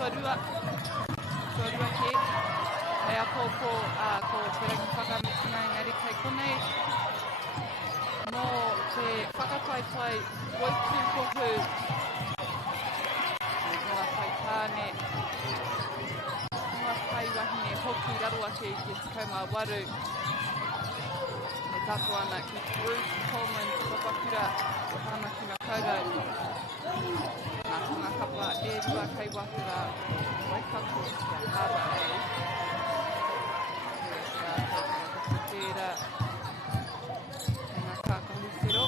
tuarua ke. E a ko te rangi whakamitinga engari kai konei. Mō te whakataitai woitu kohu. Ngā tai tāne. Ngā tai wahine hoki raro ake I te 18. E tako ana ki Bruce Coleman, Whapakura, Whanaki Makaurau. Nā hunga kapa e rua kai wahura, Waikato, Hara e. Tērā, ngā kākahu whiro.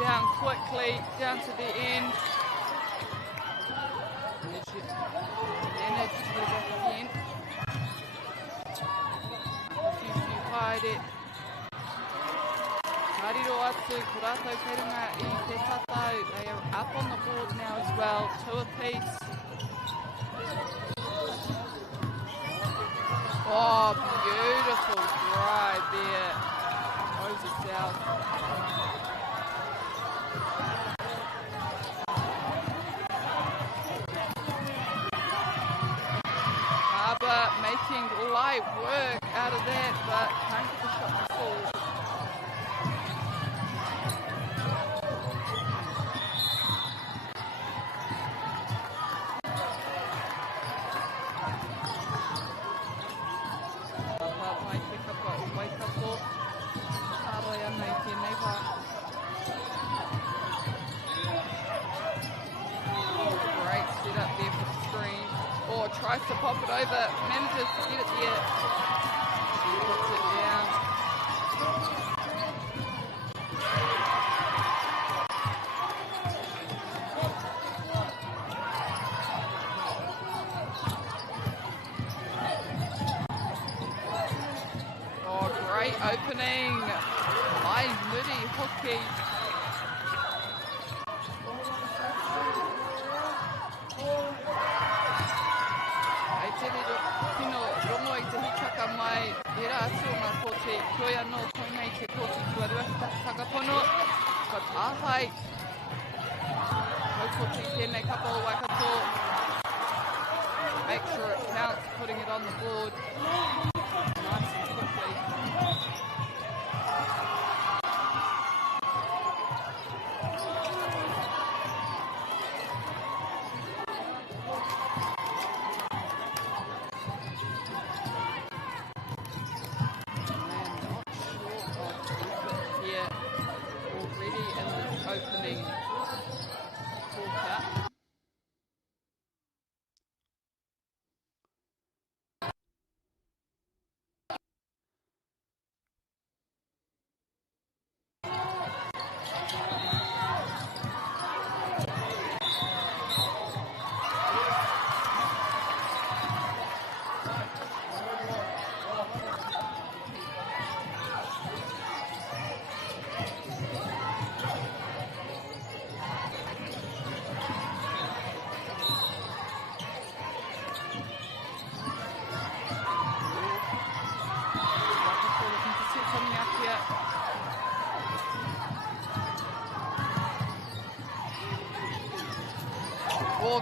Down quickly, down to the end. Manage to get it back again. Fifi hide it. Mariro atu, Kurato Kerunga I te tatau. They are up on the board now as well, 2 apiece. Oh, beautiful drive there. Rosie South. Making light work out of that, but can't get the shot to fall. Mai te kapa o Waikato. Tārai ana I tēnei wā. Great set up there for the screen. Or tries to pop it over, manages to get it there. She puts it down. Oh, great opening. Mai Muri hoki. Mai I rā tūnga ko te kioi anō koinei te kōti tuarua whakapono. Ka tāhai. Haukoti tēnei kapa o Waikato. Make sure it counts, putting it on the board. Nice and quickly.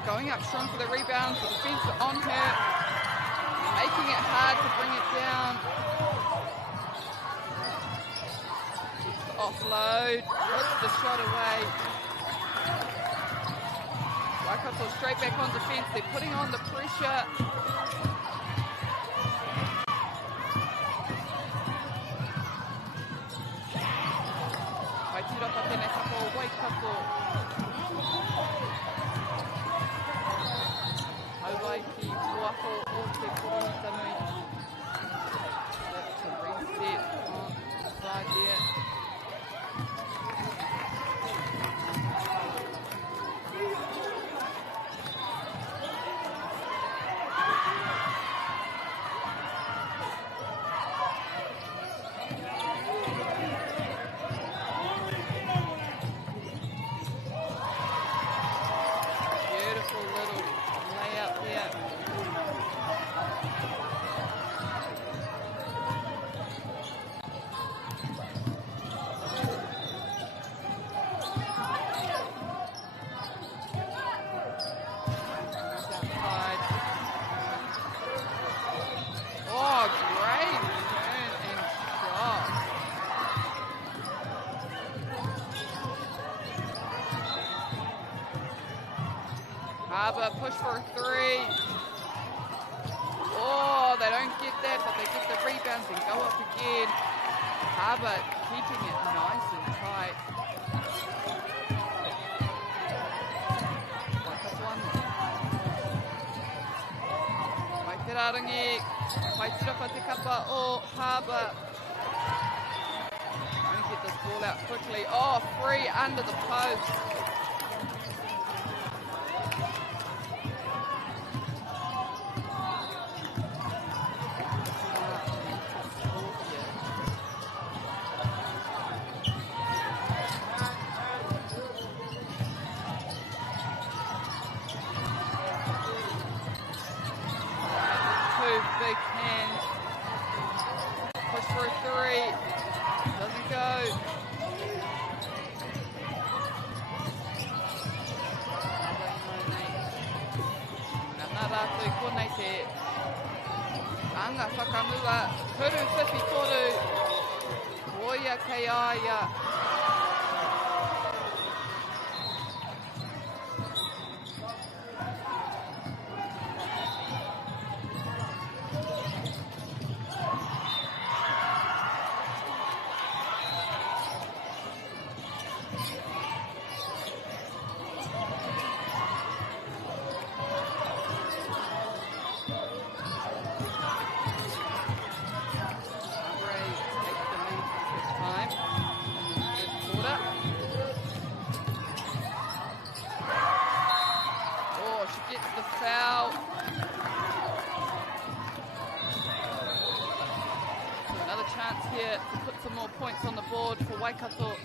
Going up strong for the rebound, the defense on her, making it hard to bring it down. Offload, puts the shot away. Waikato straight back on defense, they're putting on the pressure. Waitirapa tēnei kapa o Waikato. Ki Waho o te Korohitanui. That's a reset on the side there. Haba push for a three. Oh, they don't get that, but they get the rebounds and go up again. Haba keeping it nice and tight. Waiterarangi, Waitirapa te kapa o Haba. Trying to get this ball out quickly. Oh, free under the post. Anga whakamua, kuru whiwhi toru, oia kei aia. Here to put some more points on the board for Waikato.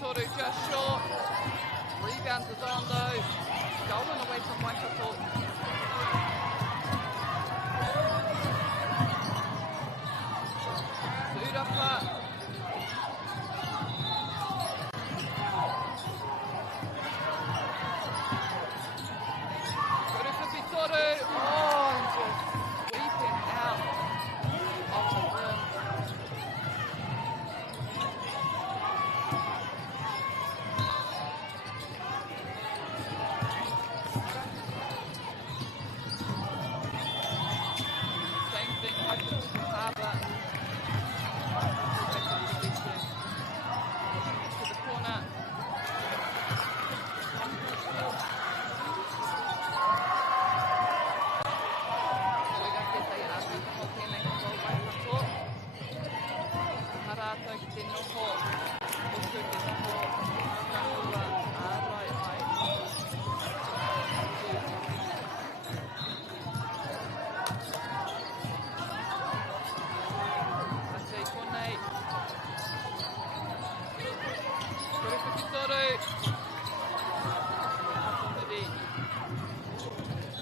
Toru just short. Rebound to Zondo. Stolen away from Waikato. Surapa. Toru. Oh, and just sweeping out off the rim.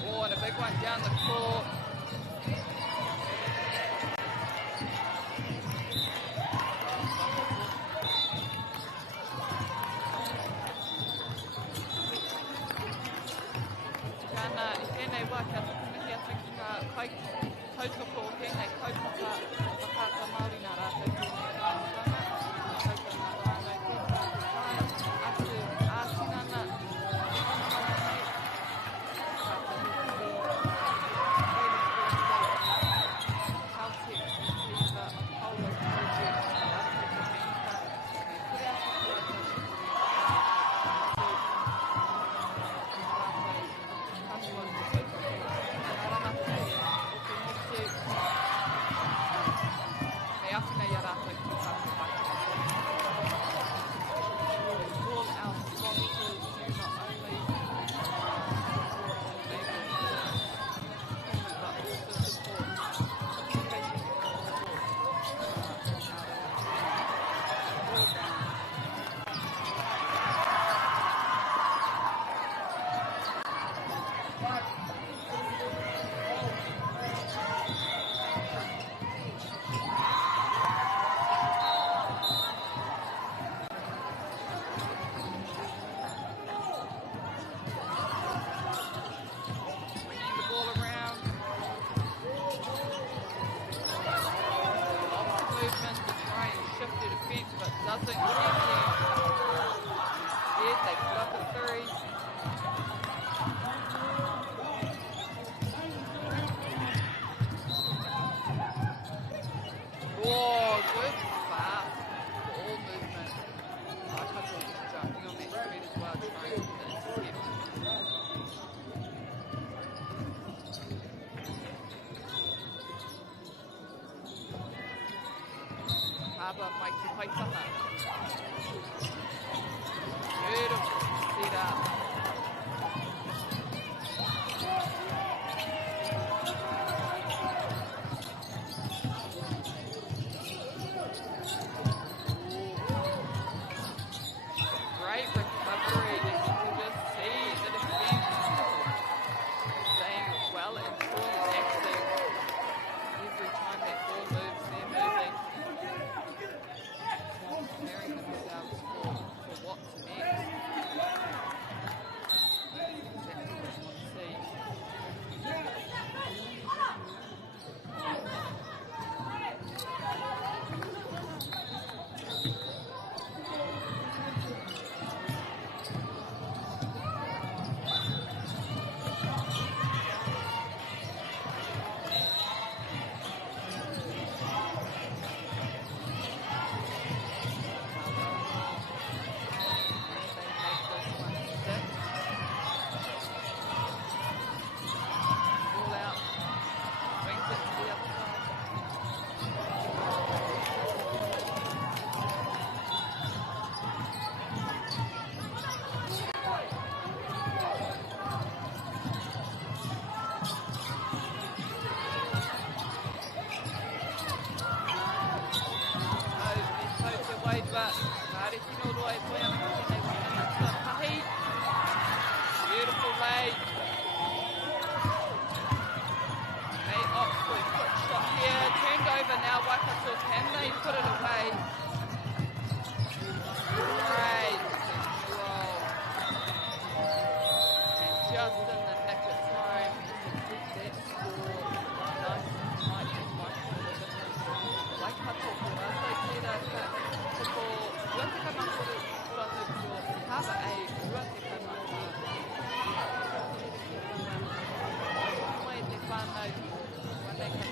Oh, and a big one down the court. doesn't get him. Instead, they put up a three. Whoa, good fast ball movement. Waikato jumping on their feet as well, trying to intercept. Harbour Maiki Paitaha. Beautiful set up. Great recovery. You can just see the defence staying well and truly active. Every time that ball moves, they're moving. Preparing themselves for what's next. Exactly what you want to see. Beautiful lay. May Oxford quick shot here. Turned over now. Waikato, can they put it away? Great control. And just in the nick of time to keep that score nice and tight and Waikato Kurasa Kira Kuko Ruateka Makuru Kurasa Kuro Hava A Ruateka Makuru Mai Te Whānau Waneka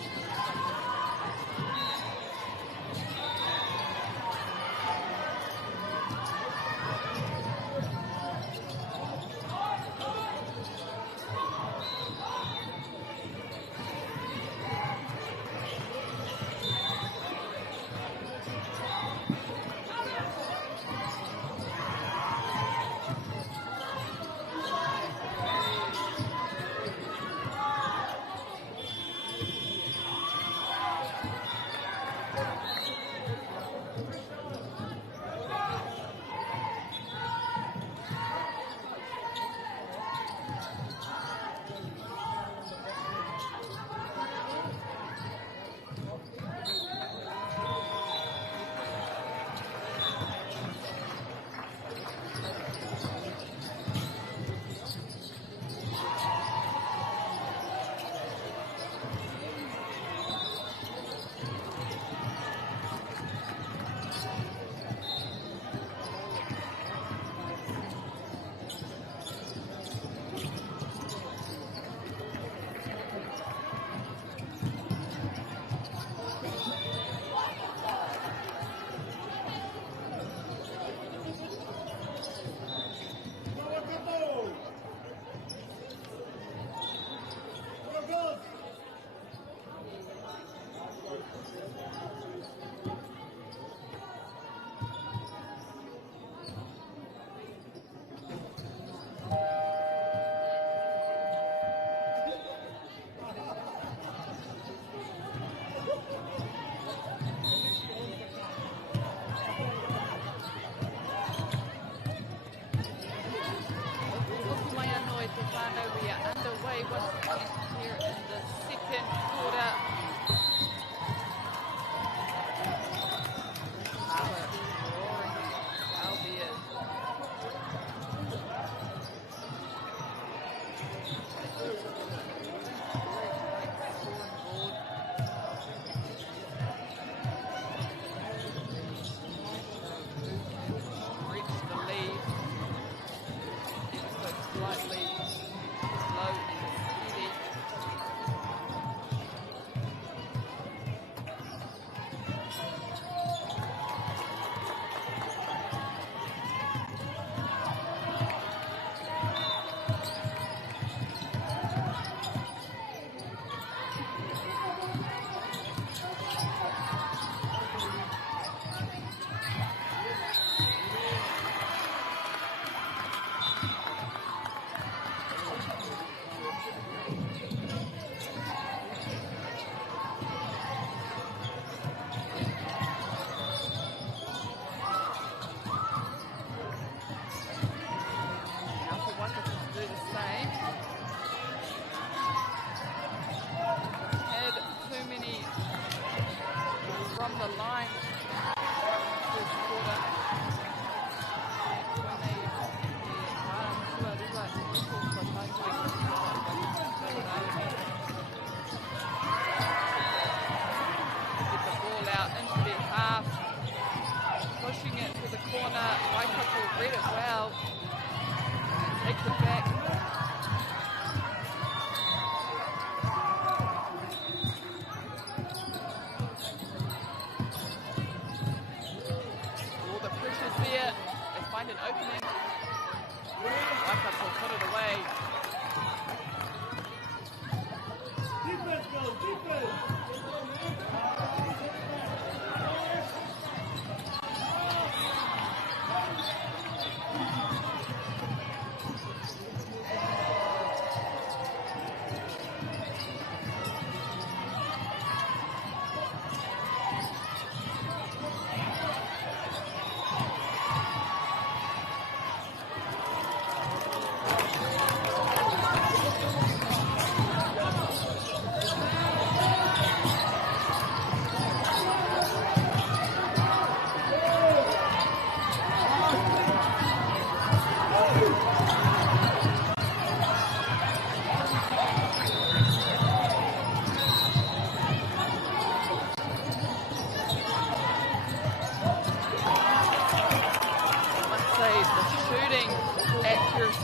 Waikato read it well. Takes it back. All the pressure's there. They find an opening. Waikato put it away. Defense go, defense!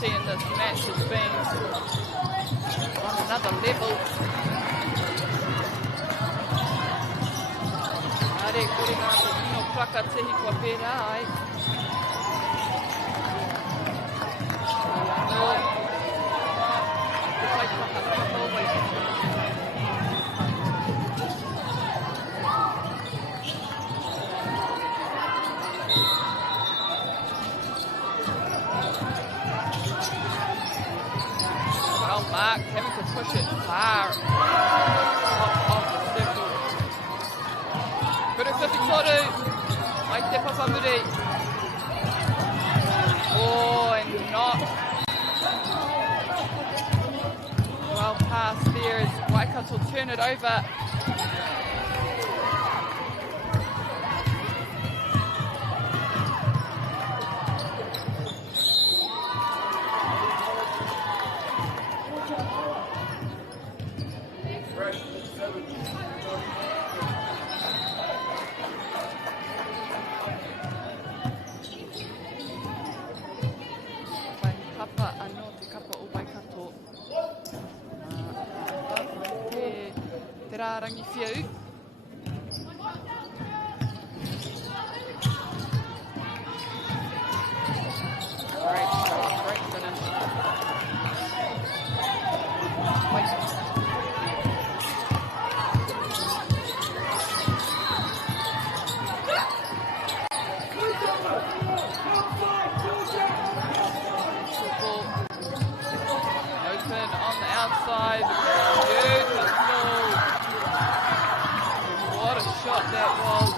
In this match has been on another level. Are kuringa ko kino whakatehi kua pērā ai. Te whaipaka always. Mark having to push it far off the circle. Kurukuti toru. Mai te Papamuri. Oh, and not well past there as Waikato turn it over. Rangi whiu. Great finish. Open on the outside. What a shot that was.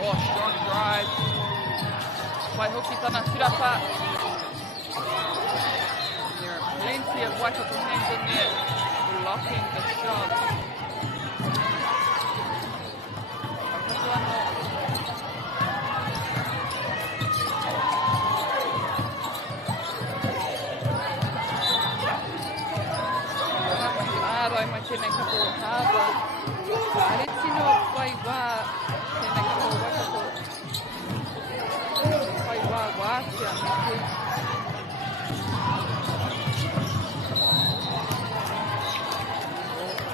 Oh, strong drive. Waihoki Tana Tirapa. There are plenty of Waikato hands in there blocking the shot. Mai tēnei kapo hāwa. Are tino whai wā tēnei kapo Waikato. Whai wā wātia miki.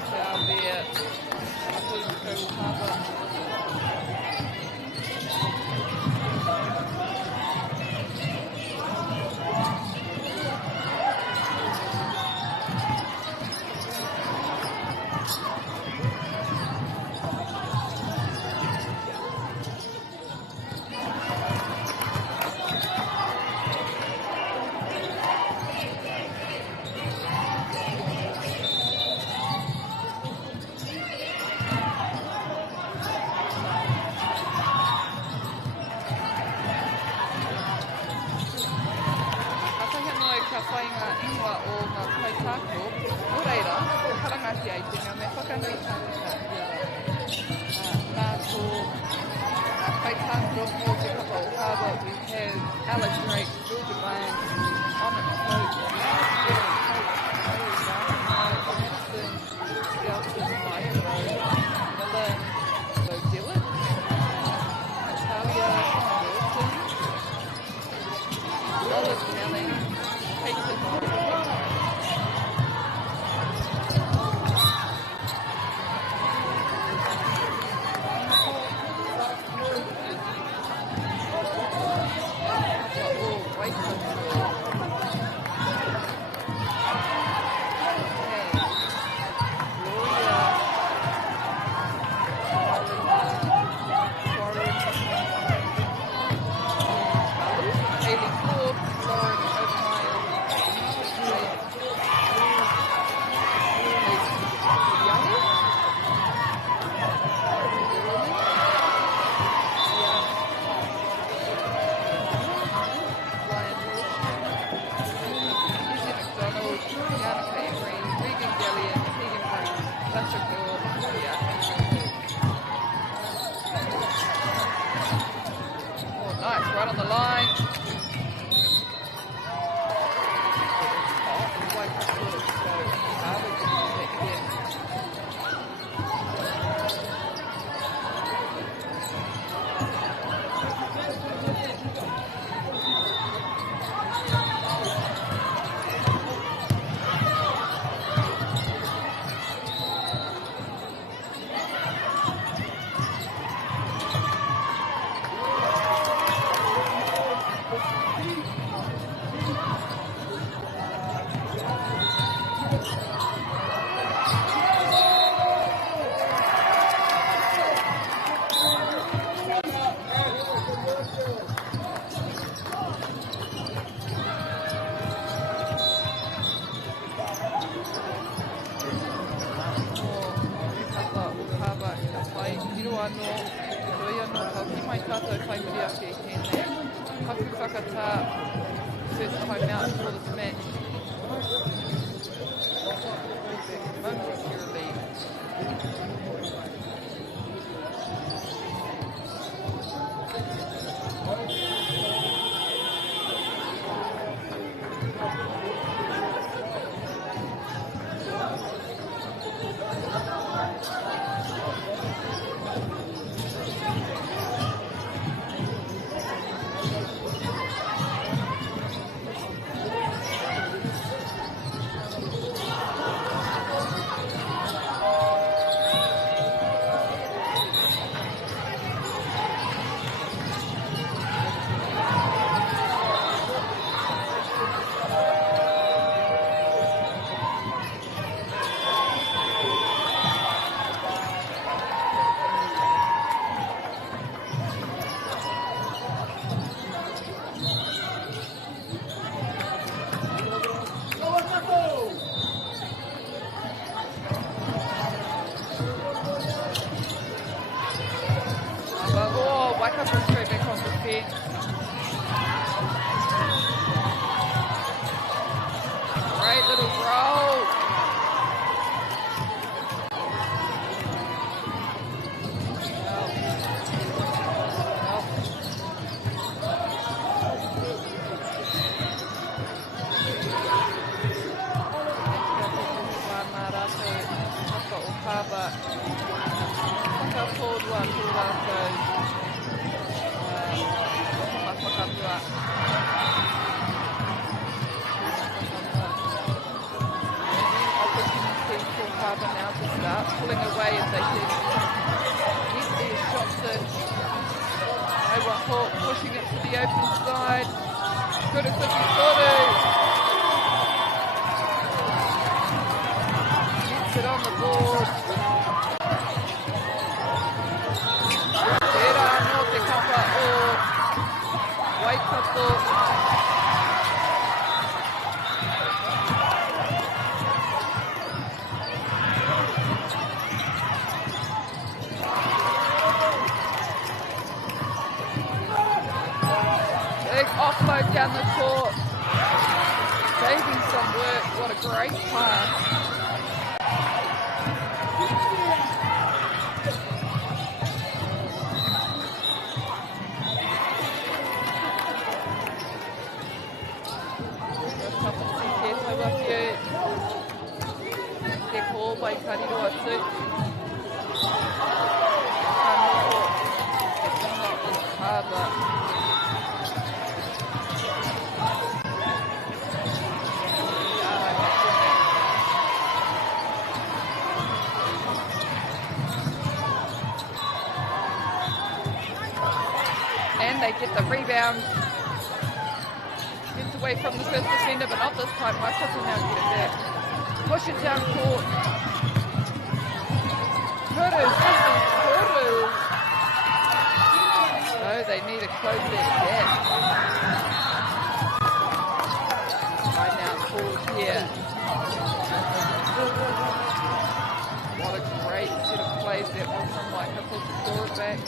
Te ao lea. Kapo kau hāwa. Whainga ingoa o ngā kaitako, o reira, ko karangati ai te ngā me whakanui tāngata nā tō kaitako mō te kapa o Hawa, we have Alex Drake, Georgia Bland, Onyx Hope, Madison, Skelton, Mairo, Miller, Bo Dillon, Offload down the court, saving some work. What a great pass. They get the rebound. Gets away from the first defender, but not this time. Waikato now get it back. Push it down court. Kuru. So they need to close that gap. Right now, Paul here. What a great set of plays that one from Waikato to score it back.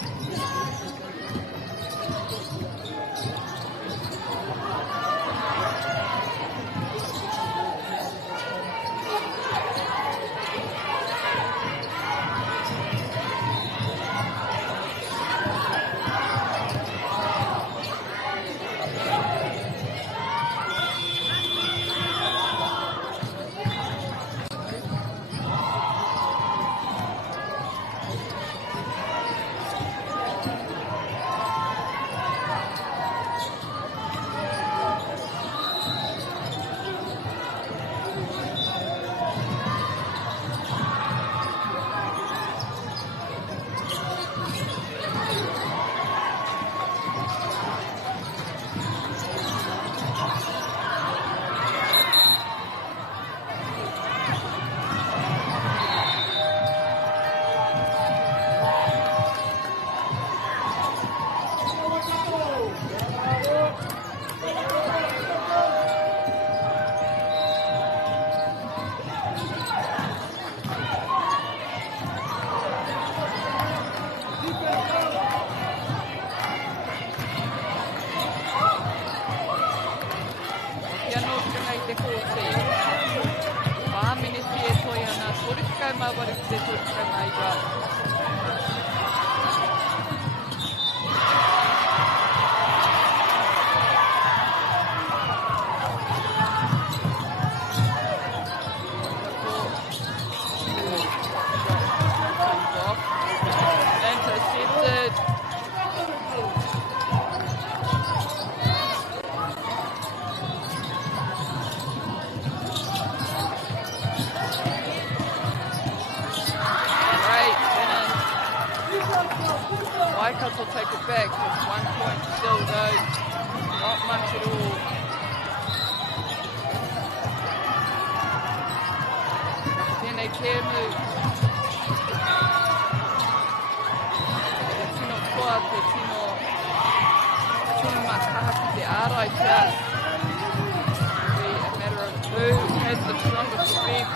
Waikato will take it back. Just 1 point still though. Not much at all. Tēnei Kēmu. Te tino toa, te tino mataha ki te ārai pia. It'll be a matter of who has the strongest defense.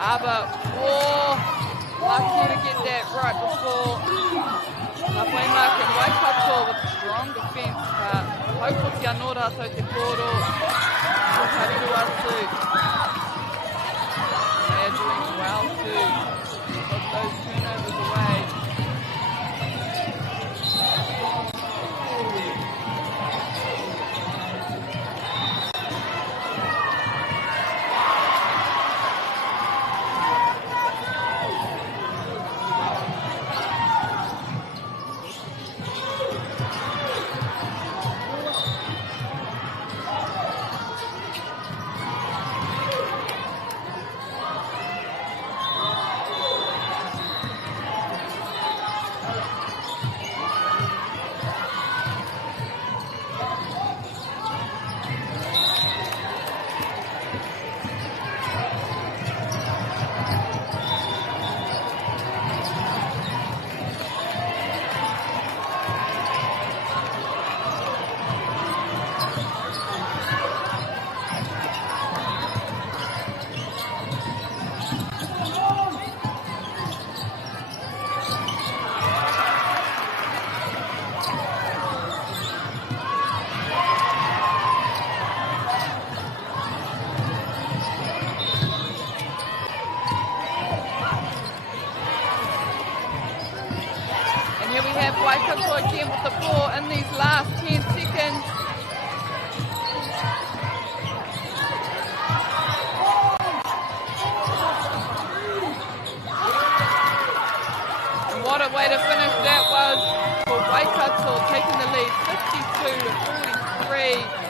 Aber, oh, lucky to get that right before halfway mark, and Waikato with strong defence, but hopefully anō rātou te kōro, ko hariru atu. They are doing well to put those turnovers away. Waikato again with the ball in these last 10 seconds. And what a way to finish that was for Waikato, taking the lead 52 to 43.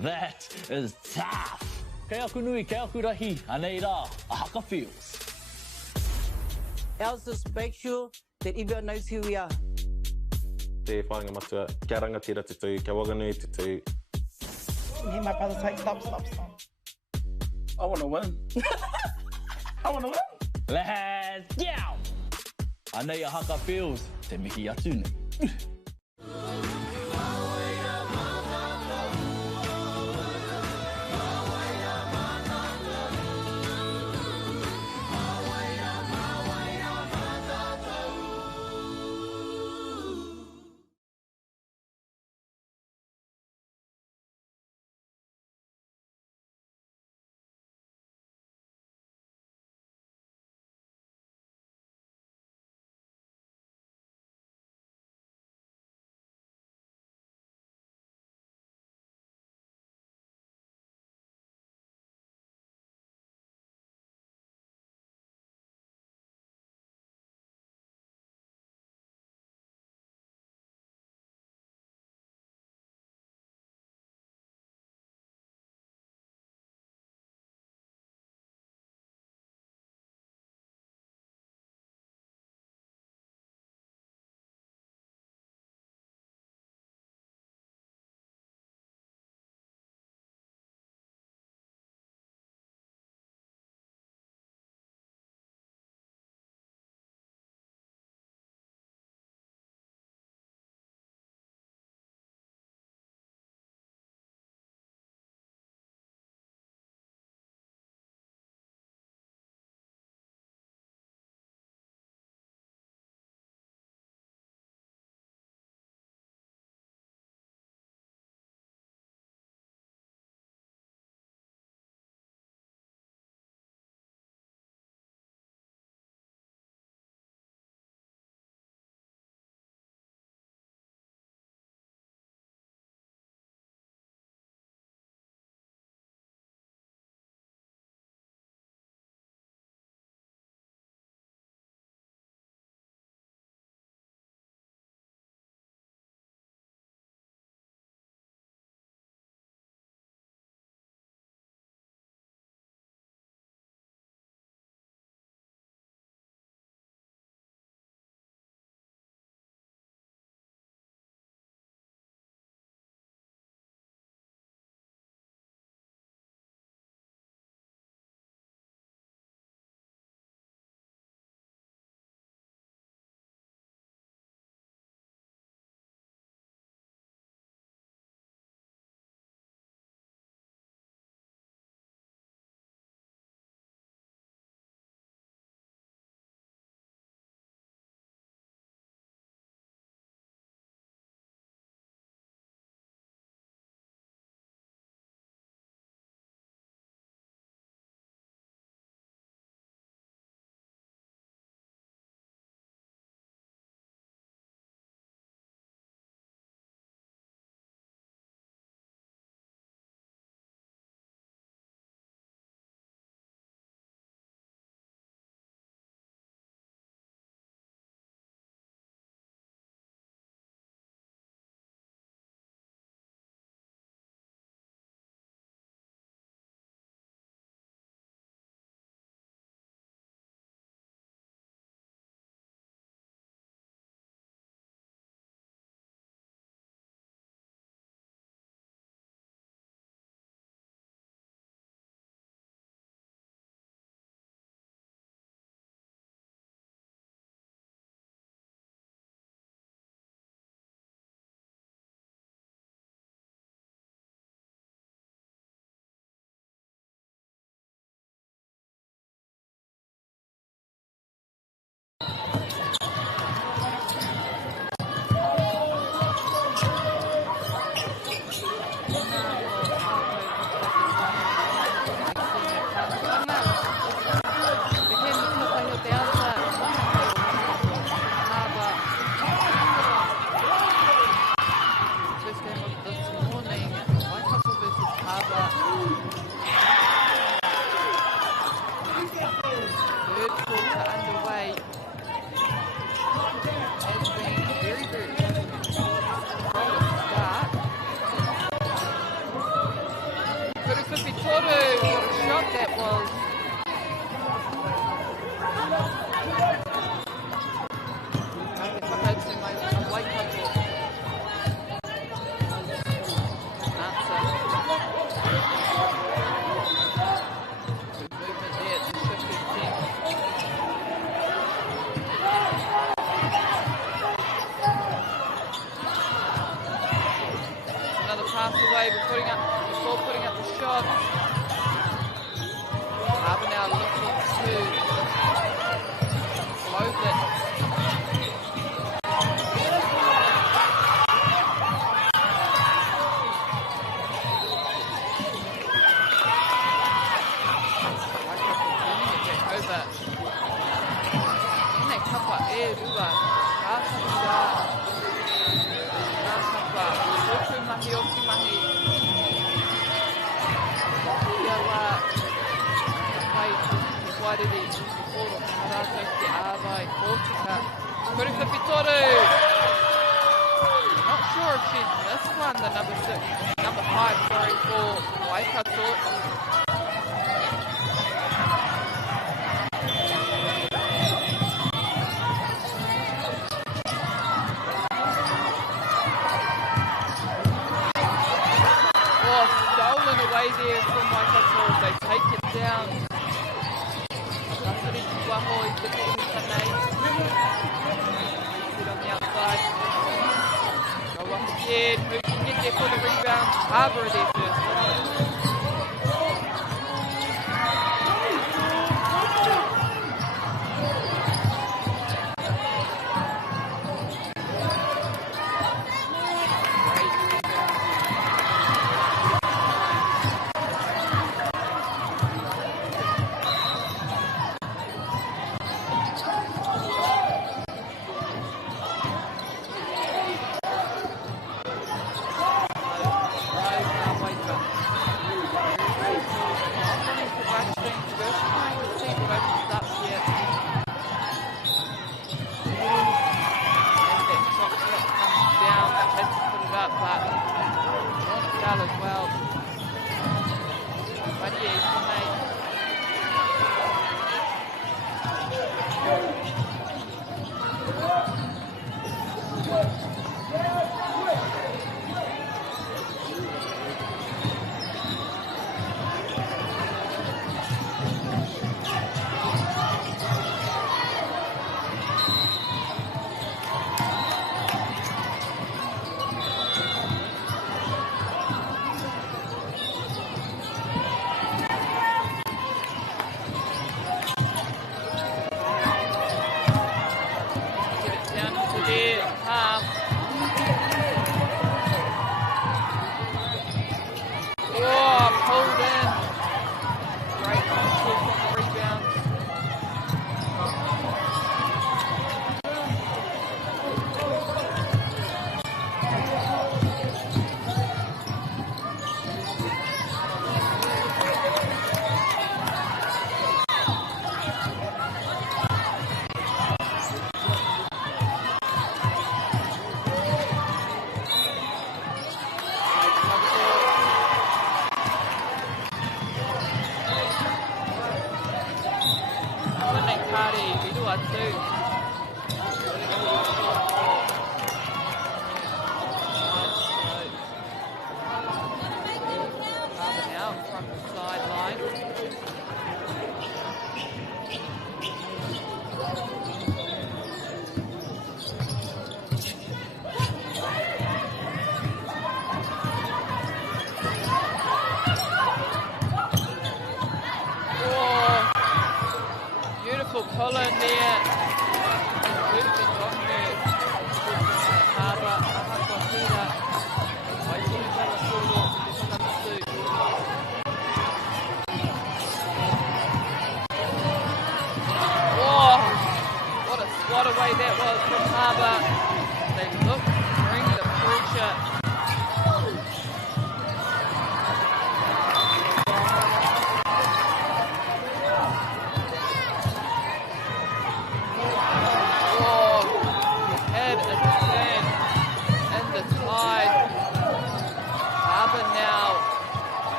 That is tough. Kei aku nui, kei aku rahi, anei rā, a haka feels. Ours just make sure that everyone knows who we are. Te whāinga matua, kia rangatira te tū, kia waganui te tū. Hear my brother say, stop. I want to win. I want to win. Let's go! Anei a haka feels, te mihi atu nei. away before putting up the shot. Harbour now looking to close it. Kurika Vitoru. Not sure if she's missed one, the number 5, sorry, for Waikato. Oh, stolen away there from Waikato. They take it down. Kasuri Kiwaho is the ball in the name. On the outside. Go up again. Who can get there for the rebound? Harbour there first.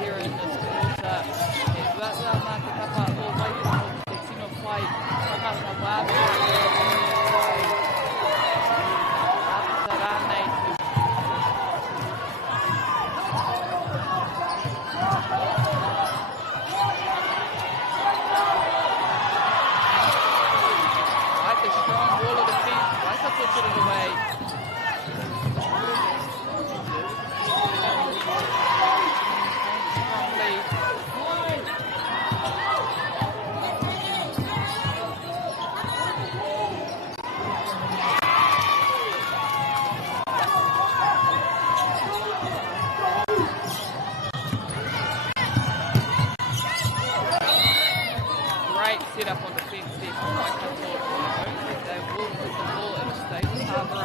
here in this quarter. E Duatua mā te kapa o Waikato te tino whai tangata wāpua Apata rānei. Right, the strong wall of defence. Waikato put it away. Strong lead. Great set up on defence there from Waikato. I don't think they will put the ball in a stable harbour.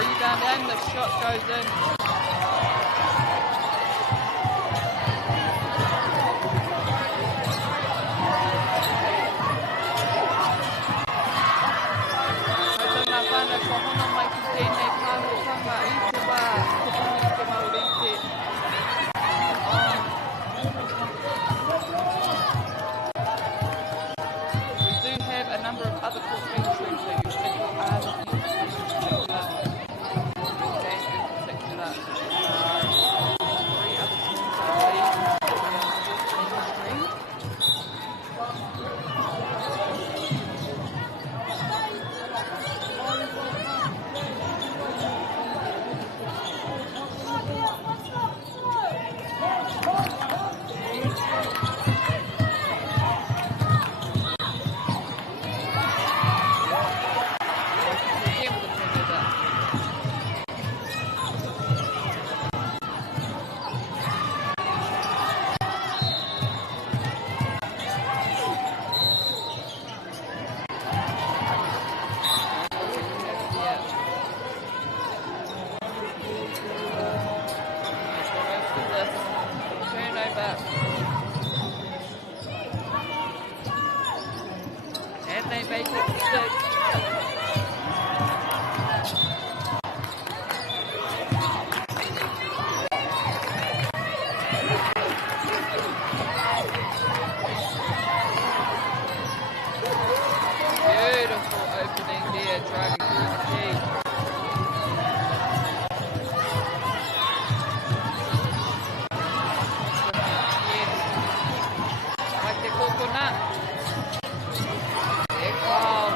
Rebound and the shot goes in. We do have a number of other court entries that you think are looking and they make it 6. Beautiful opening there, driving through the key. Like the coconut. Big ball.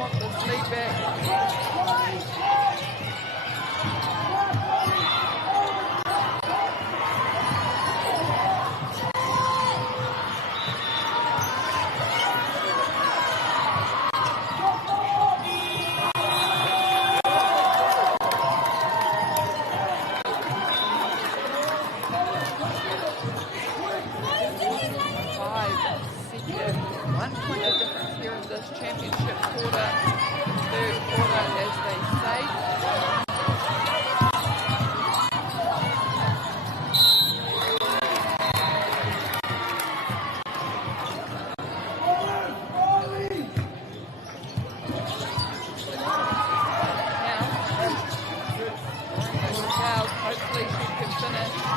want this lead back. Championship quarter, third quarter as they say. Now, hopefully she can finish.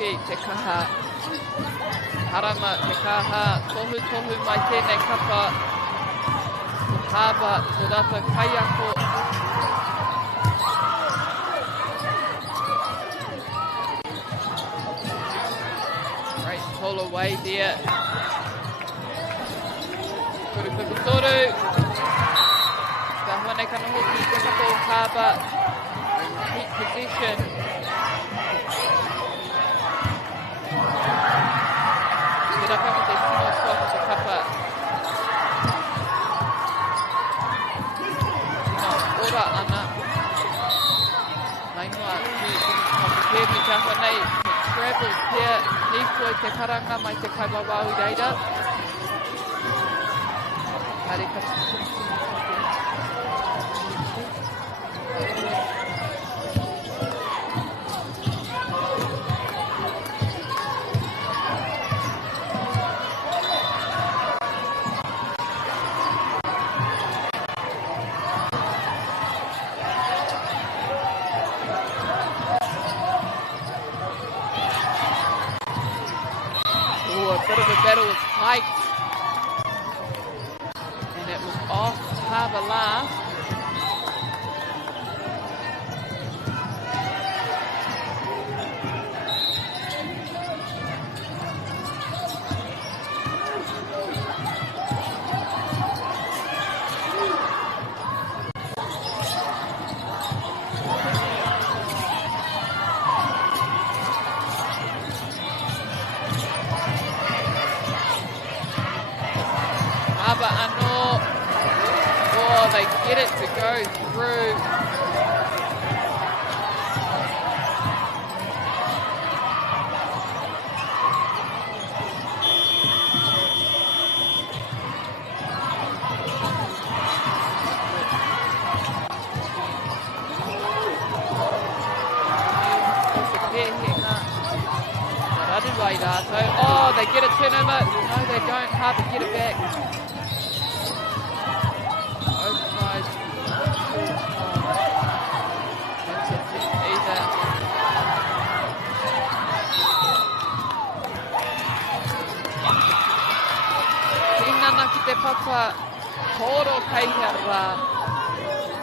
Whaki, te kaha. Harama, te kaha. Tohu mai tēnei kapa. Haba, tō rapa kaiako. Great pull away there. Kurukupitoru. Ka hone kanohoki te kapo Haba. Keep position. Te raka ki te tino soa te kapa. Ora ana. Nai noa, prepare me ka whanei. Travel here, hīkoi te karanga mai te kaibawau reira. Hare ka bit of a battle with height, and it was off Haba last. Haba ano. Oh, they get it to go through. Oh, they get a turnover. No, they don't. Haba get it back. Te papa, koro kaihara,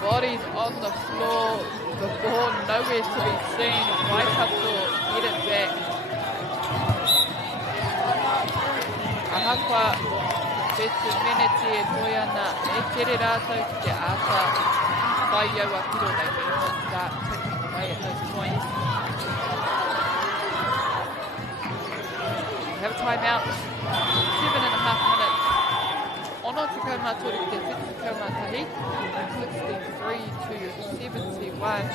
bodies on the floor, the ball nowhere to be seen, Waikato get it back. Ahakwa, betu meneti e toiana, e tere rātou ki te ata, whai au a kiro, they need to start picking away at those points. We have a timeout, 7.5 minutes. Ono te kaumātori te whitu kaumātahi, 63 to 71.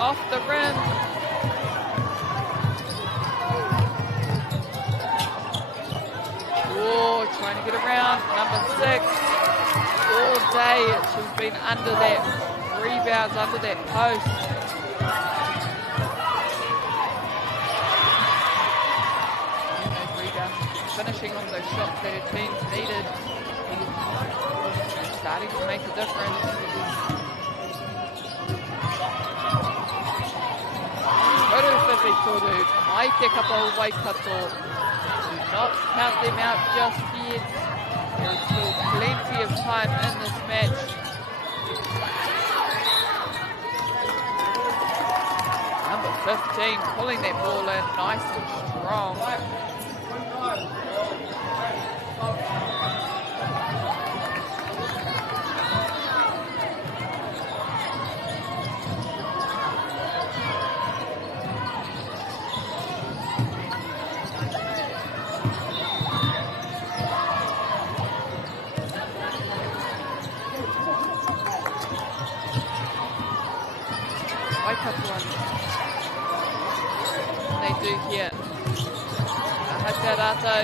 Off the rim. Oh, trying to get around. Number 6. All day she's been under that rebounds, under that post. Rebound. finishing on those shots that her team's needed. And starting to make a difference. Toru Whiwhitoru, mai te kapa o Waikato. Do not count them out just yet. There is still plenty of time in this match. Number 15 pulling that ball in nice and strong. They do here. Hakarato.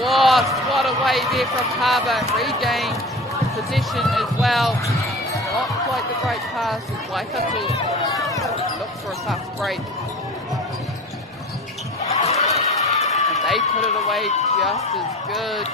What away there from Harbour. Regain position as well. Not quite the great pass as Waikato looks for a fast break. And they put it away just as good.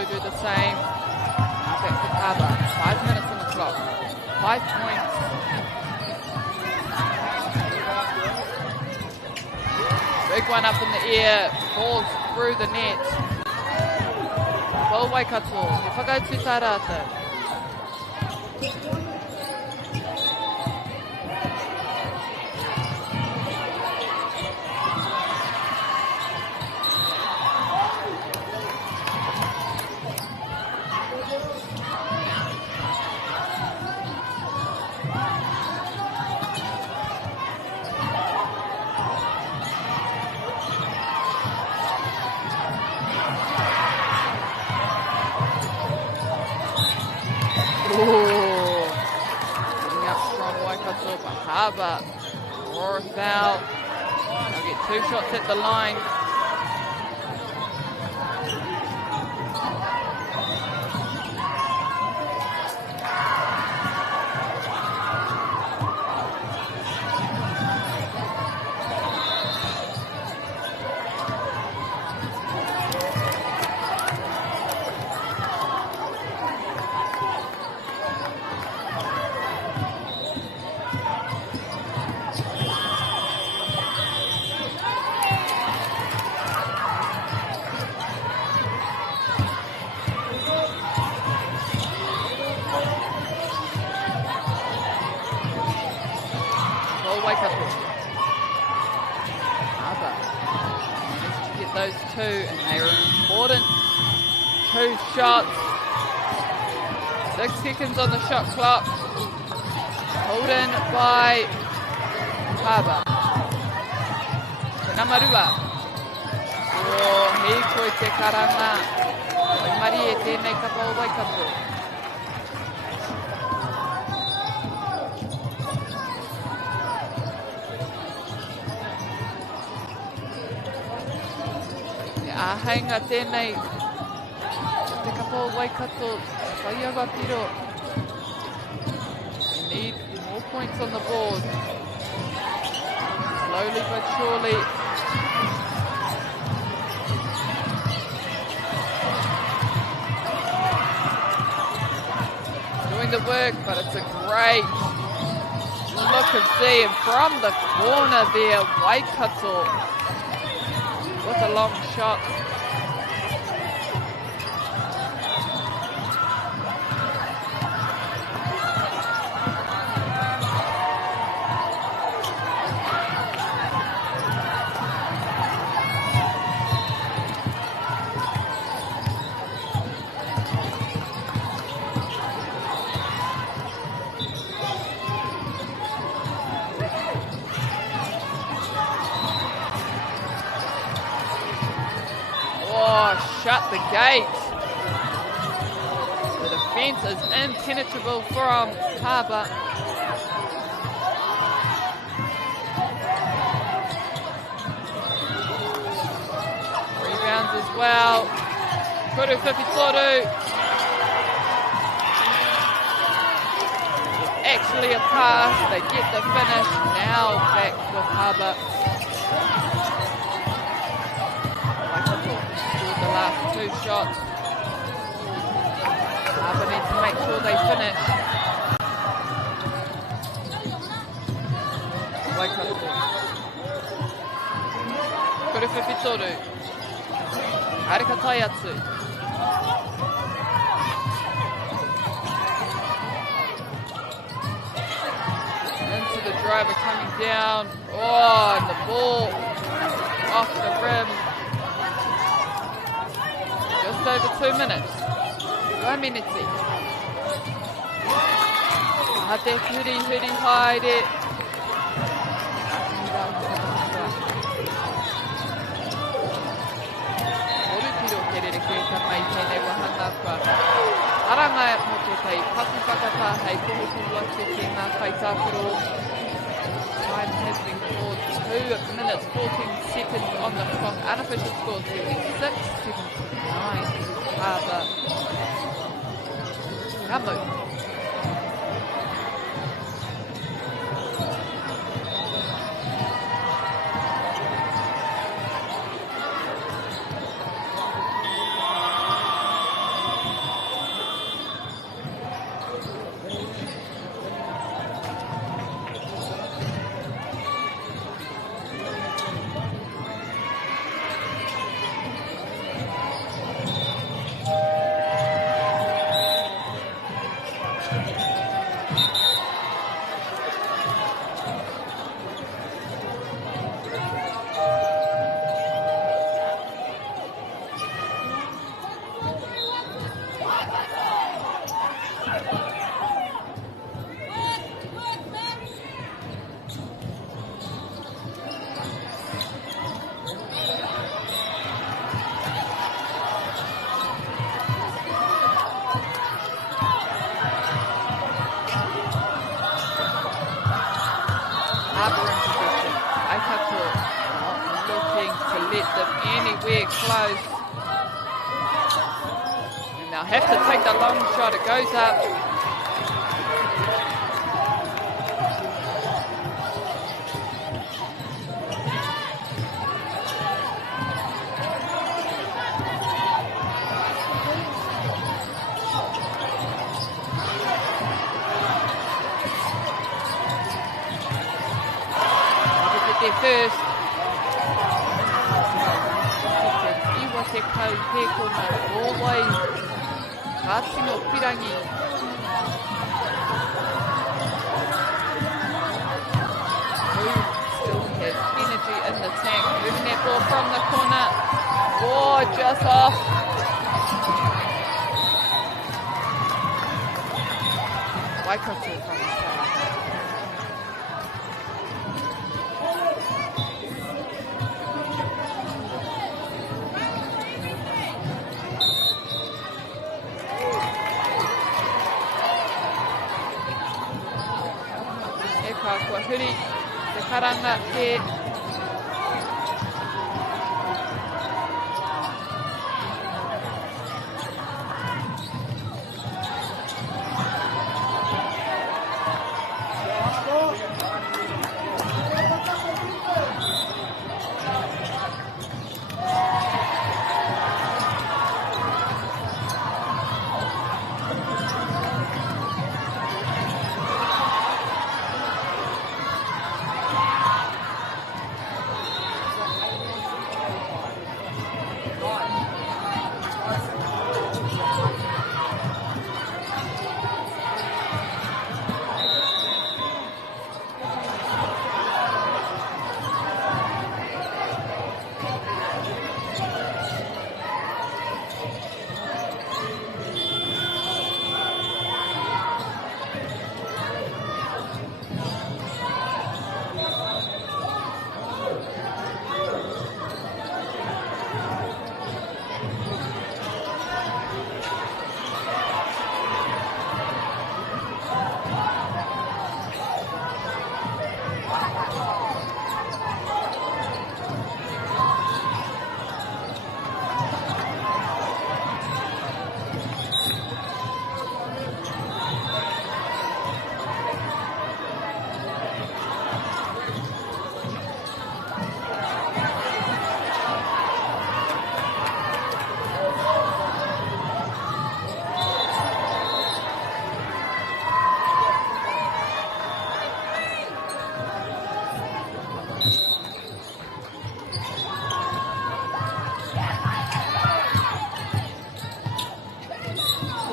Do the same. Now back to Kaba. 5 minutes on the clock. 5 points. Big one up in the air. Falls through the net. Ball Waikato. He whakautu tā rātou. Getting up strong Waikato, but Harbour or a foul. They'll get 2 shots at the line. Waikato. Harbour managed to get those 2, and they are important. 2 shots. 6 seconds on the shot clock. Pulled in by Harbour. Namarua. Hei koe te karanga. Oi mari e tēnei kapa o Waikato. Ahainga tēnei te kapa o Waikato, whaiawa piro. They need more points on the board. Slowly but surely. Doing the work, but it's a great look and see. And from the corner there, Waikato with a long shot. the gate. The defence is impenetrable from Harbour. Rebounds as well. Kuru Whiwhitoru. Actually a pass, they get the finish. Now back with Harbour. Waikato scored the last 2 shots. Harbour needs to make sure they finish. Waikato. Kuru Whiwhitoru. Arika Taiatsu. Into the driver coming down. Oh, and the ball off the rim. Just over 2 minutes. 1 minute. Hate huri haere. Orupiro kerere keita mai tēnei wahanga kua. Aranga mo te tei paku whakata hei kohokohu atu ki ngā kaitākaro. Time has been called 2 minutes 14 seconds on the clock. Unofficial score 76-79. Harbour. Ramu. Close. And they'll have to take the long shot. It goes up. There first. Te kau he kona ōwai Kātino Pirangi. Who still has energy in the tank. Moving that ball from the corner. Oh, just off. Waikato from the side. Kua huri, te karanga te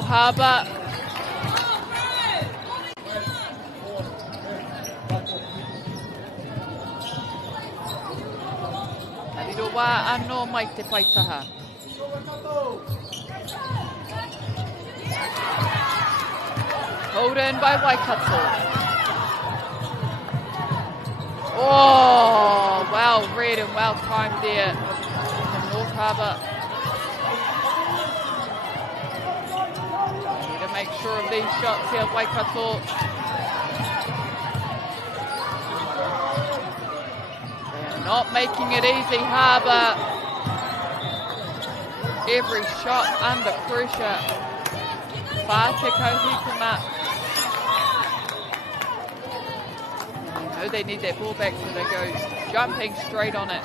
Harbour. Kariro wā anō mai te paitaha. Pulled in by Waikato. Oh, well read and well timed there from North Harbour. Need to make sure of these shots here, Waikato. They're not making it easy, Harbour. Every shot under pressure. Whāteko Hikama. They need that ball back, so they go jumping straight on it.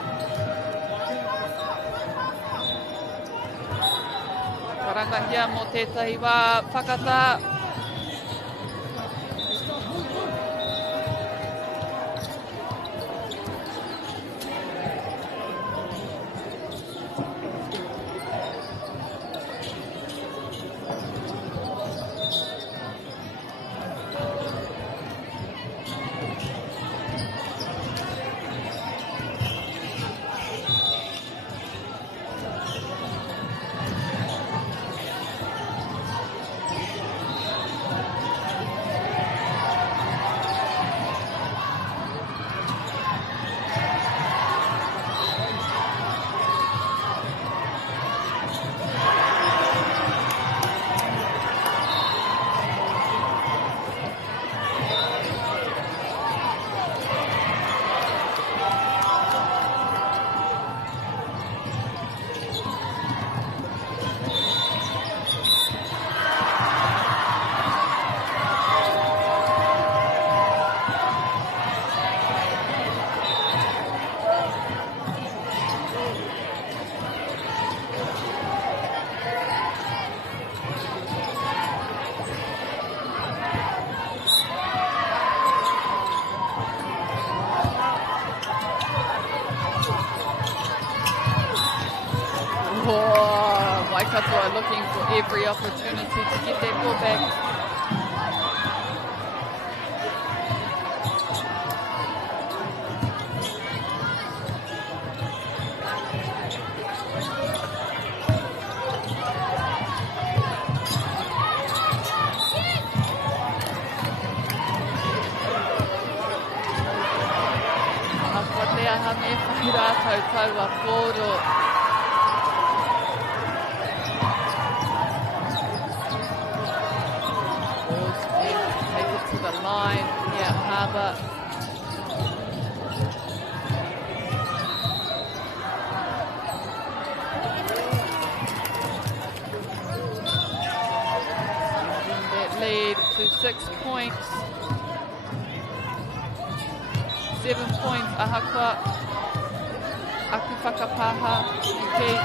Karangahia mo tētahi wā whakata. Waikato are looking for every opportunity to get their ball back. Whatea ha me whairātau taua kōro. The line, yeah, Harbour. That lead to 6 points. 7 points, Ahakwa. Aku whakapaha, okay.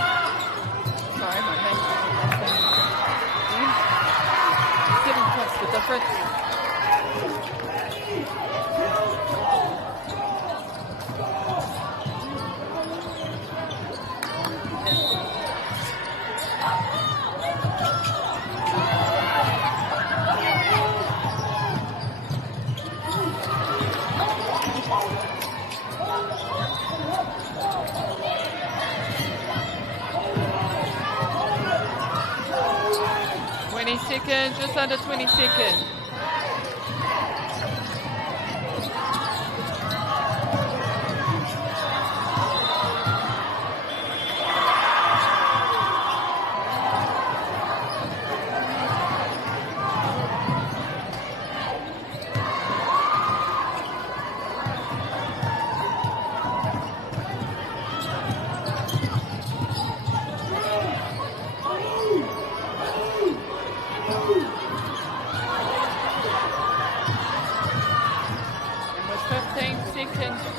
Sorry, my bad. 7 points, the difference. Seconds, just under 20 seconds.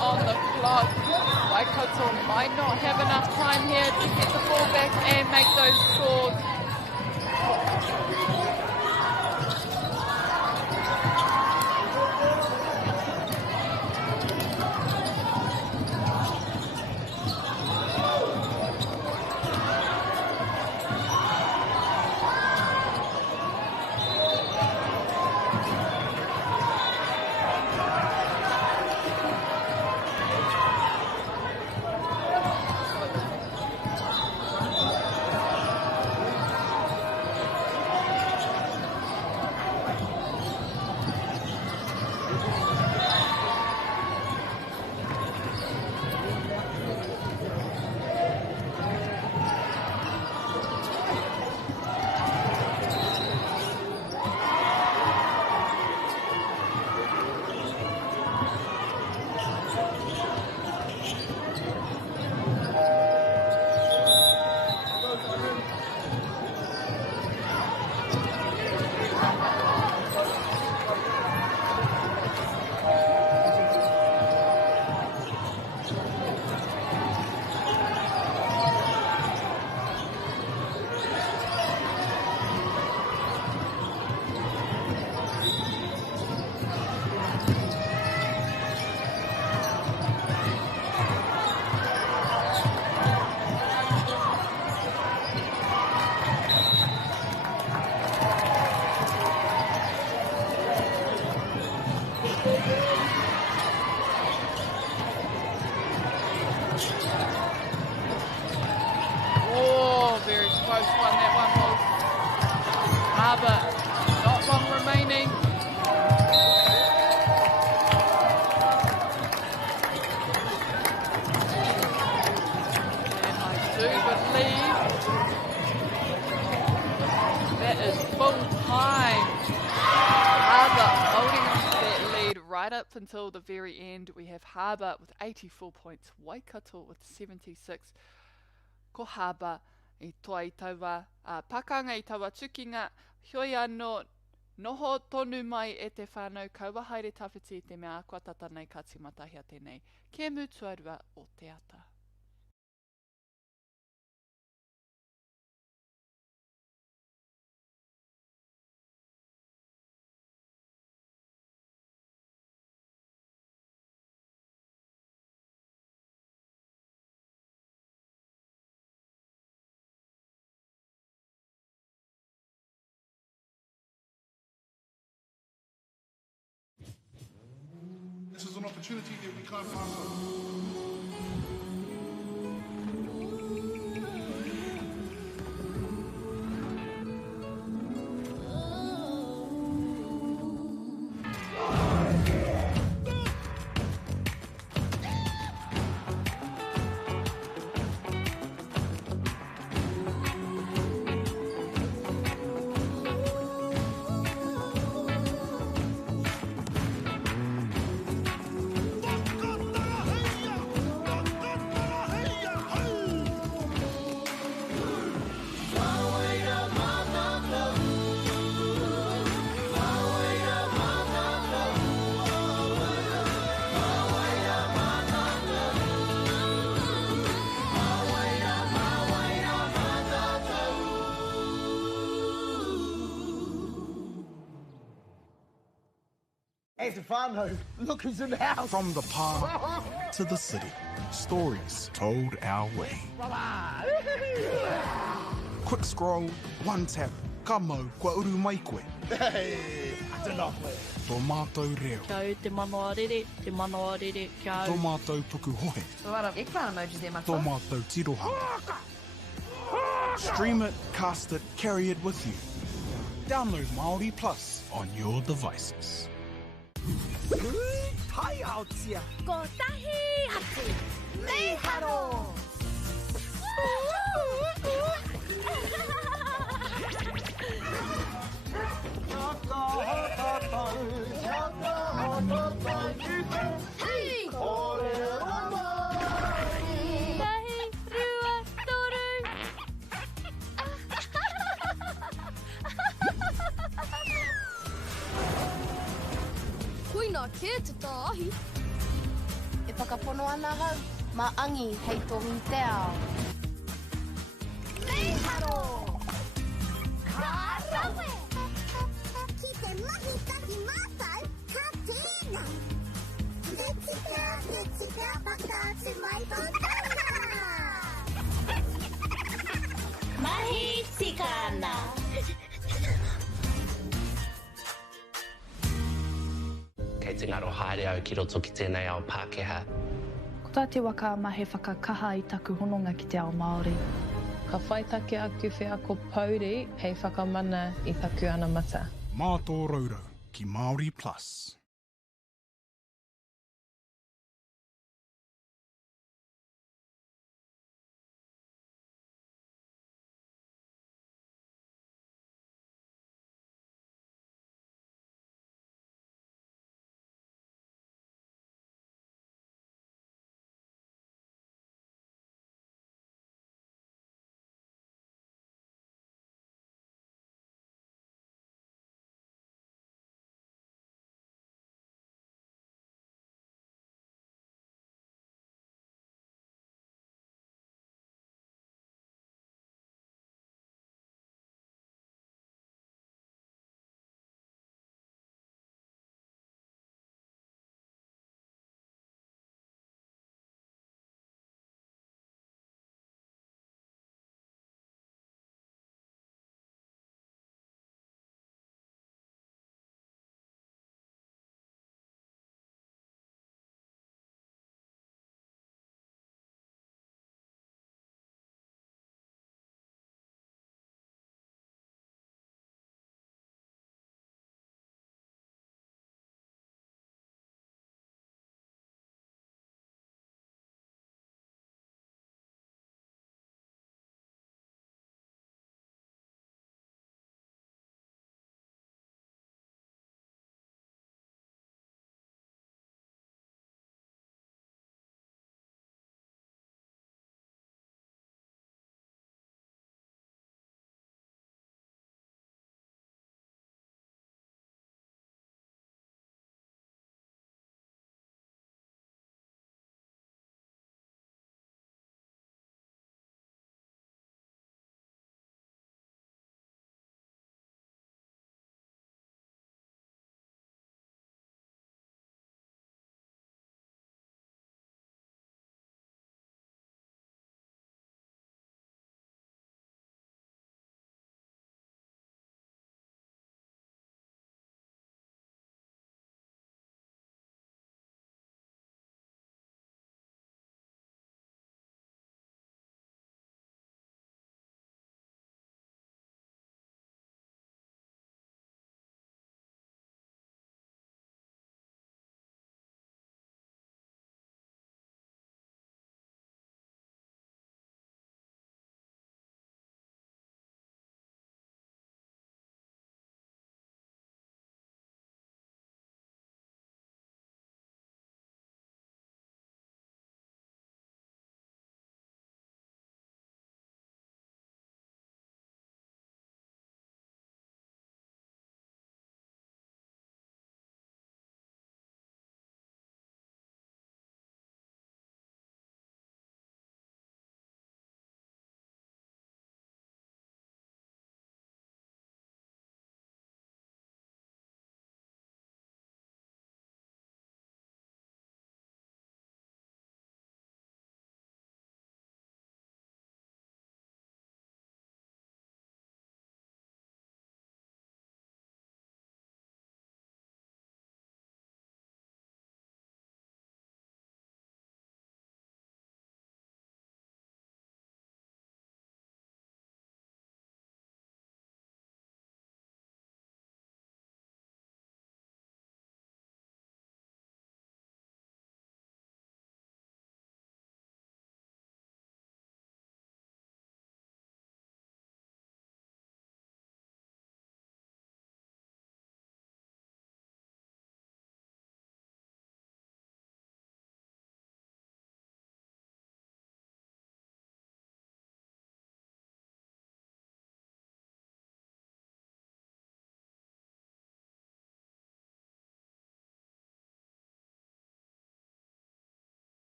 On the clock, Waikato might not have enough time here to get the ball back and make those scores. Harbour, not long remaining. And I do believe that is full time. Harbour holding on to that lead right up until the very end. We have Harbour with 84 points, Waikato with 76. Ko Harbour I toa I taua, pakanga I taua tukinga, hioi anō noho tonu mai e te whānau kaua haere tawhiti I te mea akua tata nei ka timatahia tēnei. Kia mutuarua o te ata. This is an opportunity that we can't pass on. Hey, Stefano, look who's in the house. From the park to the city, stories told our way. Quick scroll, one tap, ka mau, kua uru mai koe. Hey, I don't know. Tō mātou reo. Kia au te manoarere, kia au. Tō mātou puku hohe. E whānau emoji there, Tō mātou tirohanga. Stream it, cast it, carry it with you. Download Māori Plus on your devices. Hi out here. Ko tahi atu. Nei haro. Hey! Tahi, rua, toru. Koina ke te tāhi. E whakapono ana hau, ma angi hei tohi te ao. Nei haro! Ka rawe! Ki te mahi taki mātai, ka tēnā. Te tika, whakaatu mai tōtana. Mahi tikana. Kei te ngaro haere au ki roto ki tēnei ao Pākehā. Ko tā te waka ma he whakakaha I taku hononga ki te ao Māori. Ka whaitake aku whia ko Pauri hei whakamana I taku ana mata. Mā tō raurau ki Māori Plus.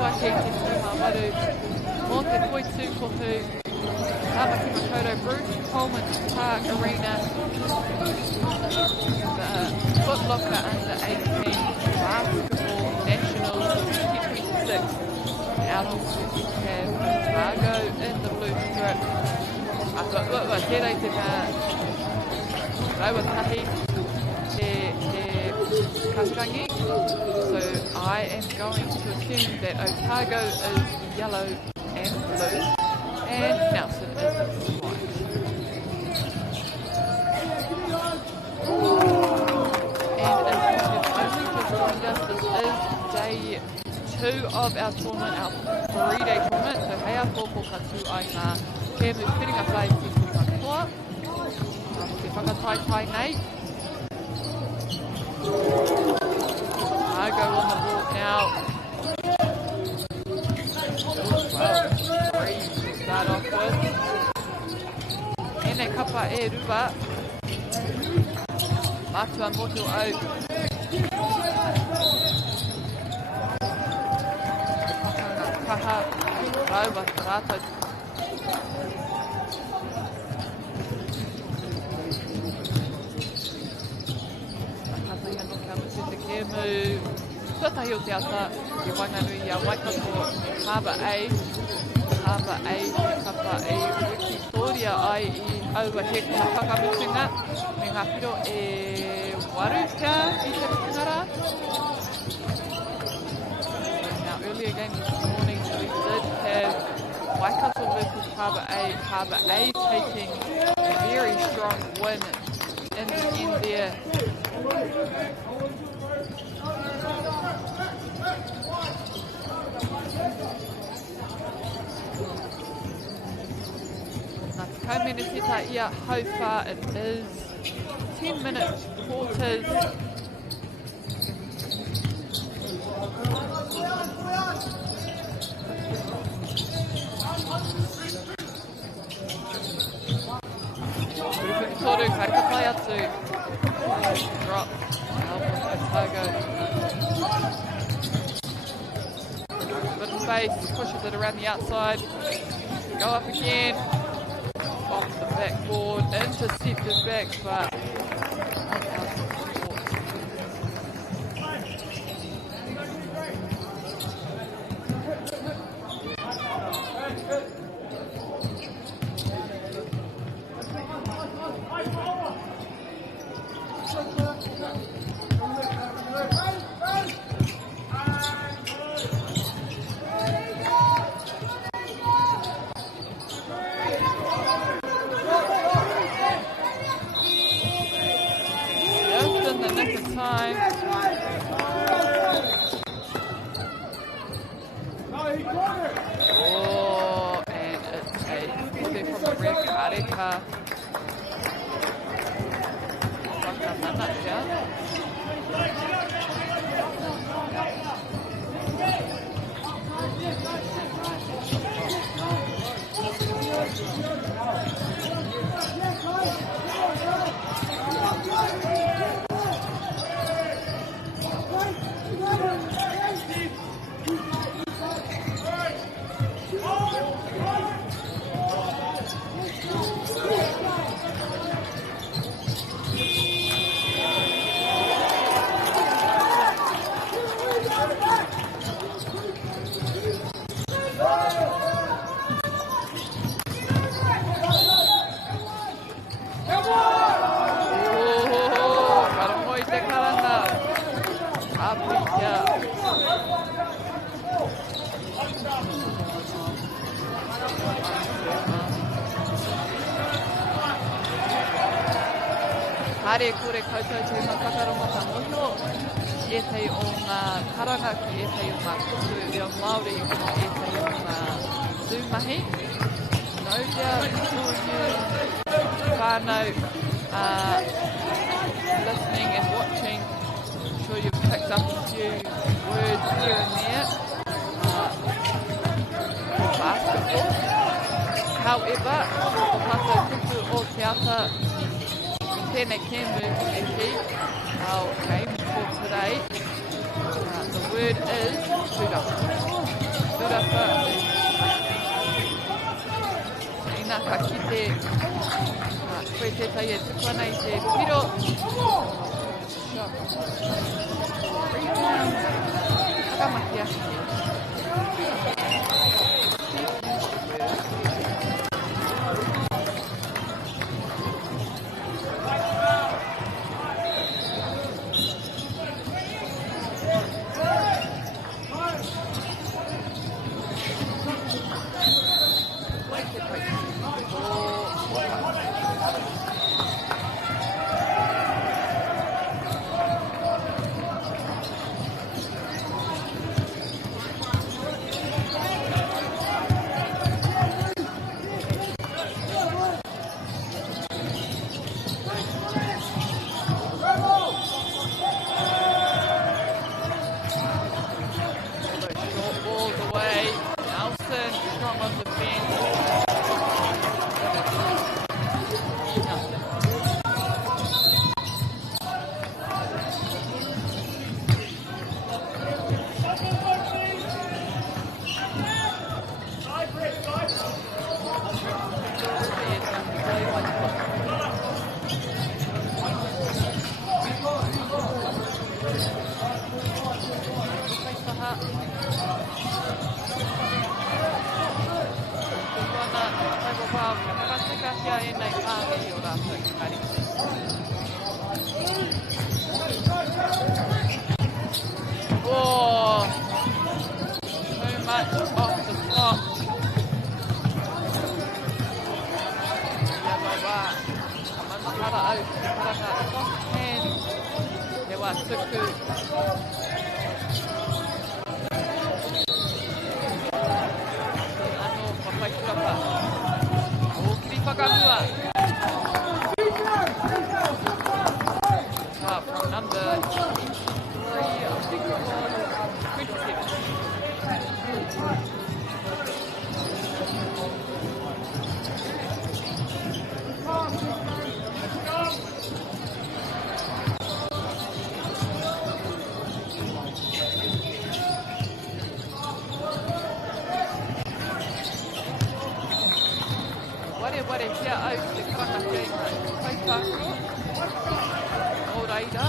atua hei te taumawaru mō te koitu kohu Tamaki Makaurau Bruce Coleman Park Arena, the Foot Locker Under 18 Basketball Nationals 2026 out of Otago in the blue strip. Tērei te rauatahi te kasurangi, so I am going to assume that Otago is yellow and blue and Nelson is white. And if you have only just joined us, this is day 2 of our tournament, our 3-day tournament. So hei a tōpō katu ai ngā kēmu whiringa whai ki te katoa. Te whakataitai nei. Otago on the board now. Start off with. Ene kapa e ruwa. Matua motu au. Kaha rauwa rātou. Nakataia no kia mutu te kēmu. Tuatahi o te ata i Wainganui a Waikato Harbour A. Harbour A te kapa e Wikitoria ai i aua he kuna whakamutunga. Me ngā piro e waru kia i te putungara. Now earlier game this morning we did have Waikato versus Harbour A. Harbour A taking a very strong win in the end there. Komenetita ia, how far it is 10-minute quarters. Toru kaikapai atu. Drop. Otago. Bit of space, pushes it around the outside. Go up again. Off the backboard, intercepted back, but Hare kore koutou te whakarongo mono, e tei o ngā karangaki, e tei o ngā kutu reo Māori, e tei o ngā tūmahi. No doubt for you, whānau, listening and watching, I'm sure you've picked up a few words here and there for basketball. However, o tātou kutu o te ata, tēnei kēmu e ki our game for today. The word is tūrapa. Durapa. Ina ka kite. Koe te tai e tuku ana I te piro. Rebound. Takamaki aki. Oh, so much off the spot. Amahara au te paraka soft hand. Te wā tuku. Ano whakaikurapa. O kiri whakamua. From number 3, I think it was 27. Ware here out te karakake kaitaku. O reira.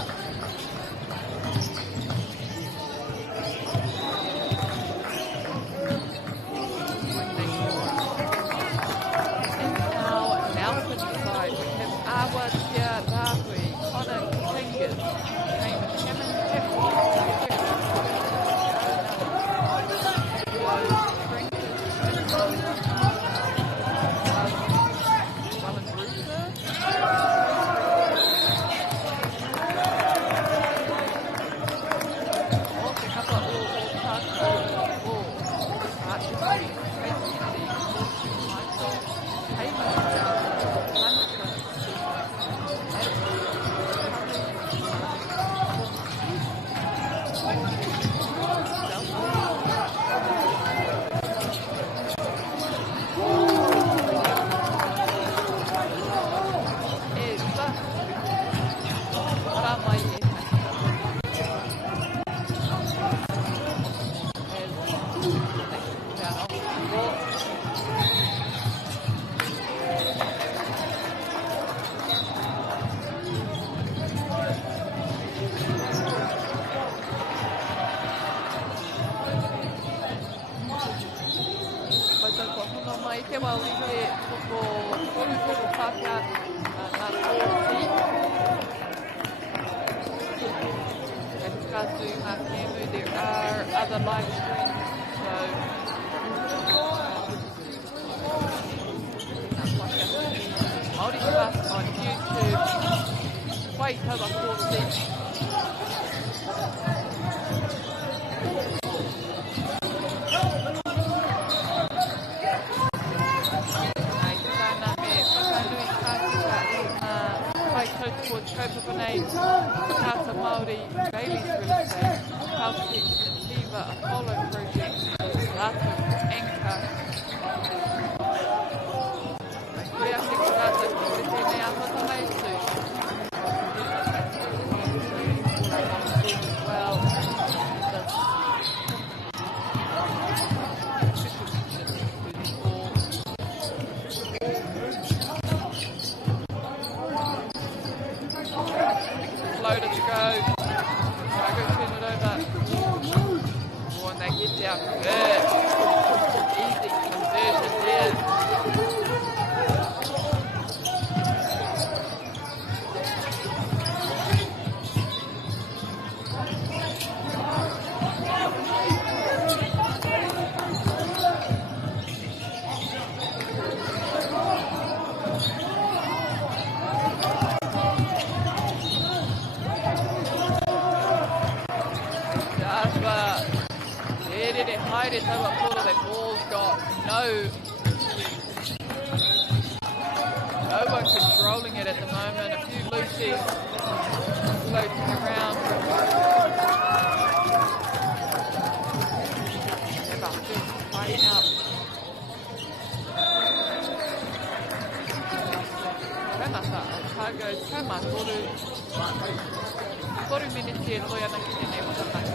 There are other live streams, so multicast on YouTube. Wait till the 14th. Tata Māori, Bailey's Real Estate, Caltex, Ativa, Apollo Project, Lato, Anchor. Rea te kurata ki te tēnei ahota mai tū. Well, Kairi Tawapura, they've all got no one controlling it at the moment. A few loosies floating around. Eva still fighting out. Remata, Otago, Tama, Toru miniti e toi ana ki tenei whakatau.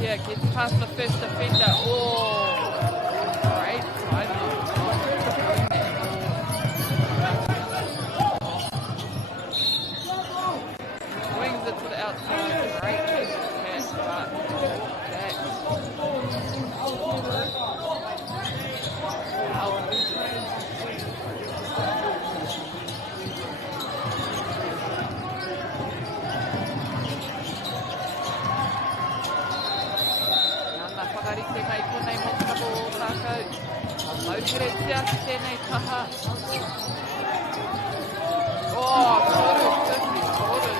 Yeah, gets past the first defender. Oh, great timing. Swings it to the outside. Great catch, but Jack. Whakarite mai konei mo tāko o tākau. Mauhere tia ki tēnei taha. Oh, toru, Tiffy, toru.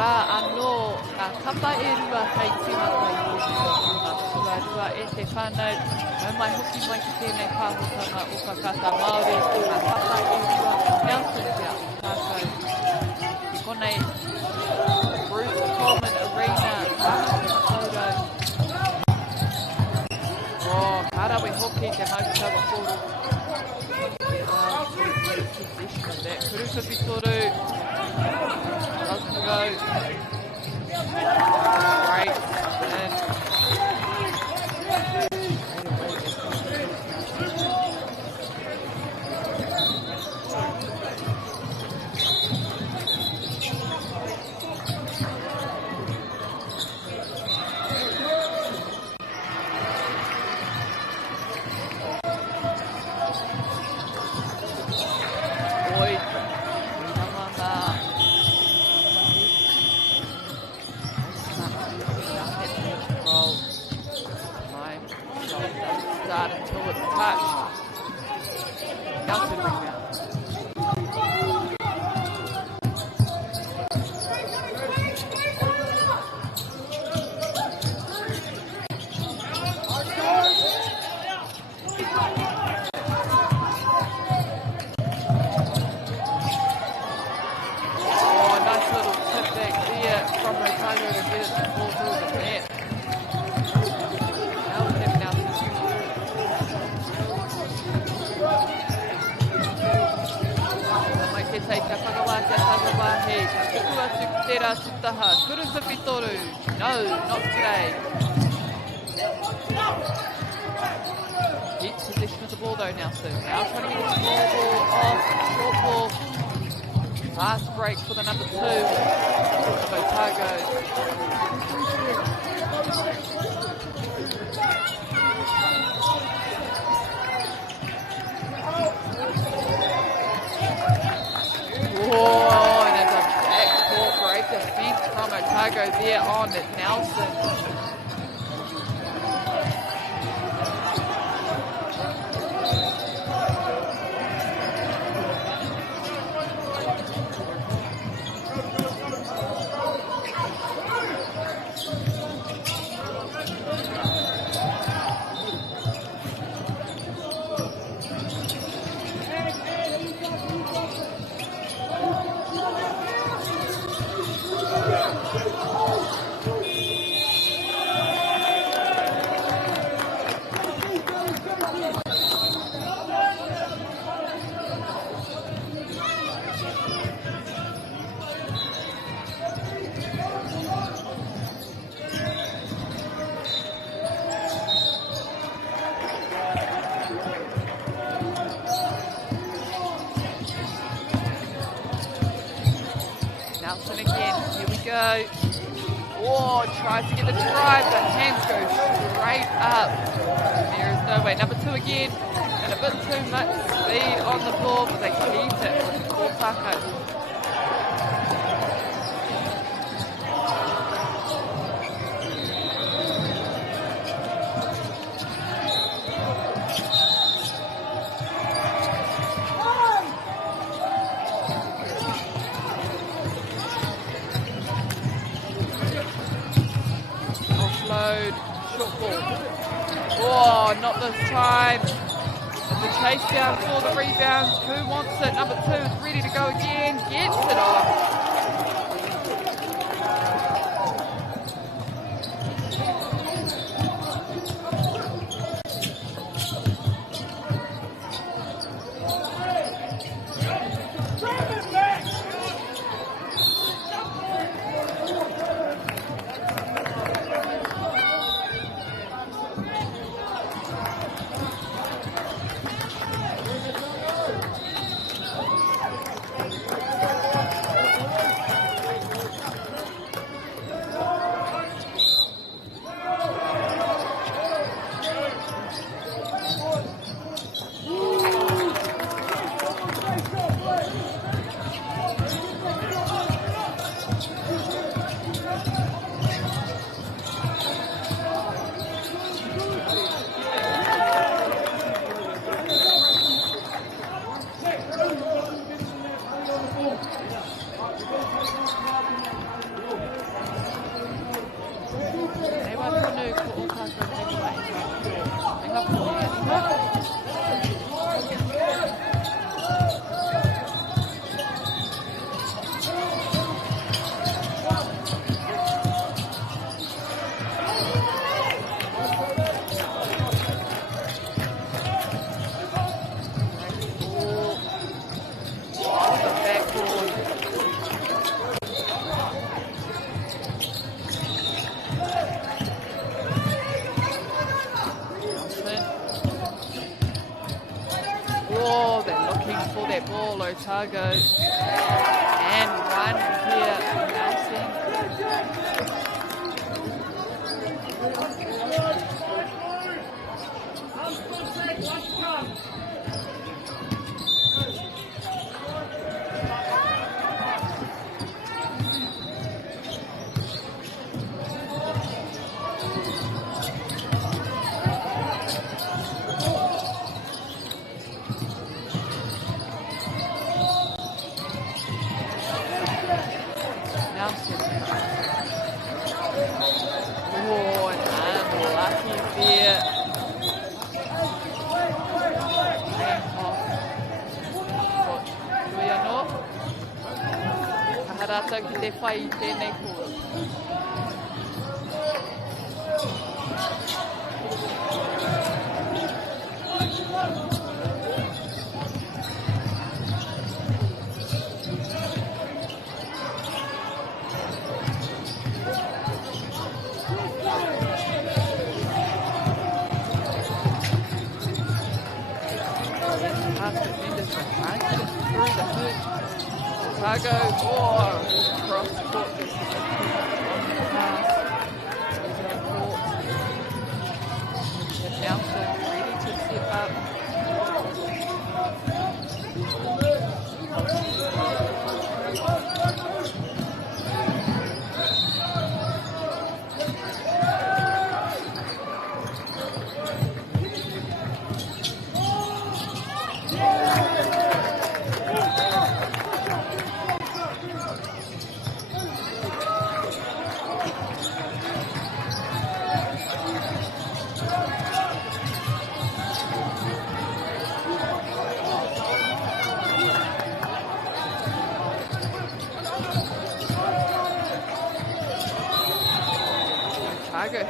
Rā anō ngā kapa e rua kei tīmata i ngā tuarua e te whānau. Nau mai hoki mai ki tēnei pāhotanga o ka kata Māori. Ngā kapa e rua Nelson kia tātou. I konei Bruce Coleman Arena. Tātou. Oh, kārawe hoki te mautara koro. That Kuruka Pitoru. Doesn't go. Great. And get it to fall through the net. Mai ke tei ka whakawātia Takawahe, ka tuku atu ki te rātu taha, kuruwhipi toru, no, not today. Keep possession of the ball though, Nelson. Now trying to get the small ball off, short ball. Fast break for the number 2 of Otago. Oh, and it's a backcourt break defense from Otago there on Nelson. Nelson again, here we go. Oh, tries to get the drive, but hands go straight up. There is no way. Number 2 again, and a bit too much speed on the ball, but they keep it for Kōpaka. Oh, not this time. It's a chase down for the rebound. Who wants it? Number 2 is ready to go again. Gets it off. Otago and one here, Nelson. Oh, and unlucky there. Kaharata ki te whai tēnei kua. Otago, cross court just on the pass. Nelson ready to step up.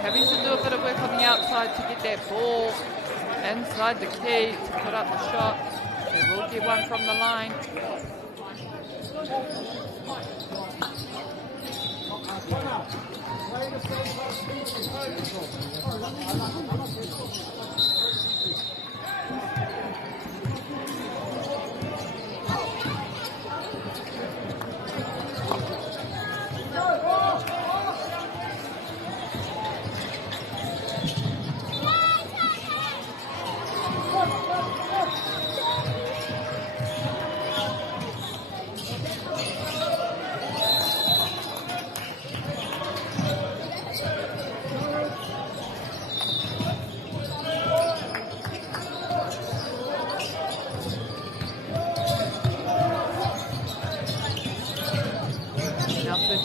Having to do a bit of work on the outside to get that ball inside the key to put up the shot. They will get one from the line.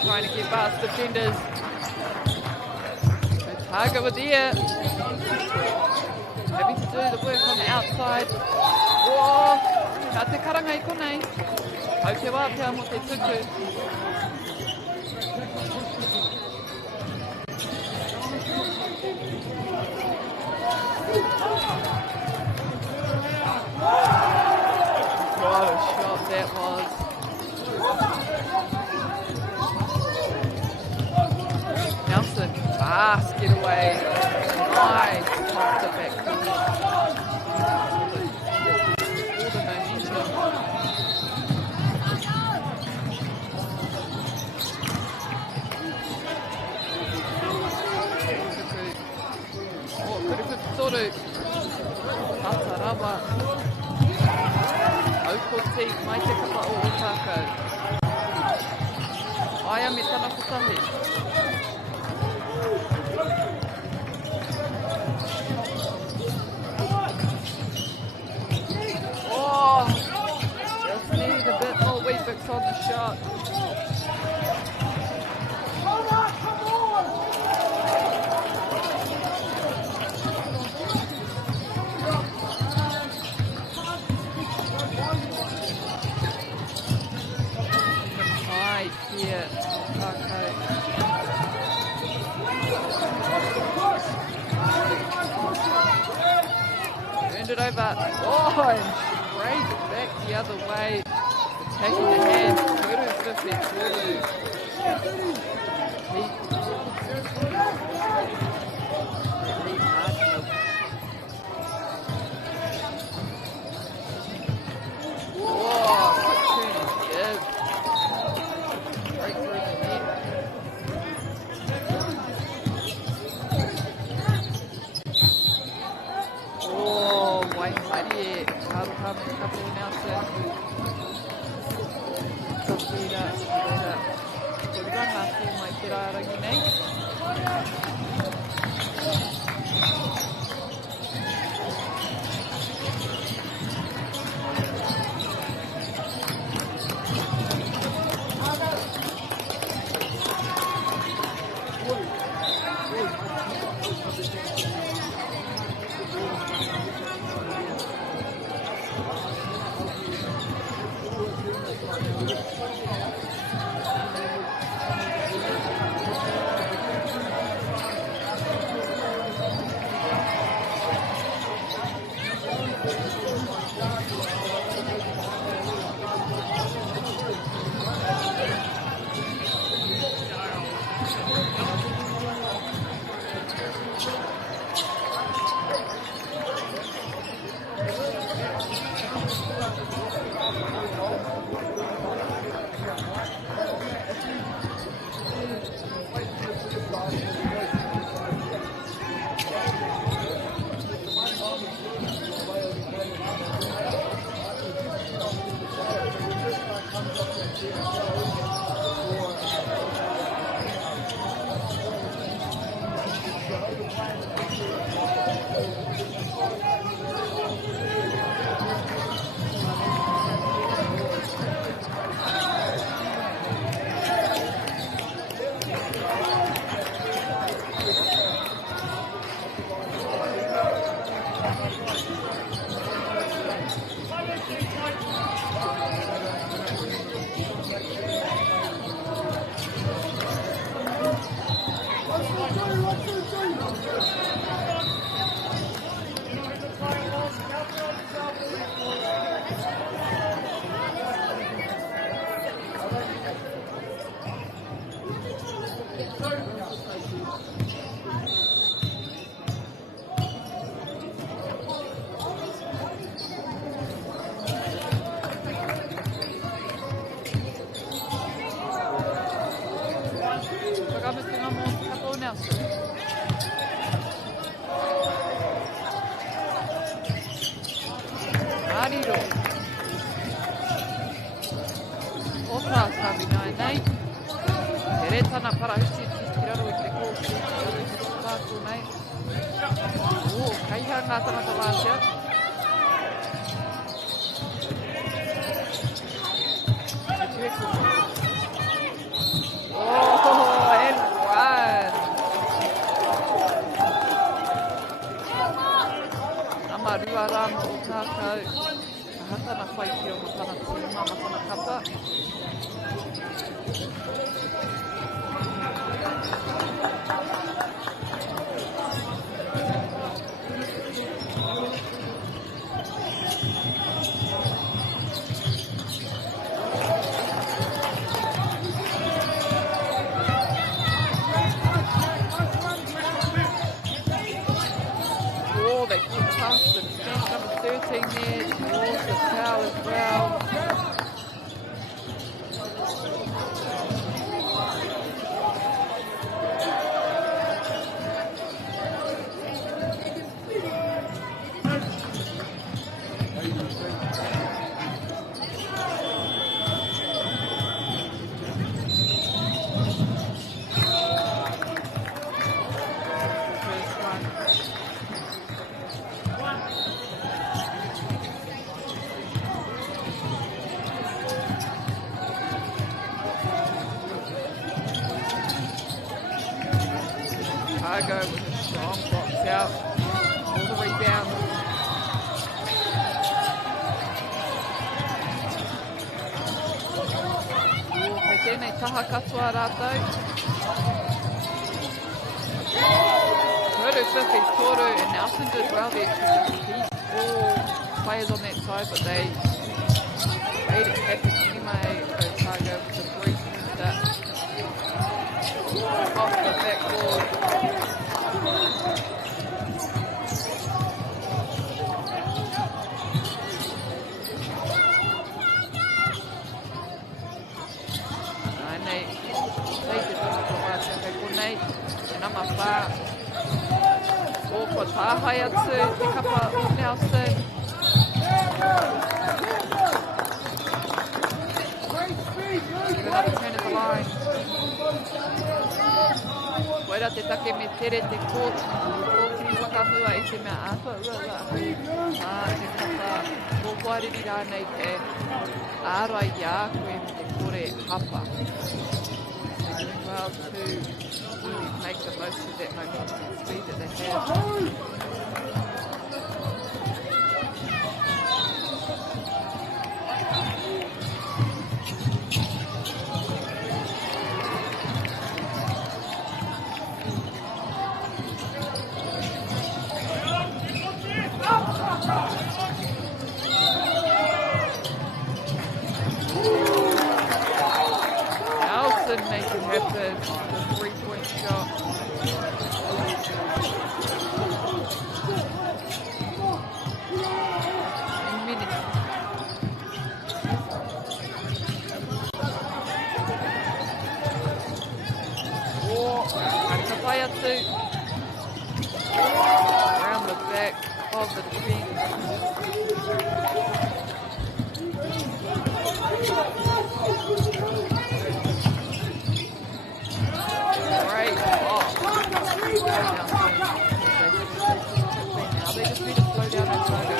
Trying to get past defenders. Otago with there. Having to do the work on the outside. Nā te karanga I konei. Hau te wāpea mo te tuku. What a shot that was. Nelson, fast get away. Nice top to back. All the momentum. Kuruku Toru. Tatarawa. Aukoti, mai te kapa o Otako. Aia me tana putahi. Just need a bit more weight on the shot. High here, okay. Turned it over. And straight back the other way. Attacking the hand. Toru 50, Toru. Quick turn and give. Right through the net. Waihari. Kapu Nelson. Kapira. Kura hasi mai te rārangi nei. Mariro. Ota tāwina nei. Te re tana parahuti ki raro I te kōki. I te tātou nei. O, kaiha ngā tangata lātia. Oh, and one. Nama rua rama o tātou. Hatana whai ki o tana tima ma tana kapa. Oh, they get past the defense number 13 there, towards the foul as well. Cargo with a strong box out. All the rebound. Hei tēnei taha katoa rātou. Toru Whiwhi Toru and Nelson did well there to keep all players on that side, but they made it happen anyway. Otago with a brief that off the backboard. O tāhai atu te kapa o Nelson. Give another turn of the line. Koera te take me tere te court. Kōkiri wakahua I te mea ātua ua ahu. Te kapa kōkuariri rānei te ārai I a koe me te kore hapa. They're doing well to make the most of that momentum and speed that they have. Nelson make it happen. The 3-point shot. Around the back of the defense. Great ball. Now they just need to slow down that Otago.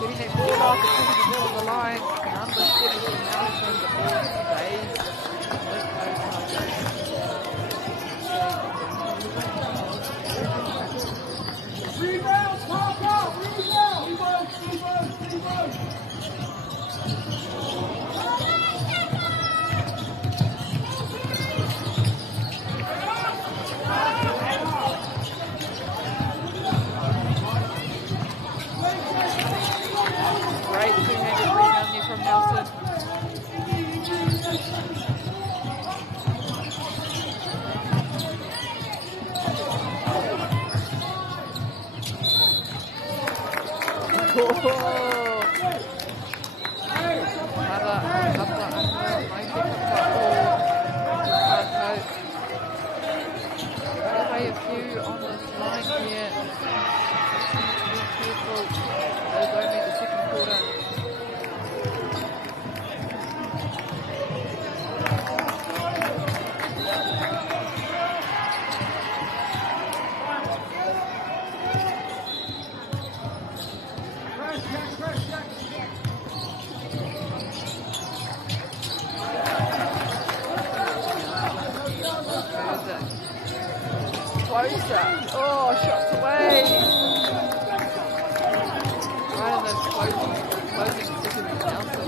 Getting that ball off, putting the ball on the line. Number 7 Nelson, the ball stays. Rebound, pop out, rebound! A few on the line here. Be careful. There's only the second quarter. Closer. Oh, shots away. Right in those closing seconds, Nelson.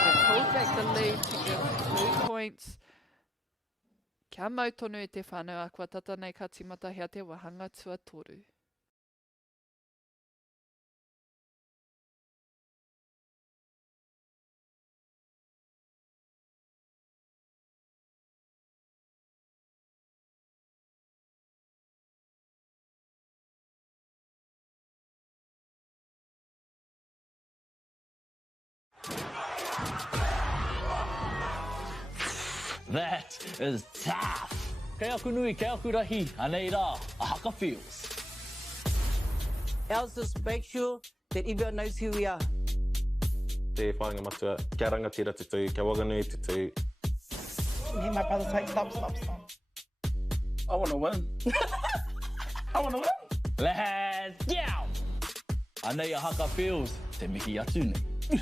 They pulled back the lead to give 2 points. Kia mau tonu e te whānau a kua tata nei ka timata hea te wahanga tuatoru. That is tough. Kei aku nui, kei aku rahi, anei rā, a haka feels. Else just make sure that everyone knows who we are. Te whāinga matua, kia rangatira te tū, kia waganui te tū. Hear my brother say, stop. I want to win. I want to win. Let's go! Anei a haka feels, te mihi atu nei.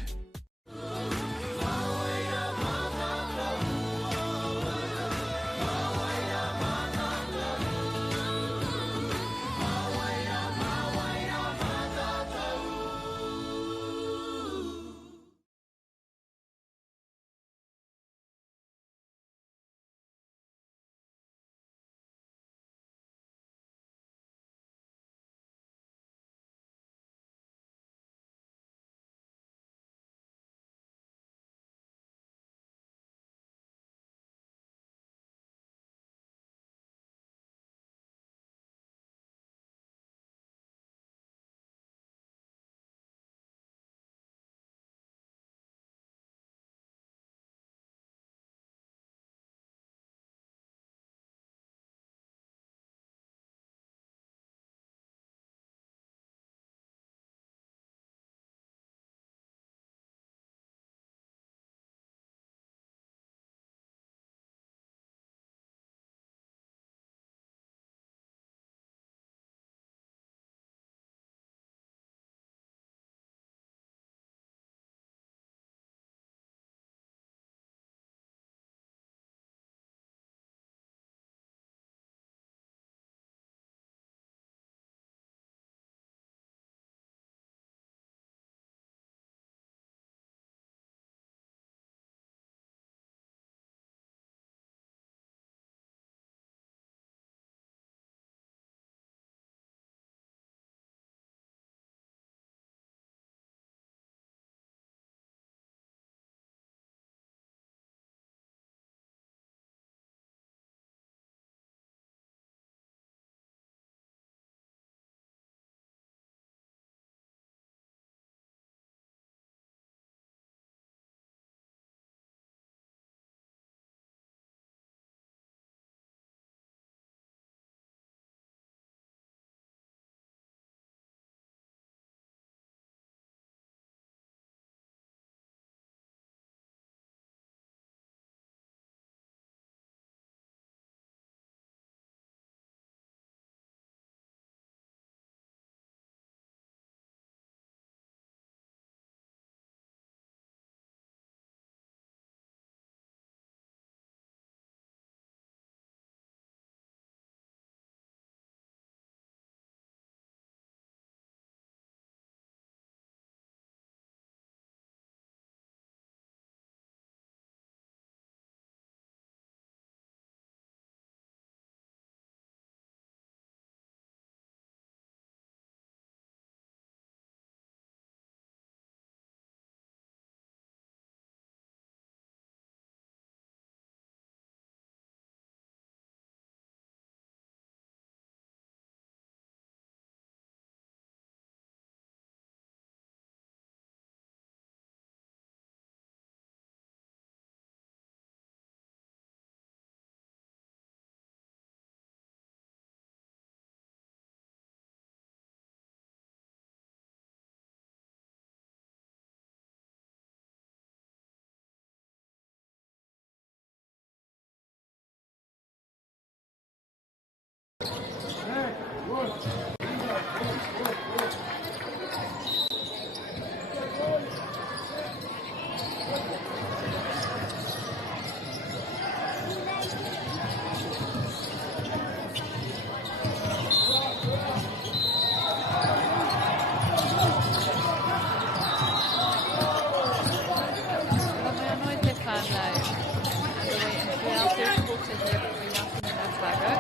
here between Nelson and Otago.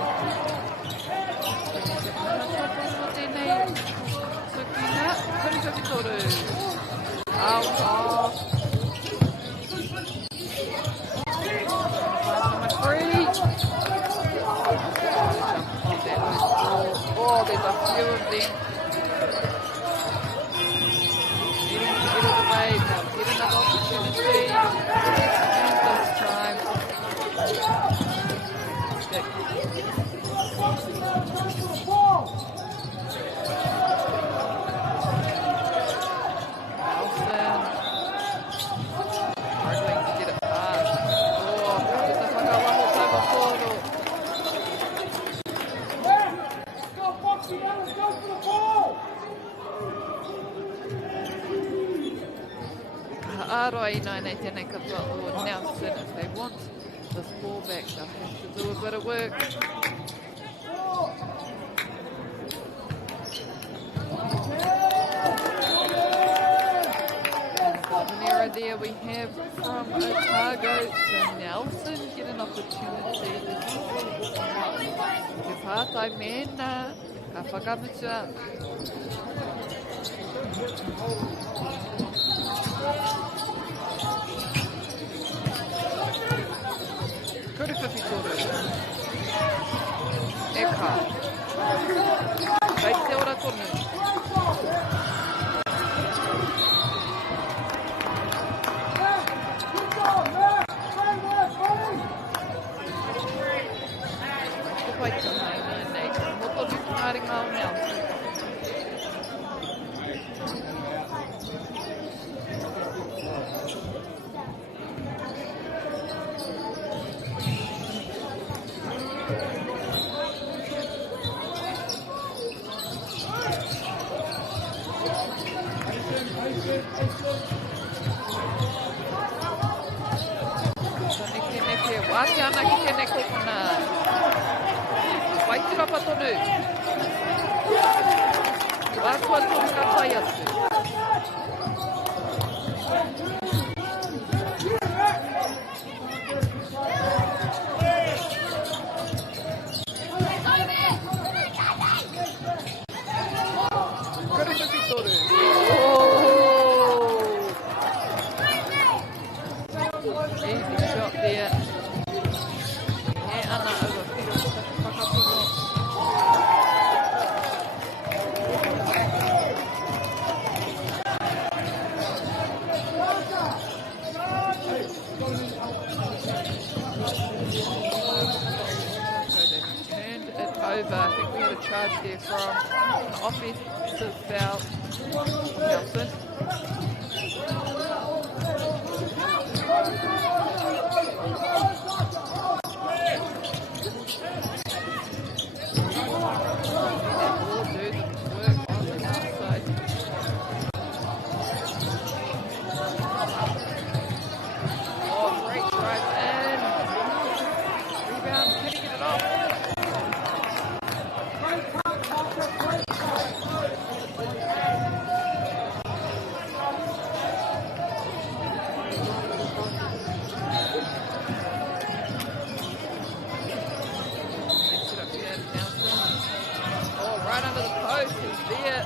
Tēnei tukina, Kurifukitoru. Out off. Free. Oh, there's a few of them. Needing to get it away, now get another opportunity. And this time. Nelson. Struggling to get it past. Oh, there's a whakawaho taiwa poro. Aroa ina nei tēnei katoa o Nelson. If they want this ball back, they'll have to do a bit of work. An error there we have from Otago. So Nelson get an opportunity. Te pātai mena, ka whakamutua. Kurifukitoru. Eka. Kai te ora tonu. Pai tamai nei. Moto luku ngāri ngā o Nelson. Wāke ana ki tēnei kokona. Wai tirapa tonu. Wātua tonu ka tai atu. Kurifukitoru. Easy shot there. Ana over whakapuno. So they've turned it over. I think we had a charge there from an offensive foul from Nelson. Right under the post, he's there.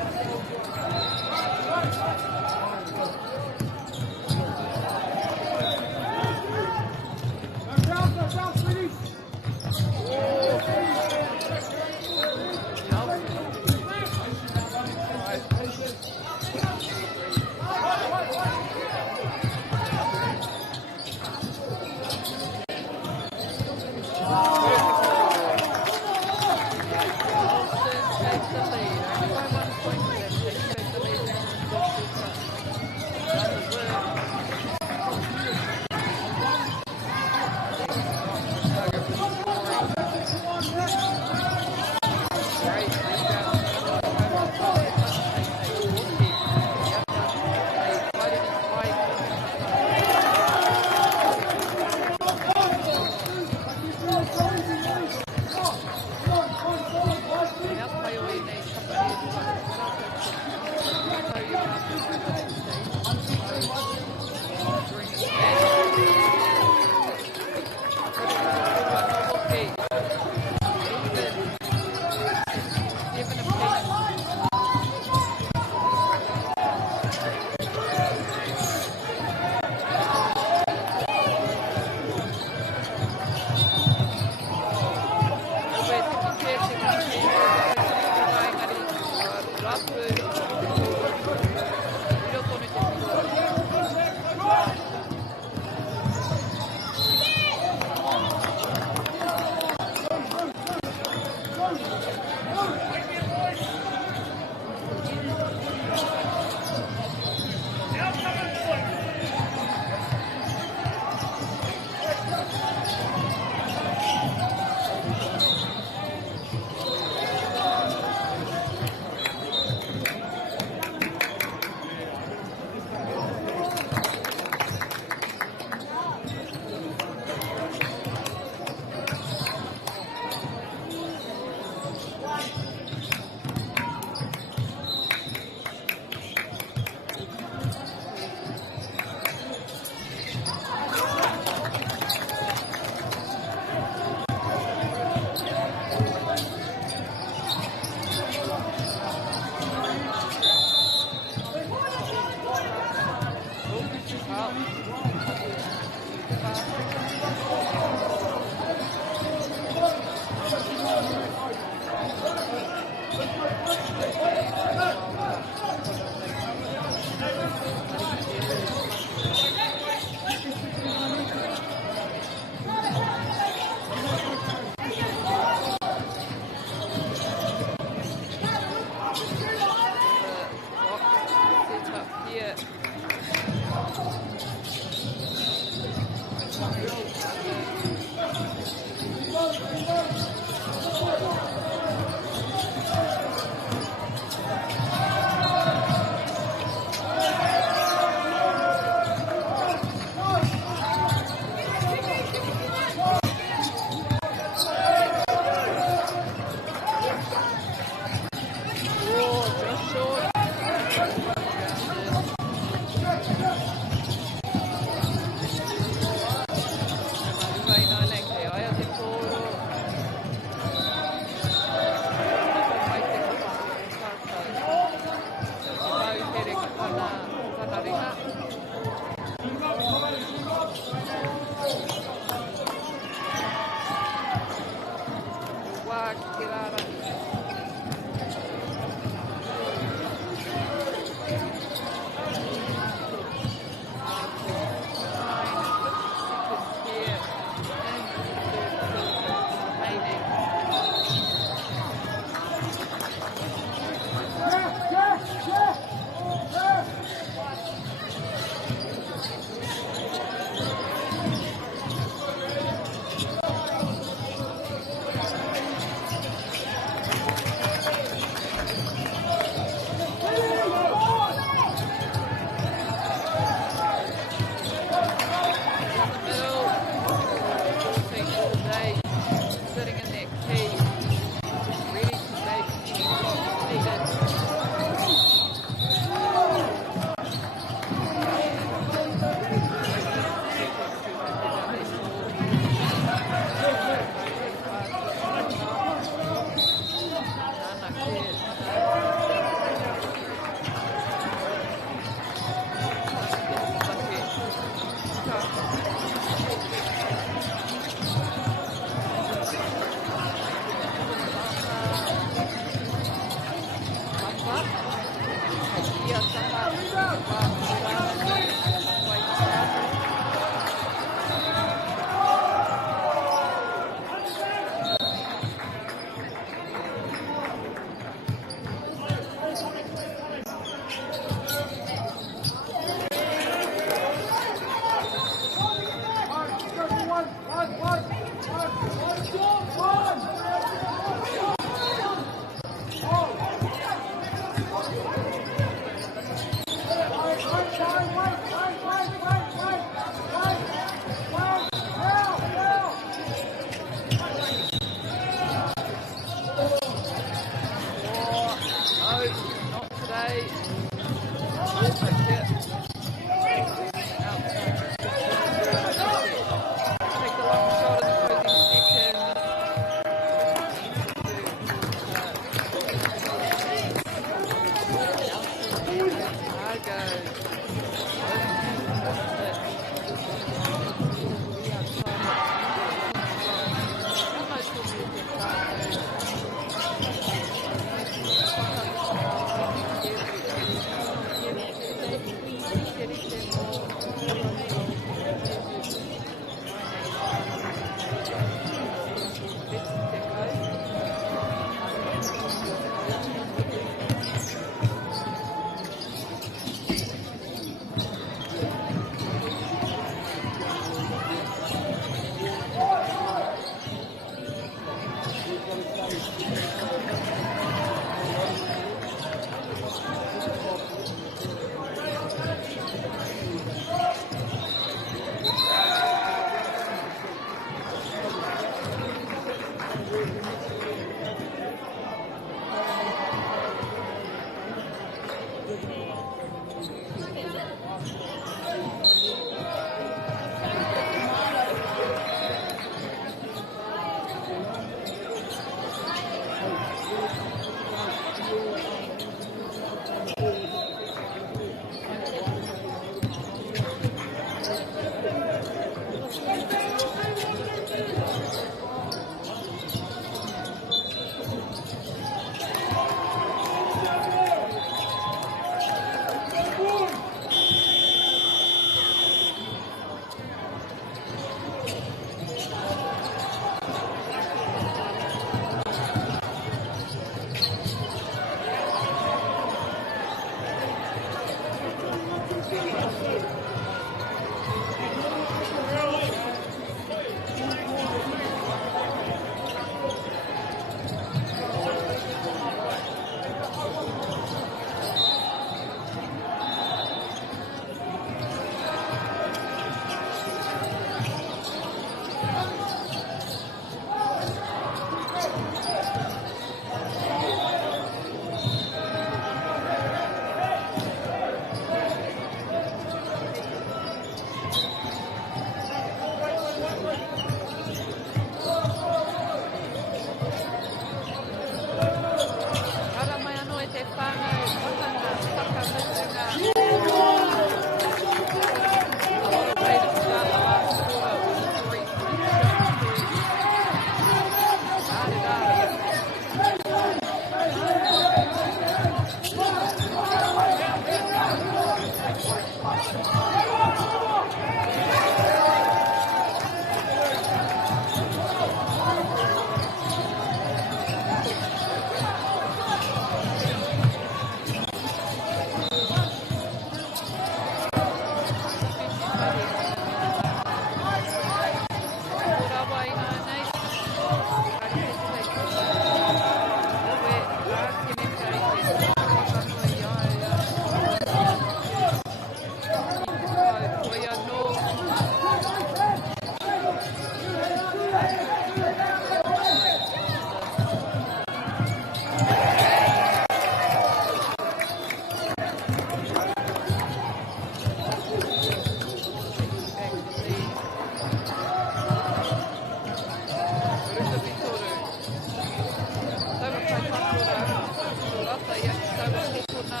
over Hekuna.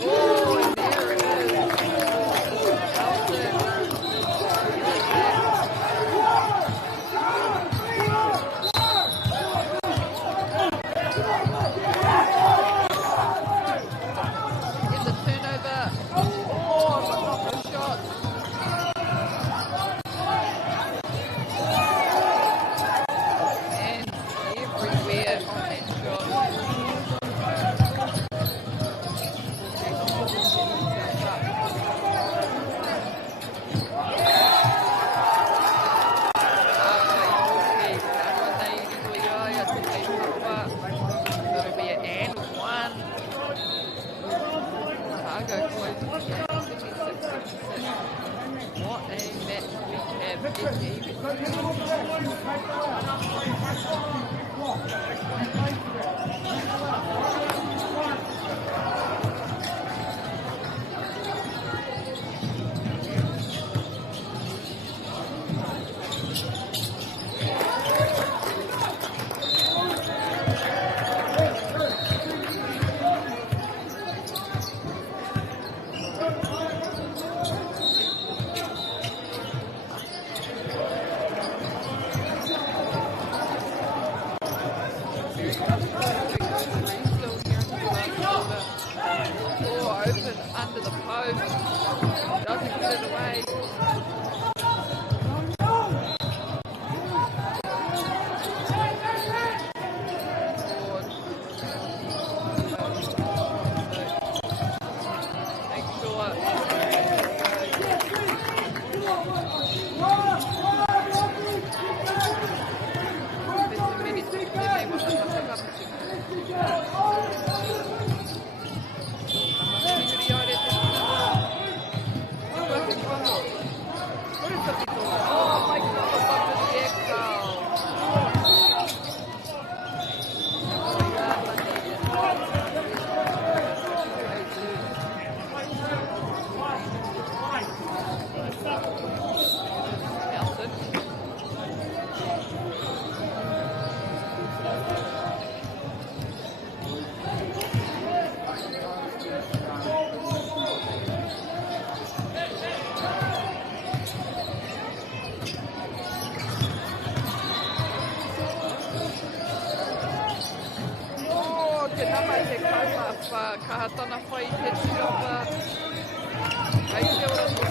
Oh, and there it is. Here's a turnover. Oh, but not those shots. And everywhere on that shot. That'll be an and one. Cargo closes the game, 76-76. What a match we have under the post, doesn't get it away. Make sure. Oh my God, the Te nama te kaima kahatana whai te tirapa. Kei te ora te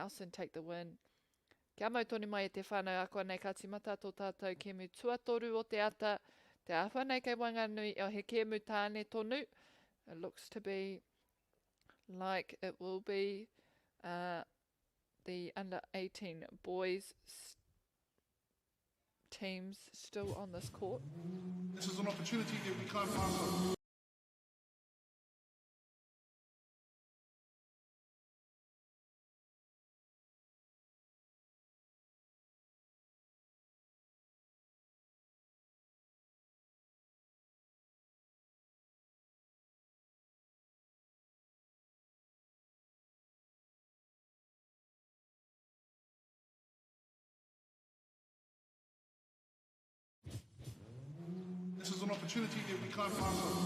Nelson take the win. Kia mau tonu mai e te whānau a koa nei ka timata tō tātou ke mu tuatoru o te ata. Te awha nei kei Wanganui o he ke mu tāne tonu. It looks to be like it will be the under 18 boys teams still on this court. This is an opportunity that we can't pass on. opportunity that we can't pass up.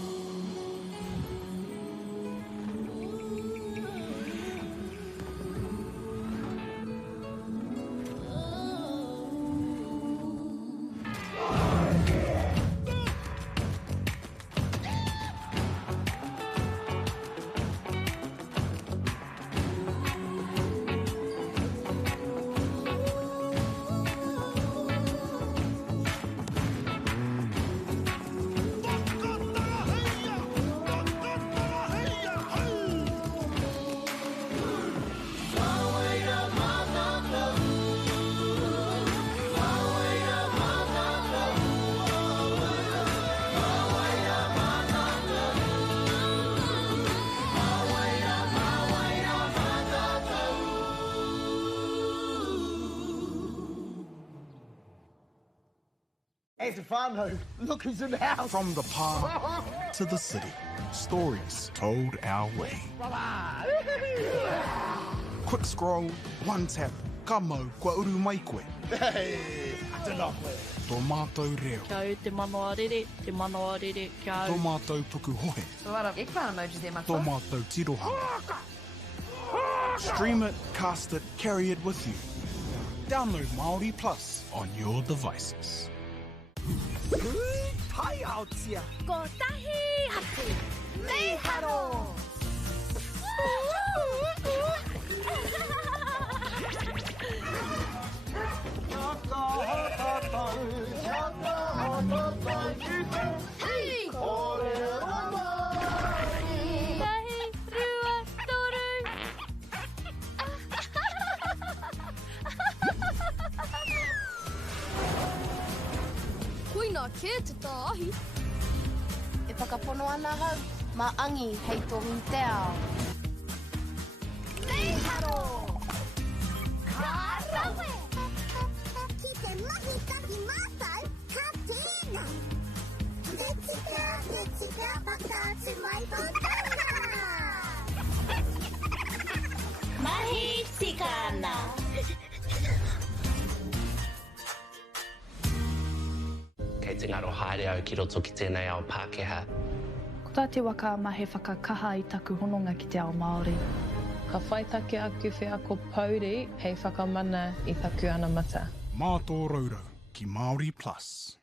Estefano, look who's in the house. From the park to the city, stories told our way. Quick scroll, one tap, ka mau kua uru mai koe. Hey, I don't know. Tō mātou reo. Kia au te manoa rere, kia au. Tō mātou tuku hohe. A lot of eggplant emojis there, Tō mātou tirohanga. Stream it, cast it, carry it with you. Download Māori Plus on your devices. Pai autia. Ko tahi atu. Me haro. Hey! Tahi rua toru. Koina ke te tāhi. E whakapono ana hau, maangi hei tohu te ao. Me haro. Ka rawe. Ki te mahi taki mātai, ka tēnā. Te tika, whakaatu mai tō taha. Mahi tika ana. Kei te ngaro haere au ki roto ki tēnei ao Pākehā. Ko tā te waka ma he whakakaha i taku hononga ki te ao Māori. Ka whaitake aku whea ko Pauri hei whakamana i taku ana mata. Mā tō raurar ki Māori Plus.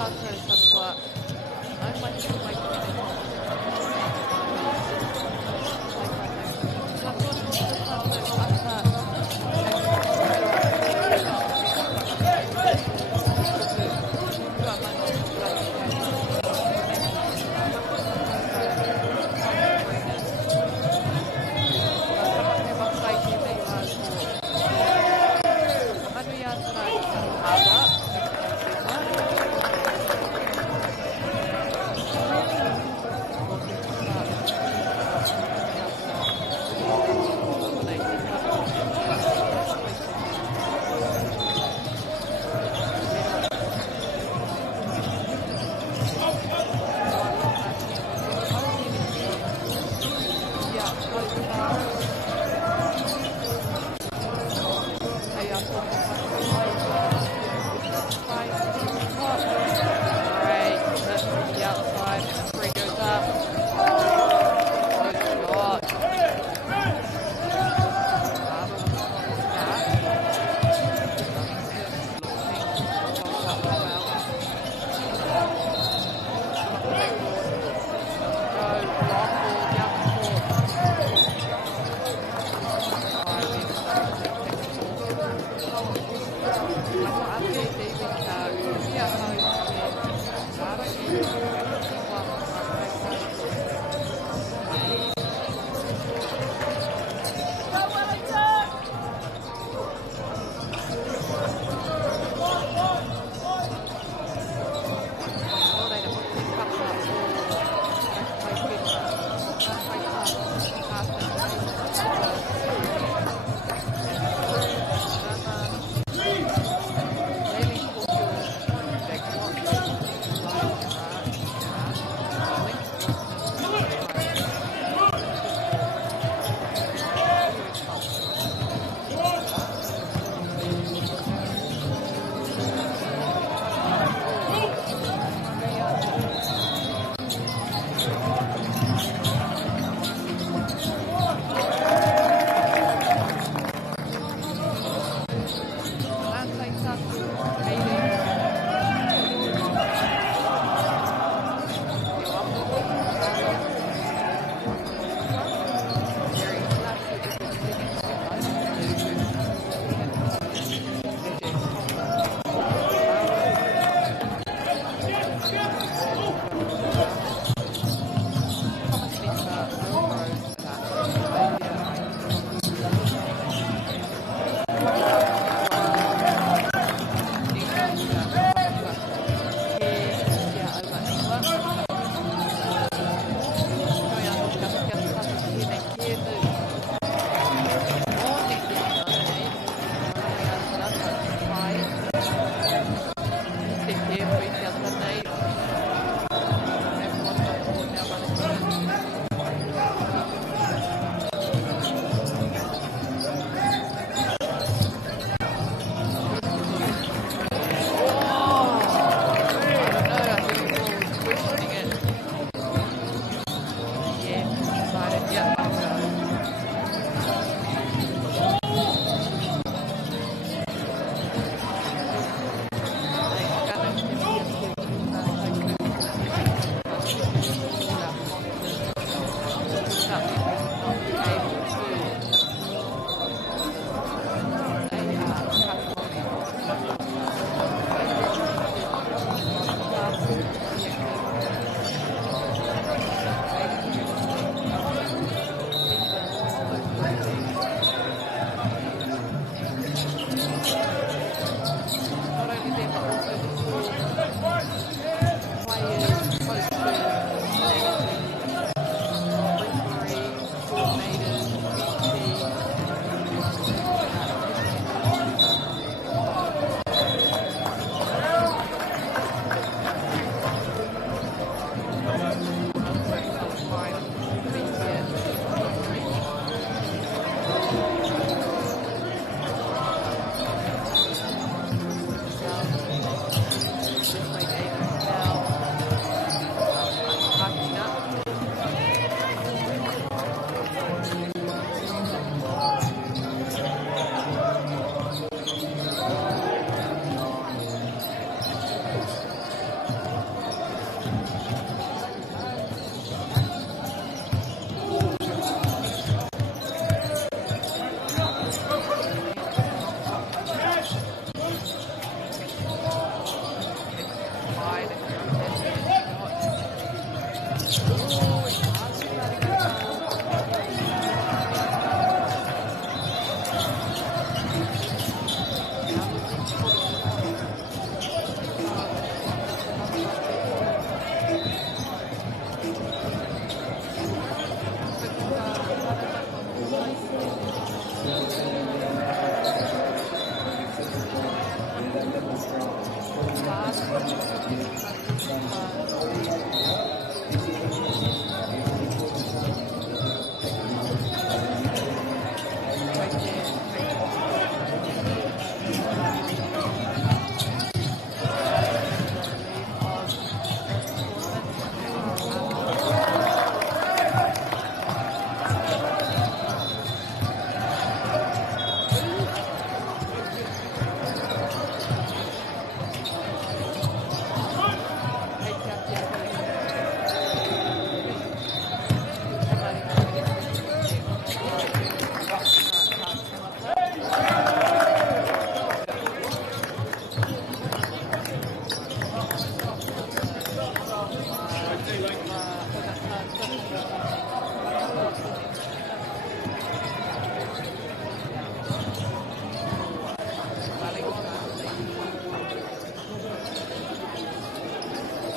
tātou satua. Nau mai te mai te mai. Satua no te tātou ata.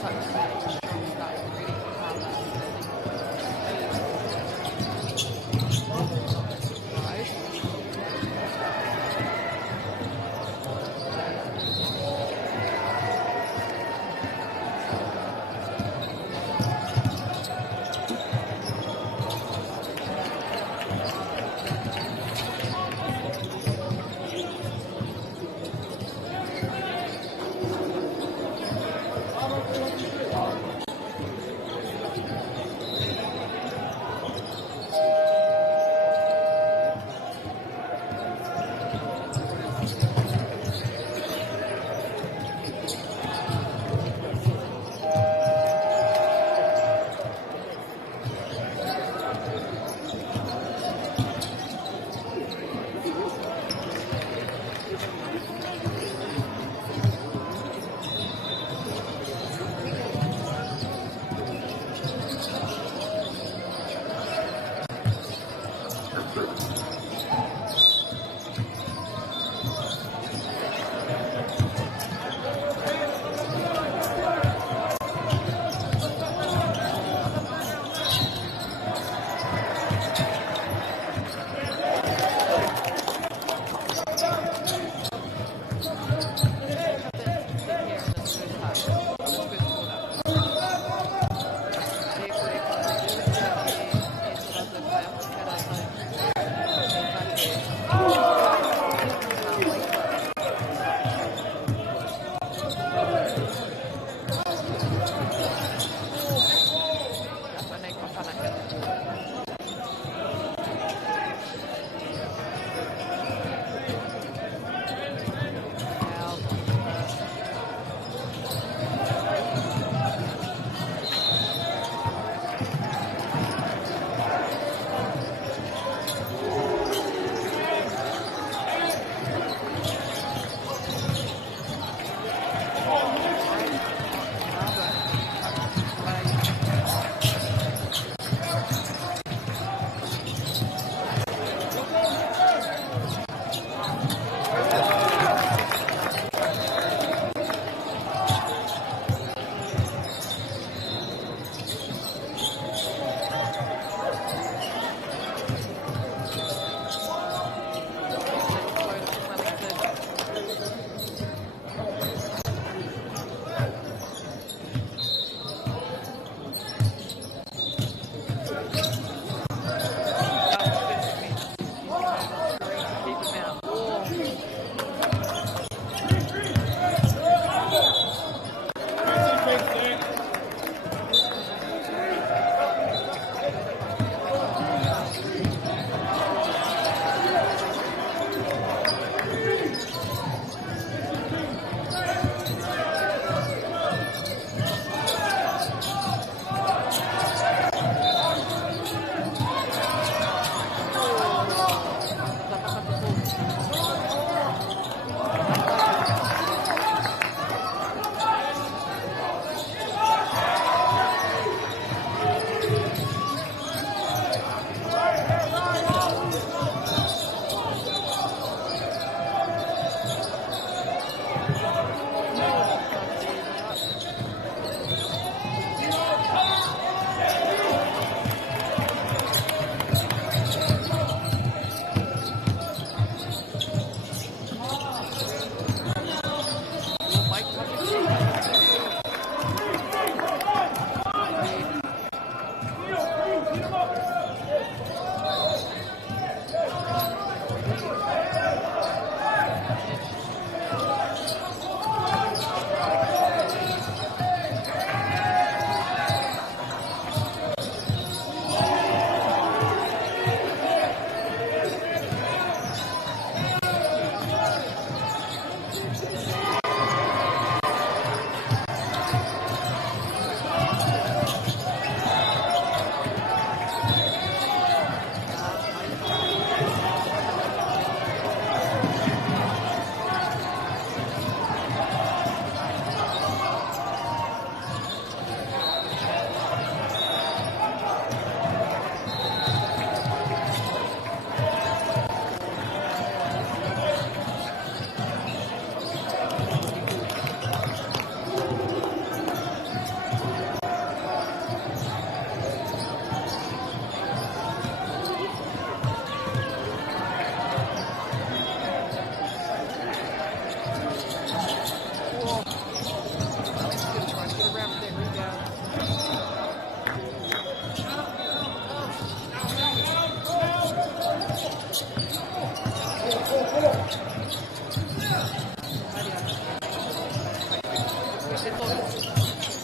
such a strong start already for Hala.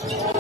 Wicket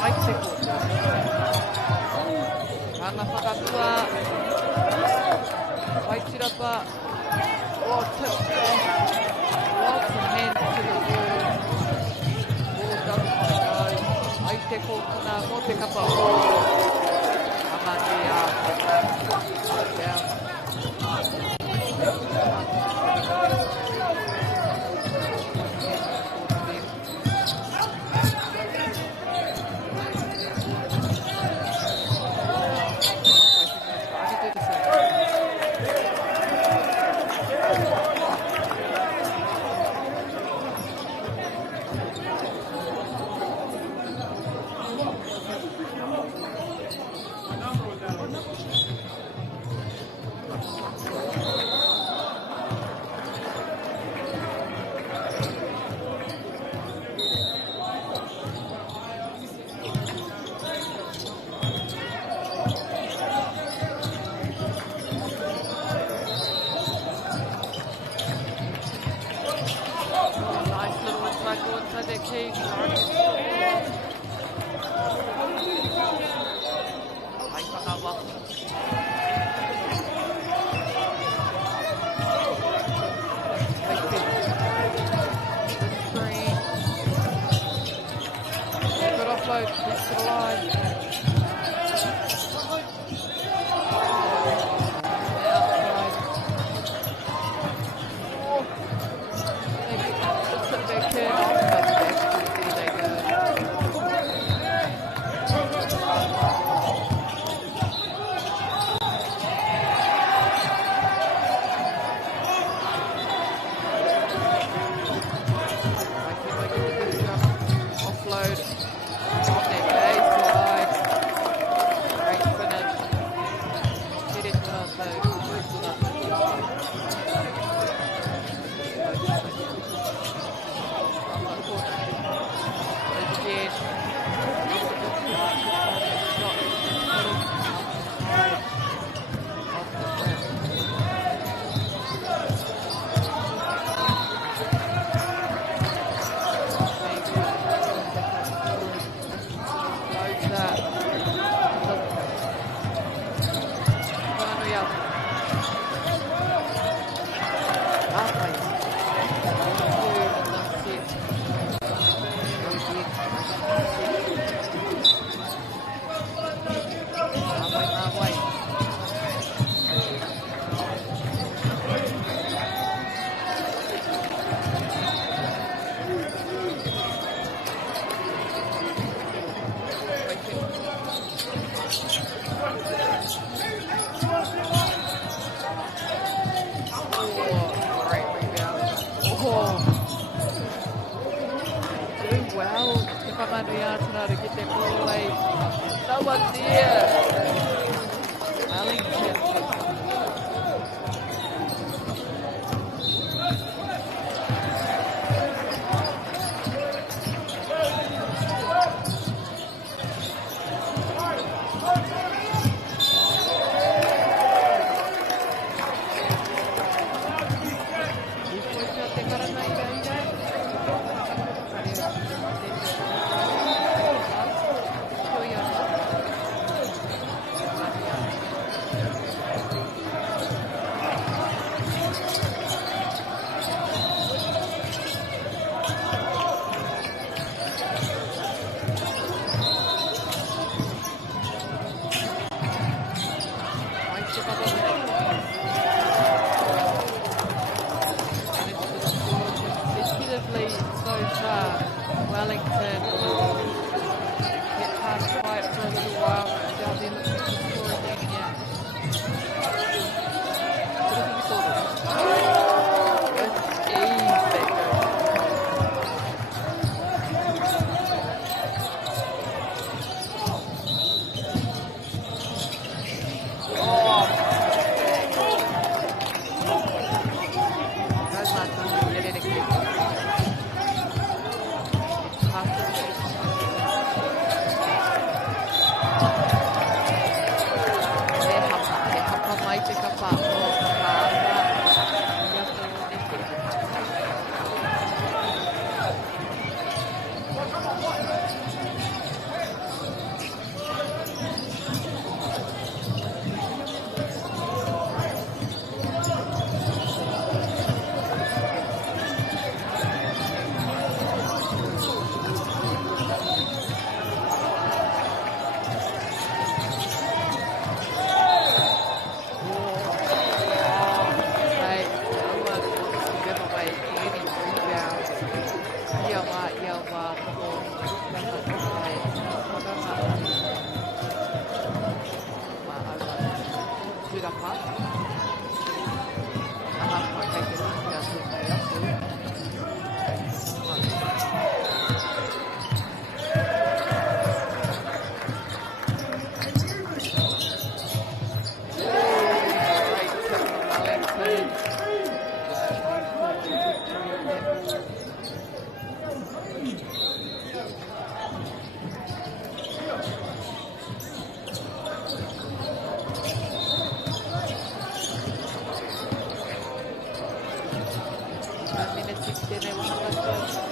Waiteko. Ranga whakatua. Waitirapa. Oh, tipped off. Lots of hands to the wall. Ball doesn't go. Waiteko kuna mo te kapa o. Amatea. Down. tēnei whakatau.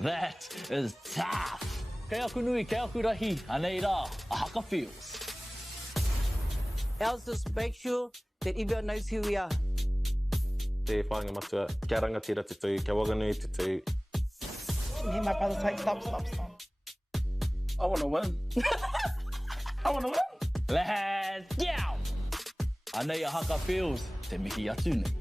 That is tough. Kei aku nui, kei aku rahi, anei rā, a haka feels. Else just make sure that everyone knows who we are. Te whāinga matua, kia rangatira te tū, kia waganui te tū. Hear my brother say, stop, stop, stop. I want to win. I want to win. Let's go! Anei a haka feels, te mihi atu nei.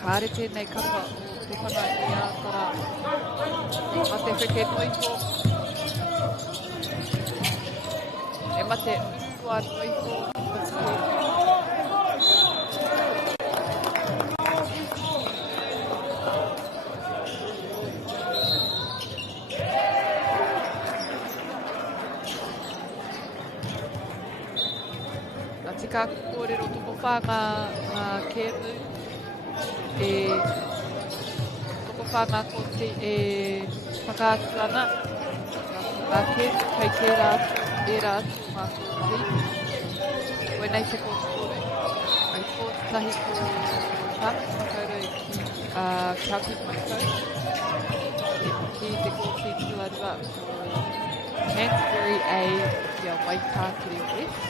Kāre tēnei kapa o te whana i a tara a te wheke noiho. E mate urua noiho Nā tika kōrero toko whānga kēmu e toko whānga ko te e whakaatu ana ngā kēmu kai te rā e rā ngā kōti koe nei te kōtore ai tō tahi ko tāku makaurau ki Kauki Mako ki te kōti tuarua Canterbury A kia Waikākiri West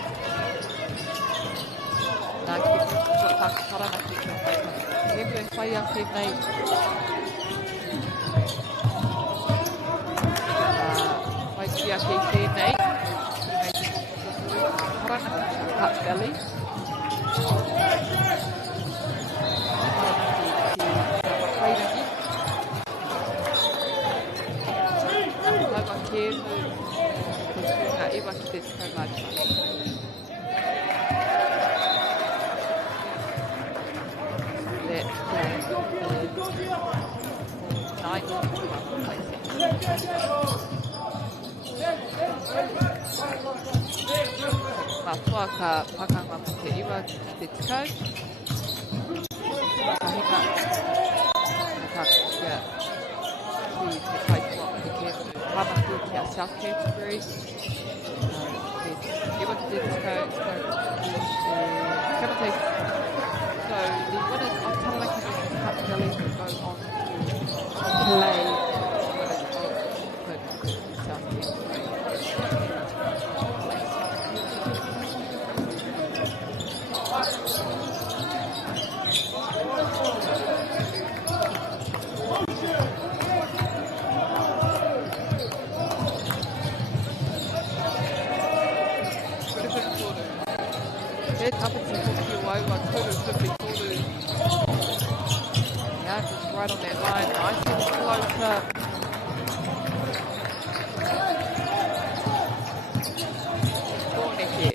nā ki te kōtua Taranaki kia Waikākiri Hewe whai a tēnei Kia kei tēnei. Taranaki ki Cut Belly. Taranaki ki Hawa Kēmu. Te tūnga ewa ki te tikaumātua. Matua ka pakanga mo te iwa ki te tikau. Kahika ka kia ki te kaipua o te kēmu Hamaku ki a South Canterbury. Te iwa ki te tikau ki te Kamate. So the winners of Taranaki versus Cut Belly will go on to play South Canterbury. Te tapiti hoki o Aiwa Kuru Kupi Toru. Yeah, just right on that line. Nice and closer. Korneke.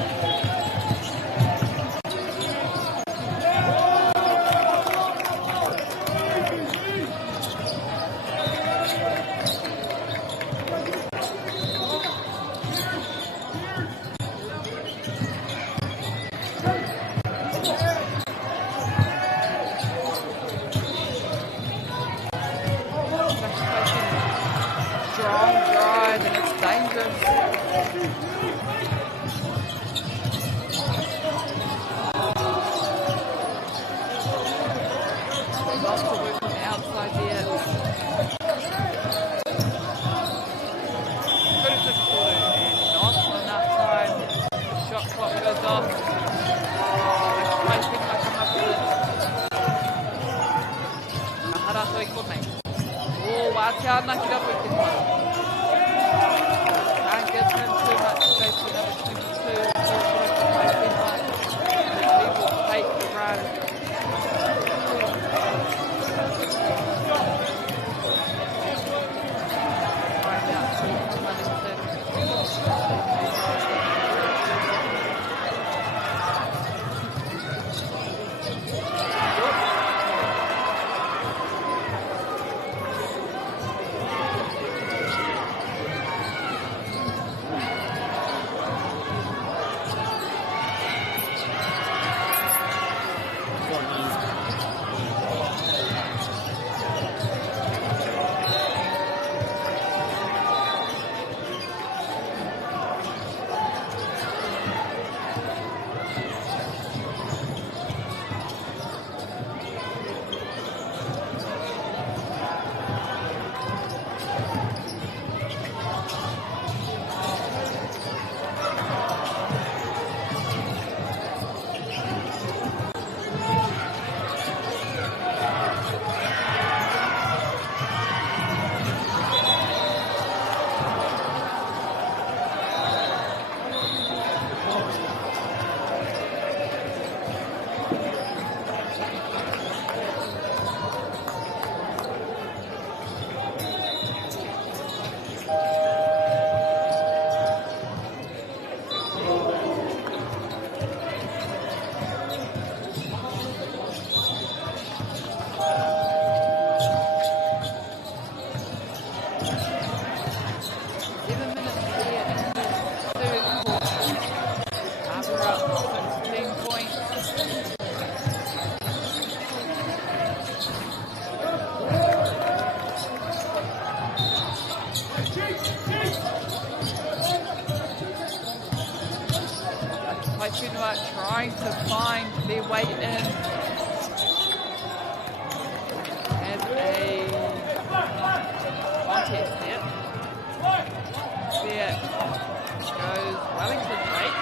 Strong drive and it's dangerous. Lots of work on the outside there. Good for Toru and not enough time. Shot clock goes off. I think I come up with it. Nahara toi konei. Oh, wātea ana ki rapo i te whai. Can't give him too much space for number 22. He will take the run. Right out to Wellington. Waitunua trying to find their way in as a contest there. There goes Wellington Drake.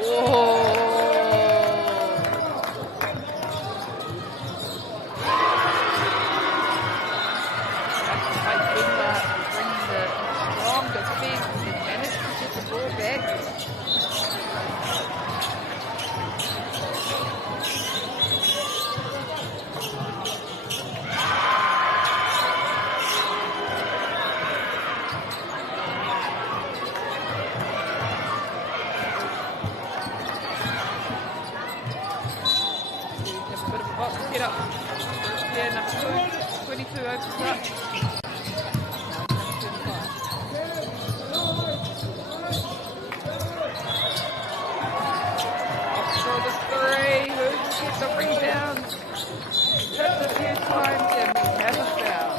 Whoa! 22 opens up. For the three, who's get the rebound? Tripped a few times and we have a foul.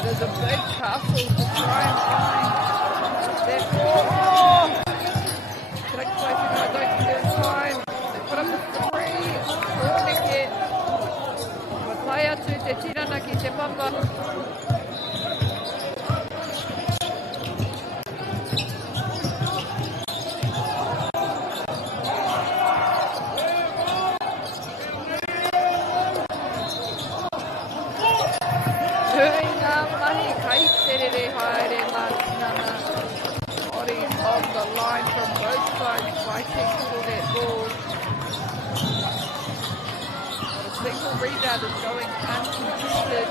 There's a big castle to try and find that ball. Oh! Takes place in I don't think there's time. They put up the three. Wicket. Watai atu te tirana ki te papa. On the line from both sides fighting for that ball. But a single rebound is going uncontested.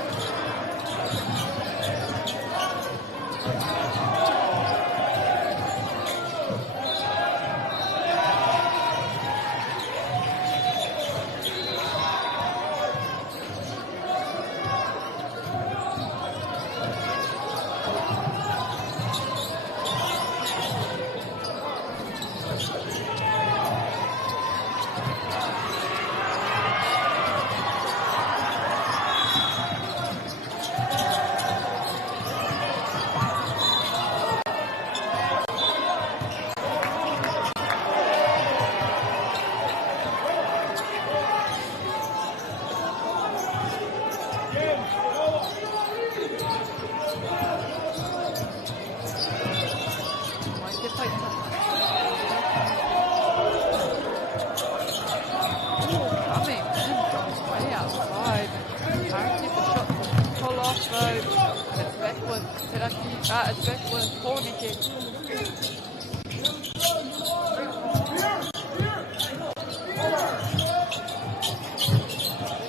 It's back with Hornick.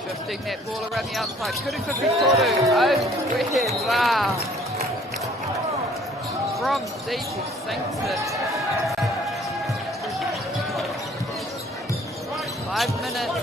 Shifting that ball around the outside. Kuruka Vitoru. Oh, wicked. Wow. From deep, he sinks it. 5 minutes.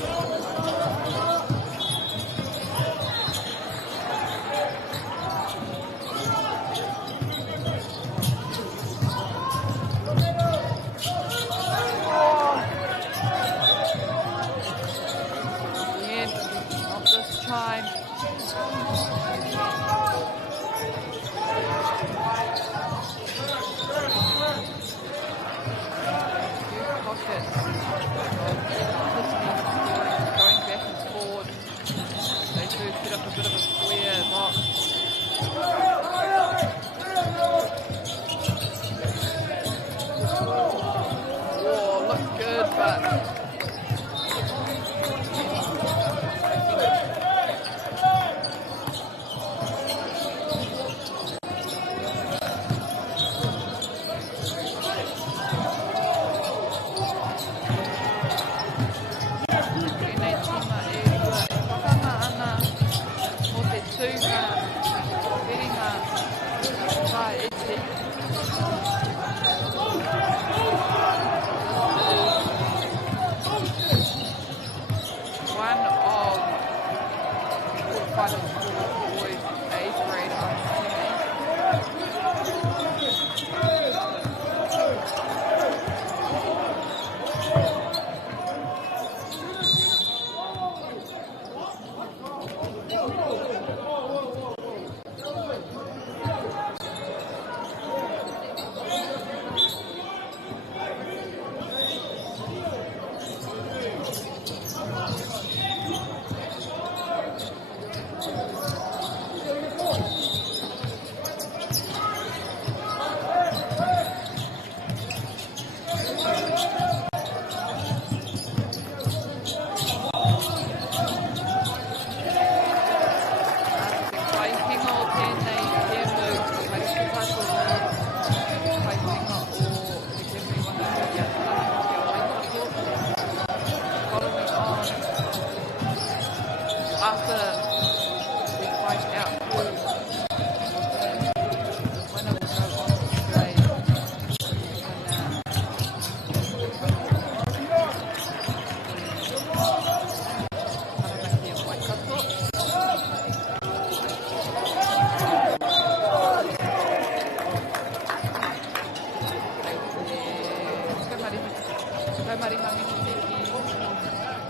kaumariha minitiki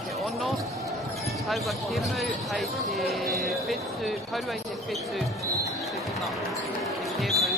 ke ono. Taua kemu hei te whetū, kaurua i te whetū te tima te kemu.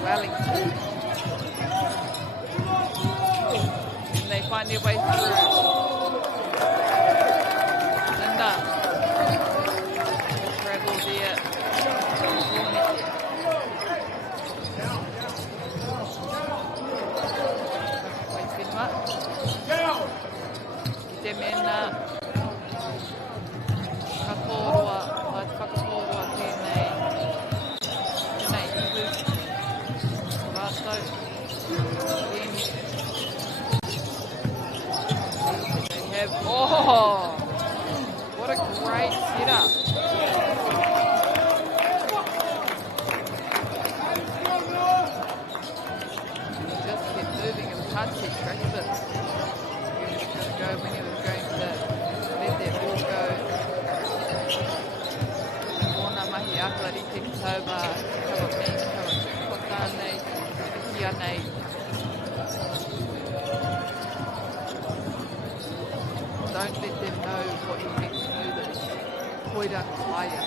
Wellington. And they find their way through. Linda. Travel there. Demena. Kakorua. Whakakorua tēnei. They have, oh, what a great setup. Just kept moving and touching, tracked it. He was going to go when he was going to let that ball go. Ona mahi akari te kitauba, kawa nei. Don't let them know what you need to do this. Koira kaya.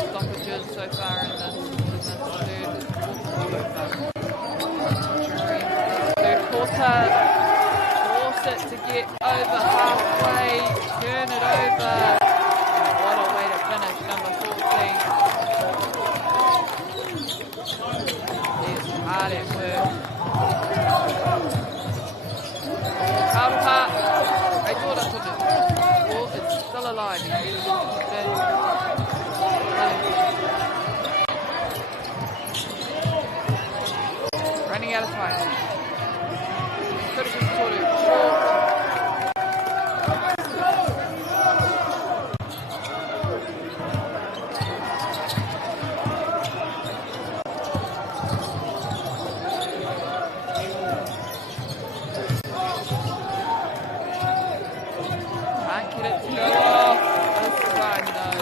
Stoppages so far in this third quarter. Force it to get over halfway, turn it over. What a way to finish, number 14. He's hard at work. Karuha, I thought I could have. Oh, it's still alive. Running out of time. Could have just put it short. Can't get it to go off. This time though.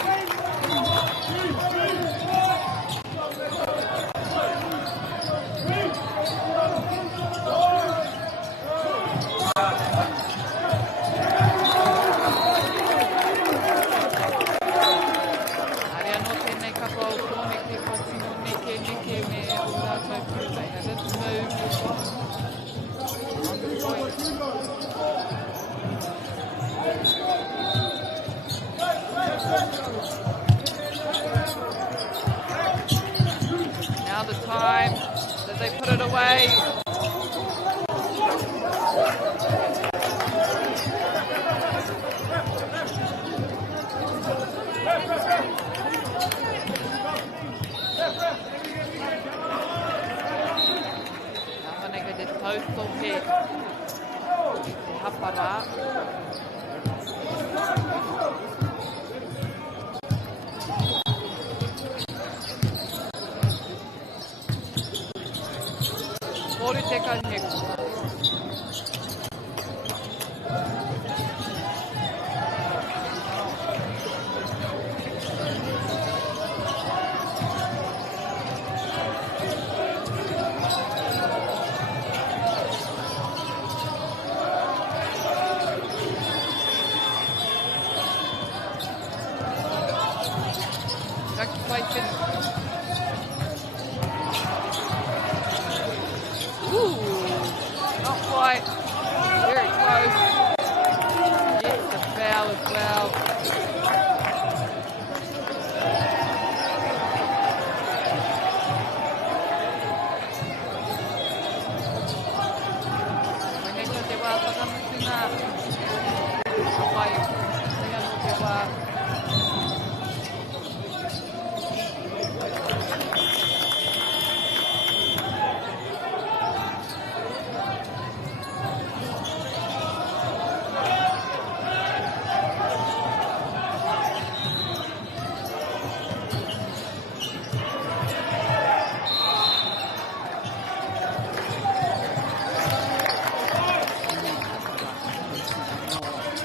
Now the time that they put it away. Namanega de tauto he te hapara. Mori te kanheku. Raki Waitin. Ooh, not quite. Very close. Gets the foul as well. Maneka te wā whakamutunga. Awai, mea no te wā.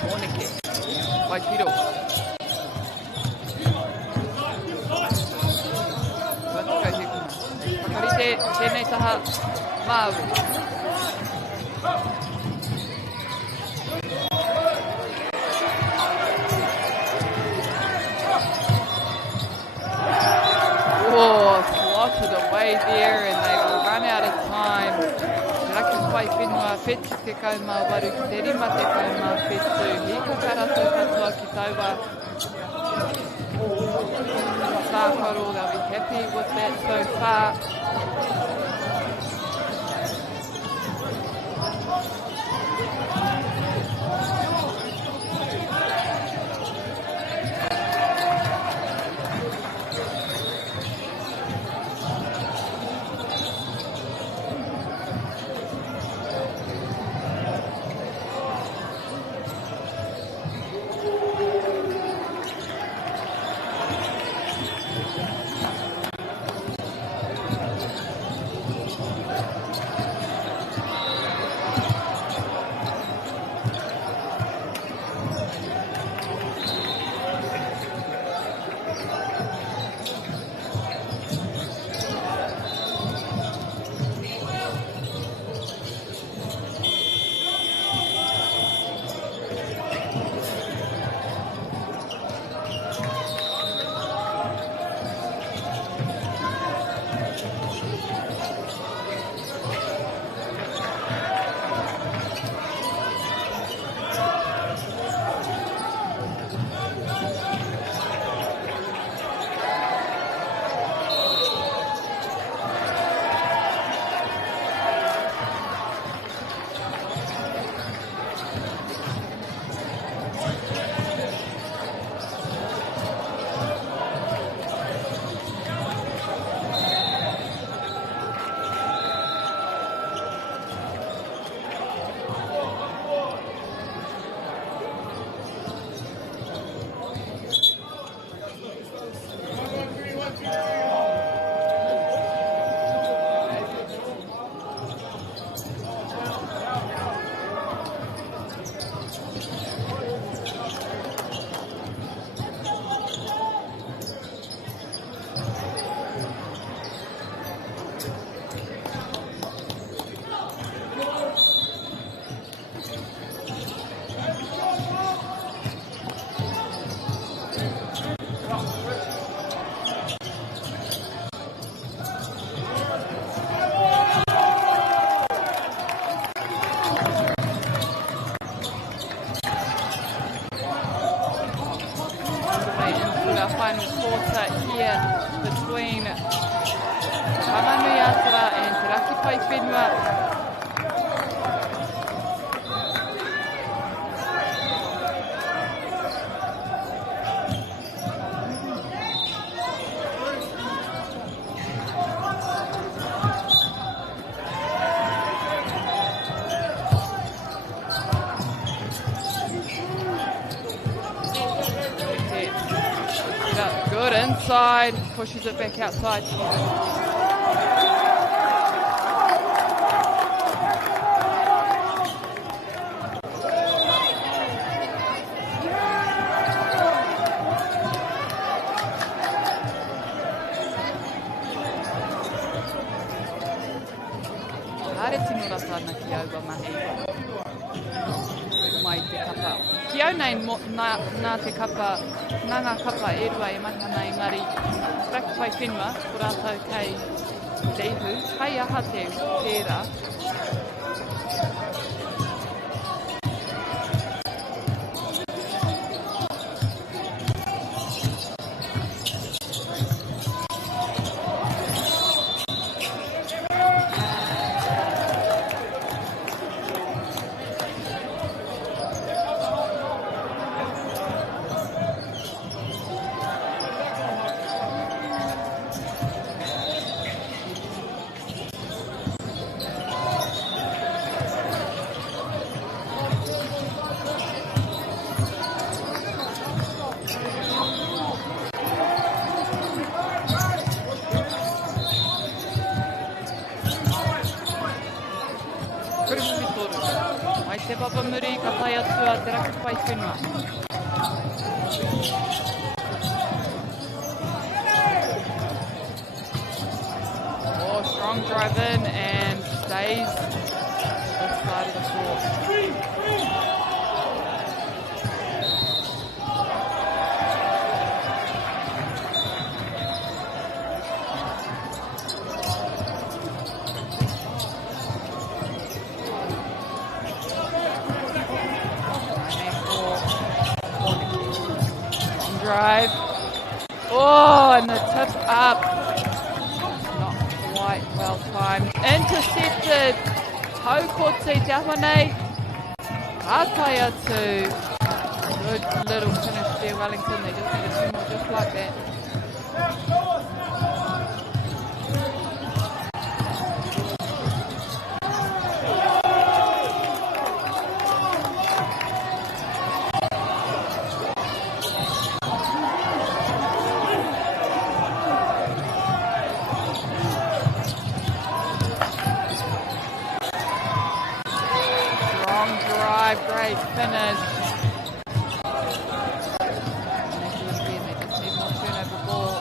Moneke, Waipiro. Whakarite, tēnei taha, Māu. Oh, slotted away there and they will run out of time. Raki whai whenua whetu te kaumā waru ki te rima te kaumā whetu. Hika karato katoa ki taua. Whākaro, they'll be happy with that so far. our final quarter here between Whanganui-a-Tara and Te Raki Pai Whenua. Good inside, pushes it back outside. Hare tino rata na ki au mahi mai te kapa. Ki au nei nā te kapa, nā ngā kapa e rua e mahi ana engari. Raki Pai Whenua, ko rātou kei Lehu, kai aha te pērā. Mai te papa muri ka tai atu a Te Raki Pai Whenua. Oh, strong drive in and stays this side of the court. Drive. Oh, and the tip up. Not quite well timed. Intercepted. Hau ko te Japanese. Atai atu. Good little finish there, Wellington. They just need a few more just like that. Great finish. They just need more turnover ball.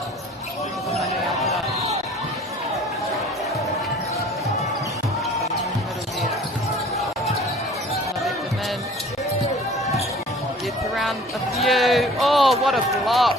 Gets around a few. Oh, what a block.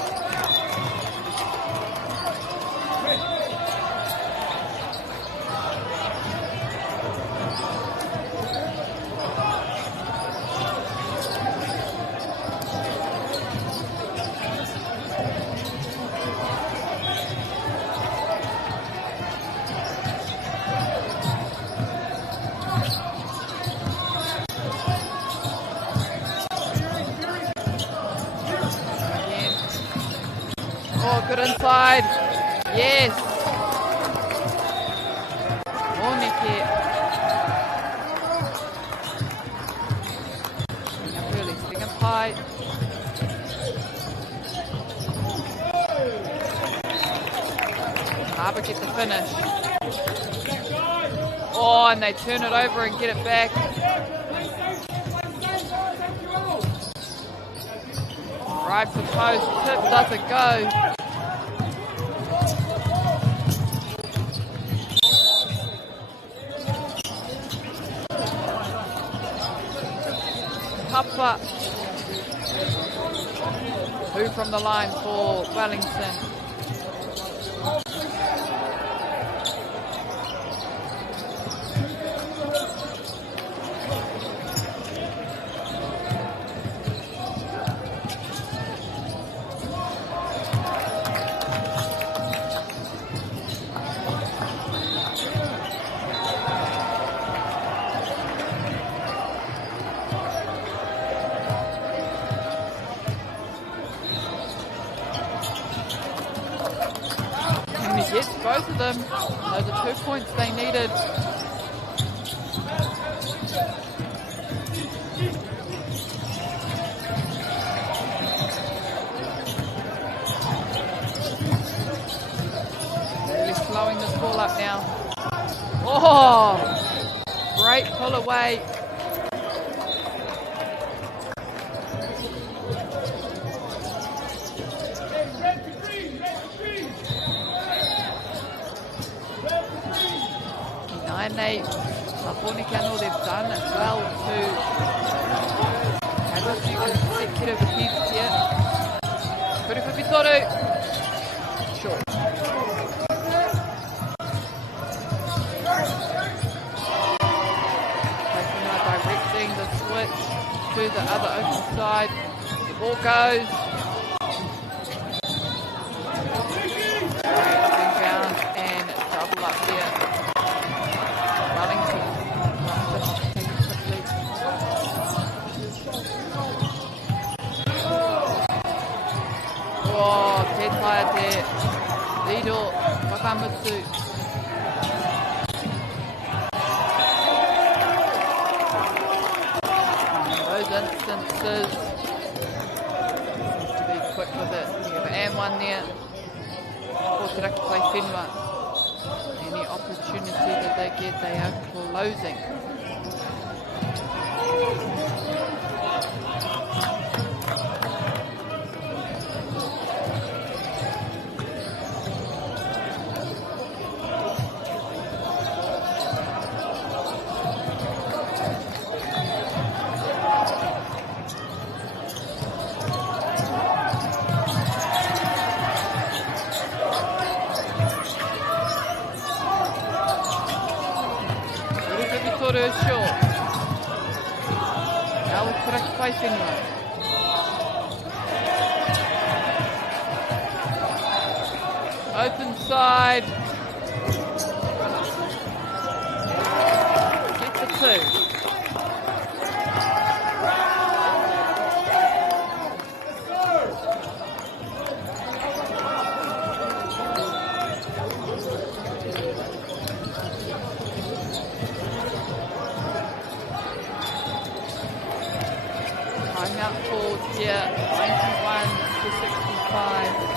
Oh, good inside. Yes. Monike. Swing up early, swing up high. Harbour get the finish. Oh, and they turn it over and get it back. Drive to post, tip doesn't go. Papa. Who from the line for Wellington? gets both of them. Those are 2 points they needed. Really slowing this ball up now. Oh, great pull away. Laponikano, they've done well to have a few consecutive attempts here. Kuru for Vitoru. Short. Takuna directing the switch to the other open side. The ball goes. Inbound and double up here. Wellington. Oh, te taia te Lido Wakamatsu. In those instances, to be quick with it. We have an one there for Te Raki Pai Whenua. Any opportunity that they get, they are closing. Short. Now with Te Raki Pai Whenua. Open side. Get the 2. Timeout called here, 91 to 65.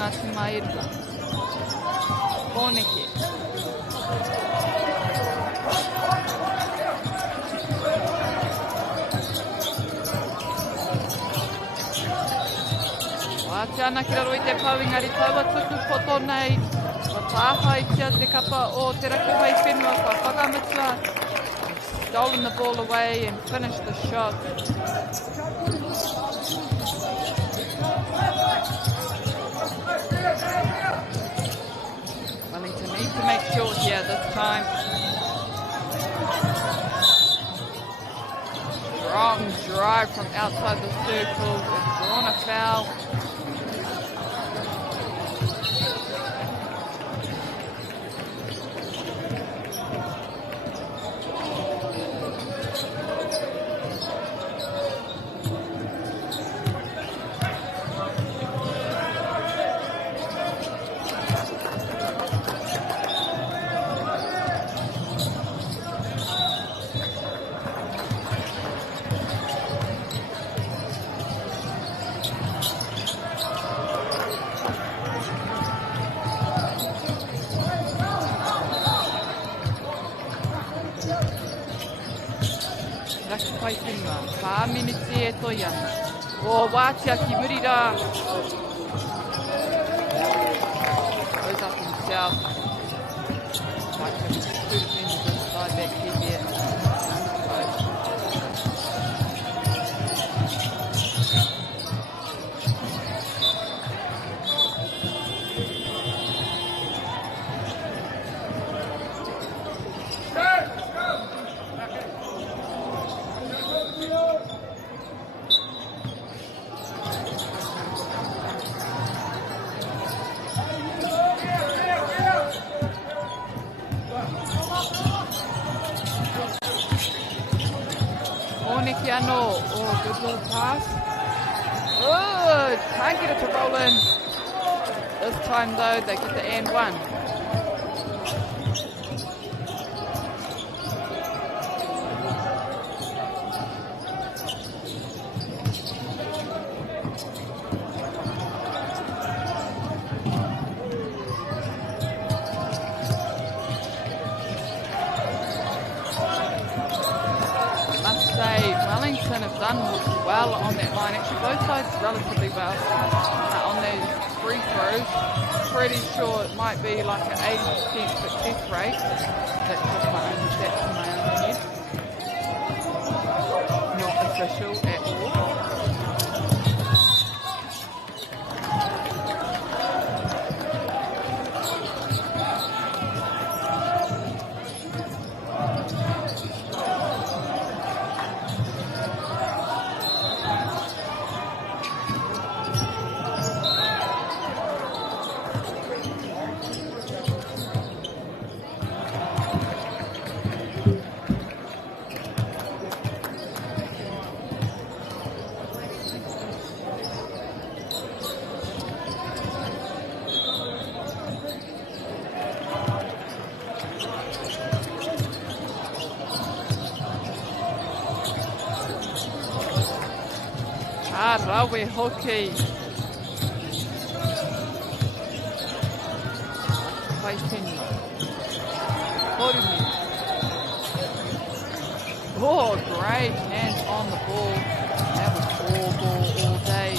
Ngāti Mairua. Pōneke. Wāte ana ki raro I te pauingari taua tuku poto nei. Wa tāhai kia te kapa o Te Raki Pai Whenua ka whakamatua. Stolen the ball away and finished the shot. Wellington need to make sure here this time. Strong drive from outside the circle. It's drawn a foul. Raki pai whenua. Whāminiti e toi ana. O wātia ki Murira. Goes up himself. Like a good thing to side back here yet. Nikiano, oh, good little pass. Oh, can't get it to roll in. This time though, they get the and one. Have done well on that line. Actually, both sides relatively well on those free throws. Pretty sure it might be like an 80% success rate. That's just my own stats in my own head. Not official at all. Rawe hockey. Fighting. Oh, great hands on the ball. That was all ball all day.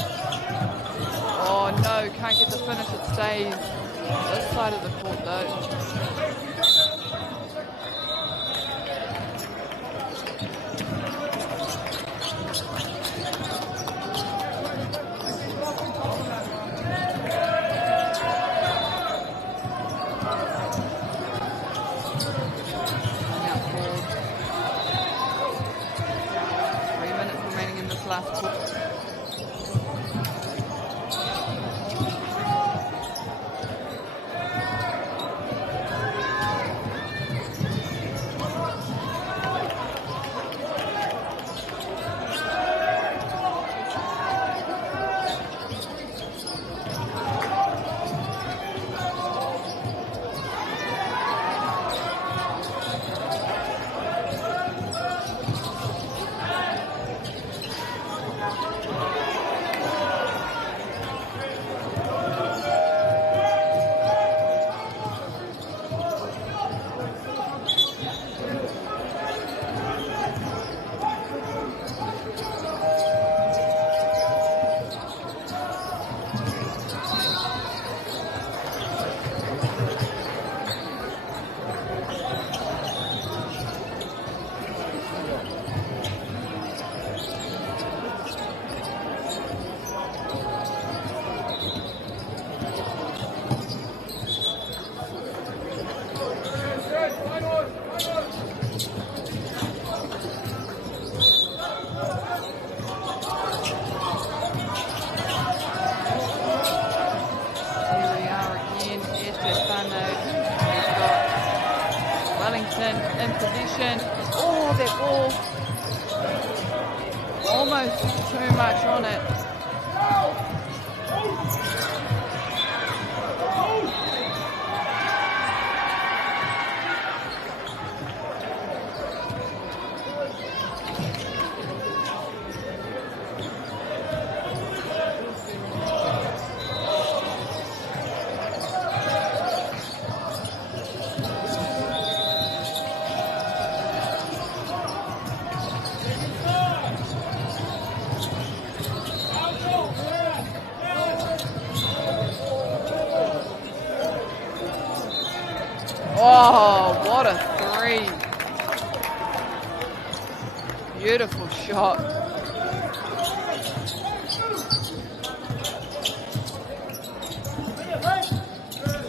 Oh no, can't get the finish. It stays this side of the court though. In position. Oh, that ball. Almost too much on it. Beautiful shot.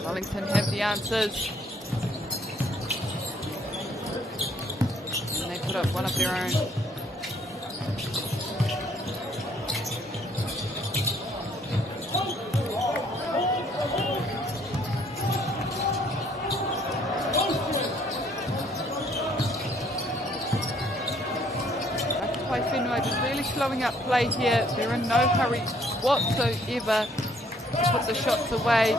Wellington have the answers. And they put up one of their own. Whenua just really slowing up play here. They're in no hurry whatsoever to put the shots away.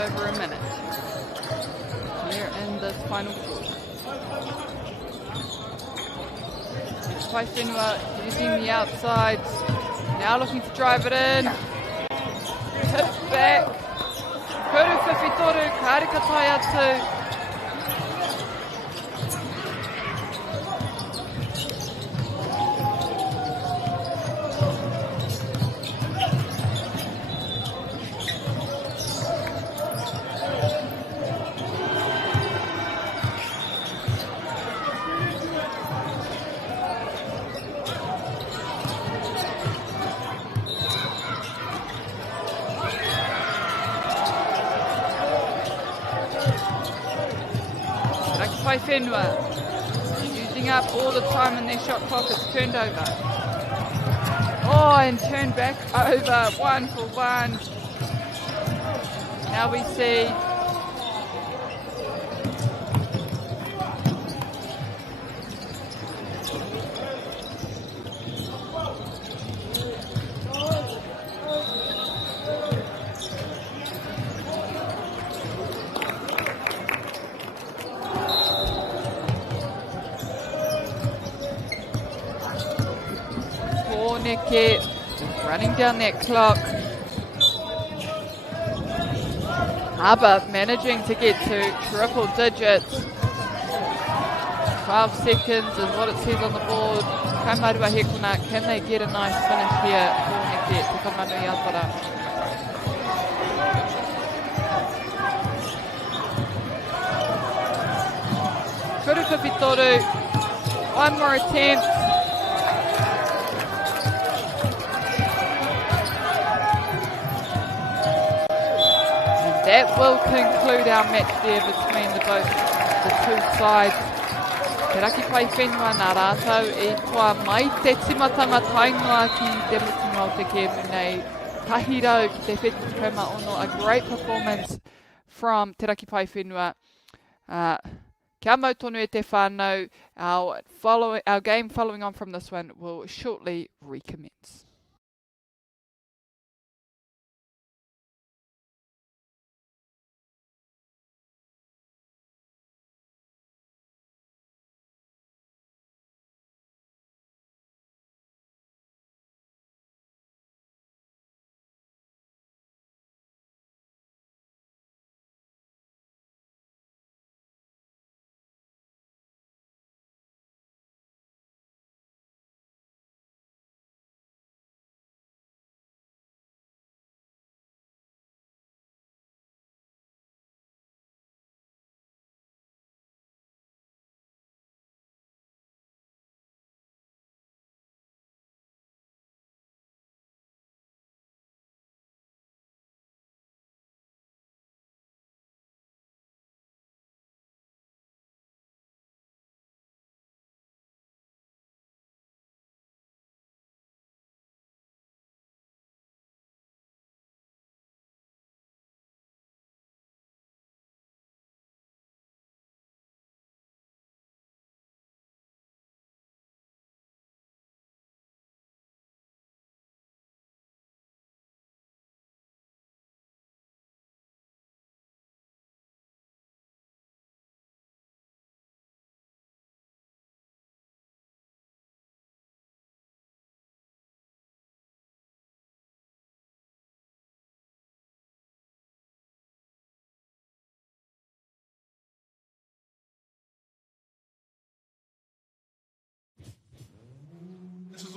Over a minute here in this final quarter. Whenua using the outsides, now looking to drive it in. Tip back. Kuru Whiwhitoru, karika tai atu. Whenua using up all the time in their shot clock. It's turned over. Oh, and turned back over. 1 for 1. Now we see Nikki running down that clock. Aba managing to get to triple digits. 12 seconds is what it says on the board. Kaimarua Hekuna, can they get a nice finish here for Nikki Te Whakanui Atara? Kuru Whiwhitoru, one more attempt. That will conclude our match there between the two sides. Te raki pai whenua nā rātou e toa mai te timatanga taingoa ki te mutunga o te kēmu nei. Tahirau ki te whetukoma ono. A great performance from Te Raki Pai Whenua. Kia mau tonu e te whānau. Our game following on from this one will shortly recommence.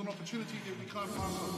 an opportunity that we can't pass up.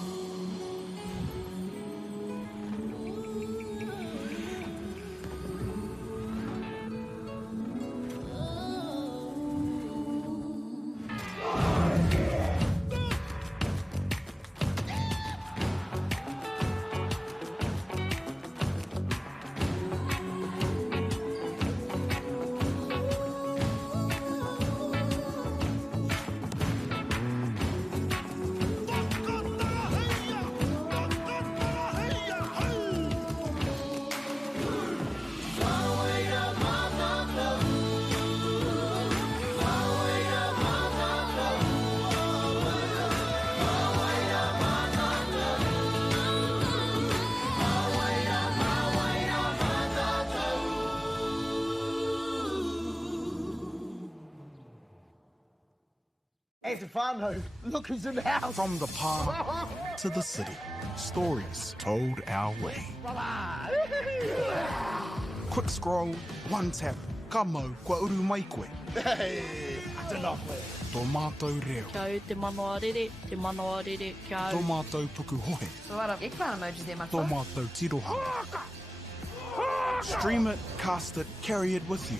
Stefano, look who's in the house. From the park to the city, stories told our way. Quick scroll, one tap, kamo kua uru mai koe. Hey, ata koe. Tō mātou reo. Kia au te manoa rere, te manoa rere, kia au. Tō mātou puku hohe. So what ek whāna emoji there, my Tō mātou tirohanga. Stream it, cast it, carry it with you.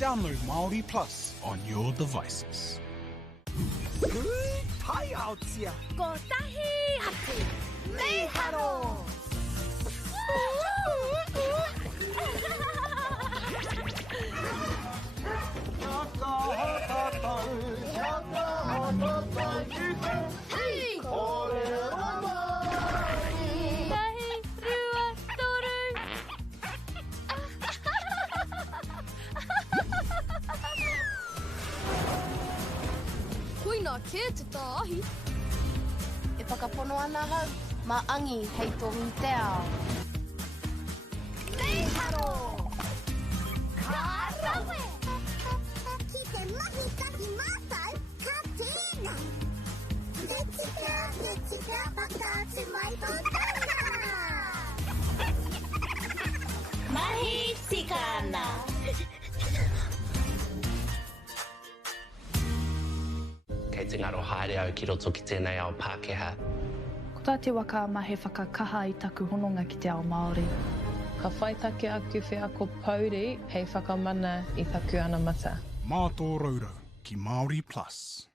Download Māori Plus on your devices. Hai Aotia. Ko tahi atu. Me haro. Hey! Tahi rua toru. Koina ke te tāhi. E whakapono ana hau, ma angi hei tohu te ao. Nei haro! Ka rawe! Ki te mahi tahi mātai, ka tēnā. Te tika, pakātu mai tōtana. Mahi tika ana. Kei te ngaro haere au ki roto ki tēnei ao Pākehā. Ko tā te waka ma he whakakaha i taku hononga ki te ao Māori. Ka whaitake aku whea ko Pauri hei whakamana i taku ana mata. Mā tō raurau ki Māori Plus.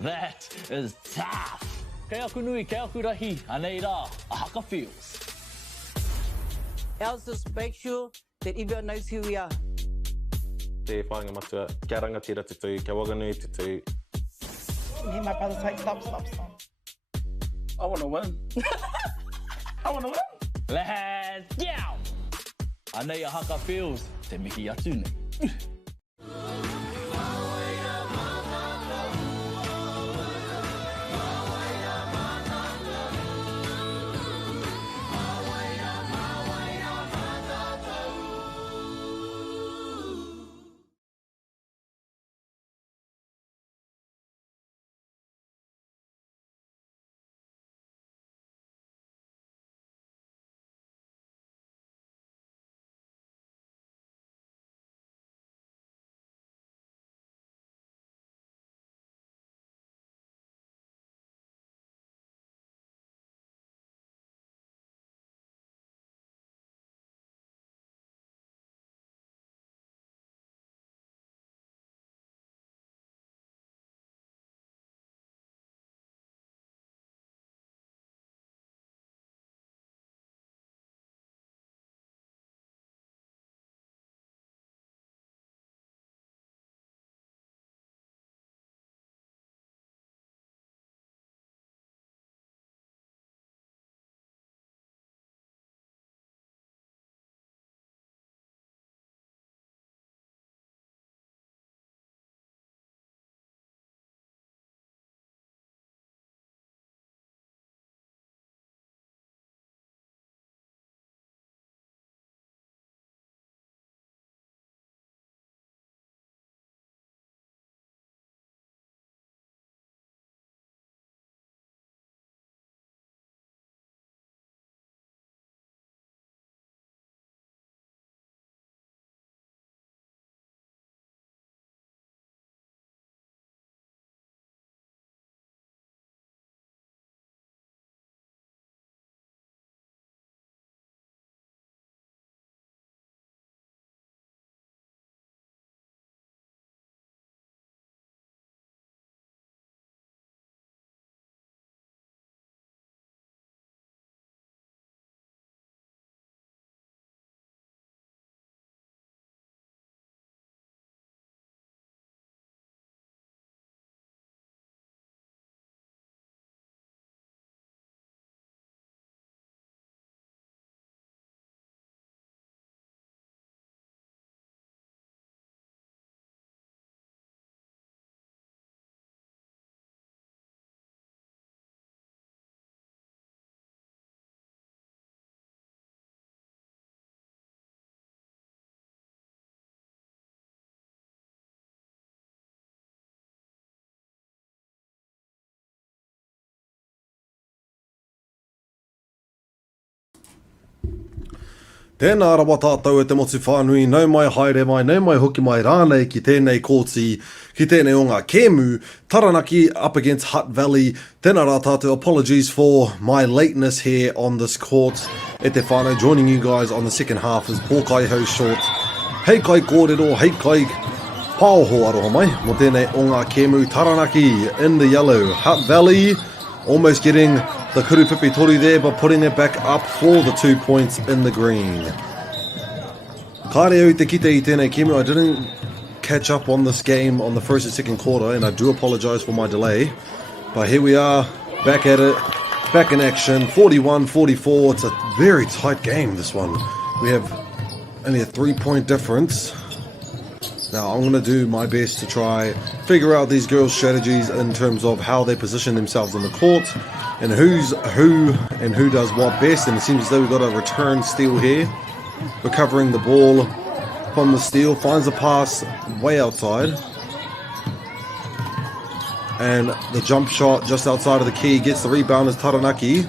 That is tough. Kei aku nui, kei aku rahi, anei rā, a haka feels. Else just make sure that everyone knows who we are. Te whāinga matua, kia rangatira te tū, kia waganui te tū. Hear my brother say, stop. I want to win. I want to win. Let's go! Anei a haka feels, te mihi atu nei. Tēnā rawa tātou e te motu whānui, nau mai haere mai, nau mai hoki mai rānei ki tēnei kōti, ki tēnei o ngā Kēmu, Taranaki up against Hutt Valley. Tēnā rā tātou, apologies for my lateness here on this court. E te whānau, joining you guys on the second half is Pōkai Ho Short. Hei kai kōrero, hei kai pāoho aroha mai, mo tēnei o ngā Kēmu, Taranaki in the yellow, Hutt Valley almost getting the kurupipi toru there, but putting it back up for the 2 points in the green. Kāre au te kite I tēnei Kēmu. I didn't catch up on this game on the first and second quarter, and I do apologise for my delay. But here we are, back at it, back in action, 41-44. It's a very tight game, this one. We have only a 3-point difference. Now, I'm going to do my best to try figure out these girls' strategies in terms of how they position themselves on the court and who's who and who does what best. And it seems as though we've got a return steal here. Recovering the ball from the steal, finds a pass way outside. And the jump shot just outside of the key, gets the rebound as Taranaki.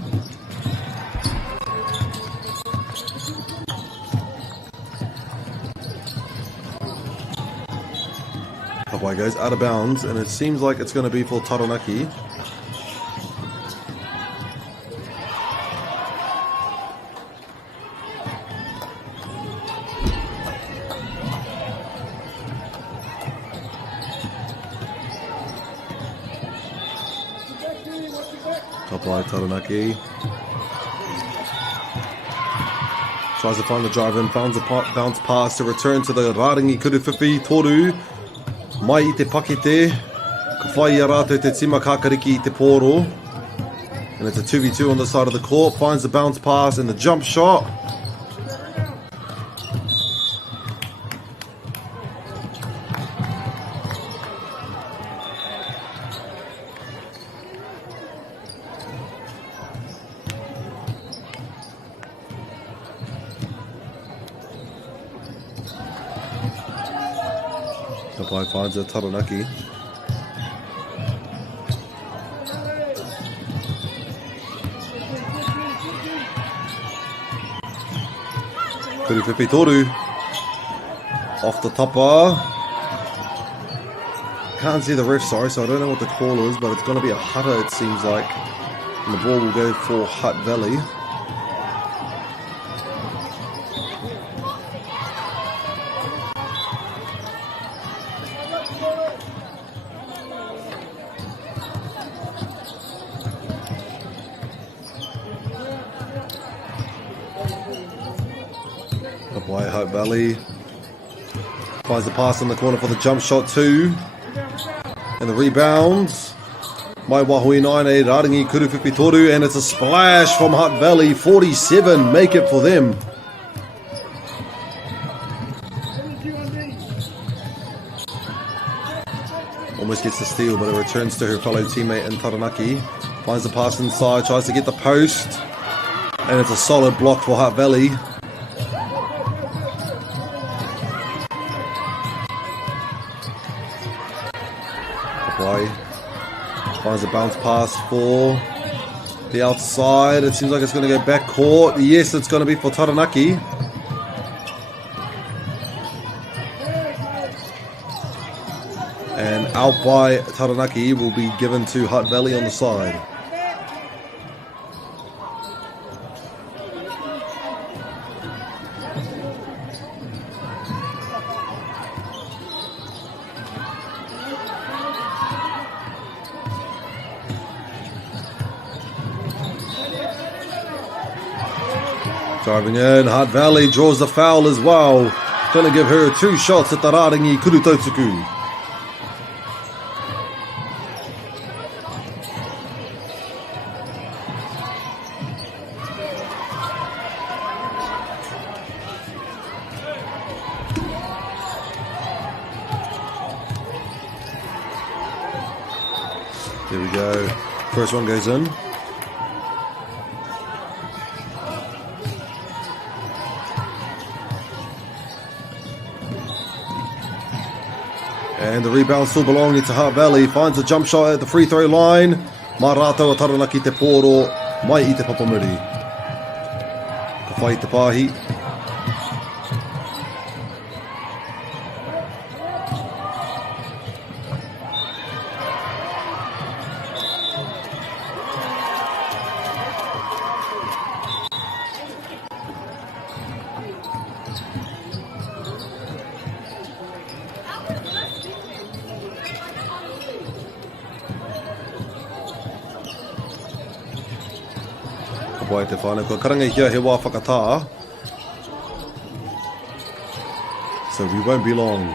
Away goes out of bounds, and it seems like it's going to be for Taranaki. by Taranaki. Tries to find the drive in, bounce pass to return to the Raringi Kuruwhiwhi Toru. Mai I te pakete. Ka whai a rātou te tima kakariki I te pōro. And it's a 2v2 on the side of the court. Finds the bounce pass and the jump shot. Kapai finds a Taranaki. Kuruwhiwhi Toru. Off the tapa. Can't see the ref, sorry, so I don't know what the call is, but it's going to be a Hutta, it seems like. And the ball will go for Hutt Valley. By Hutt Valley. Finds the pass in the corner for the jump shot too. And the rebounds. Mai Wahui 9, Raringi Kuruwhiwhi Toru, and it's a splash from Hutt Valley. 47 make it for them. Almost gets the steal, but it returns to her fellow teammate in Taranaki. Finds the pass inside, tries to get the post. And it's a solid block for Hutt Valley. Finds a bounce pass for the outside. It seems like it's going to go back court. Yes, it's going to be for Taranaki. And out by Taranaki will be given to Hutt Valley on the side. Driving in, Hutt Valley draws the foul as well. Going to give her 2 shots at the Raringi Kurutotsuku. There we go. First one goes in. And the rebound still belonging to Hutt Valley. Finds a jump shot at the free throw line. Mā rātou a Taranaki te pōro. Mai I te papamuri. Ka whai te pāhi. Wai te whānau, kua karanga I kia he wā whakatā. So we won't be long.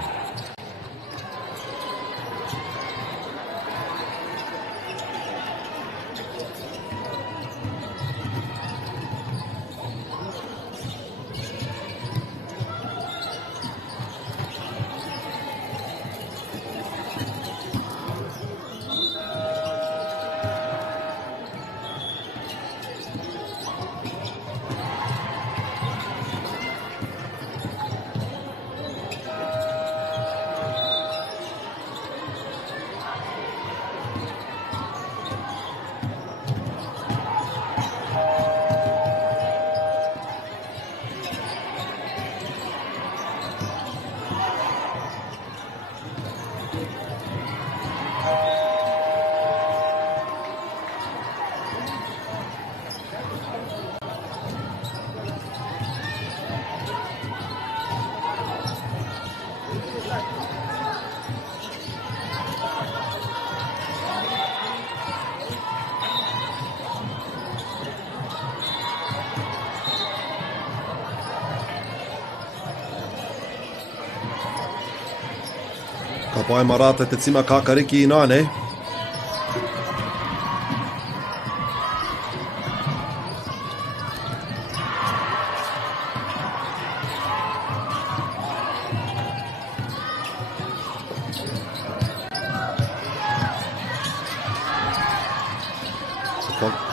Ka pai marata te tima kakariki I nāne.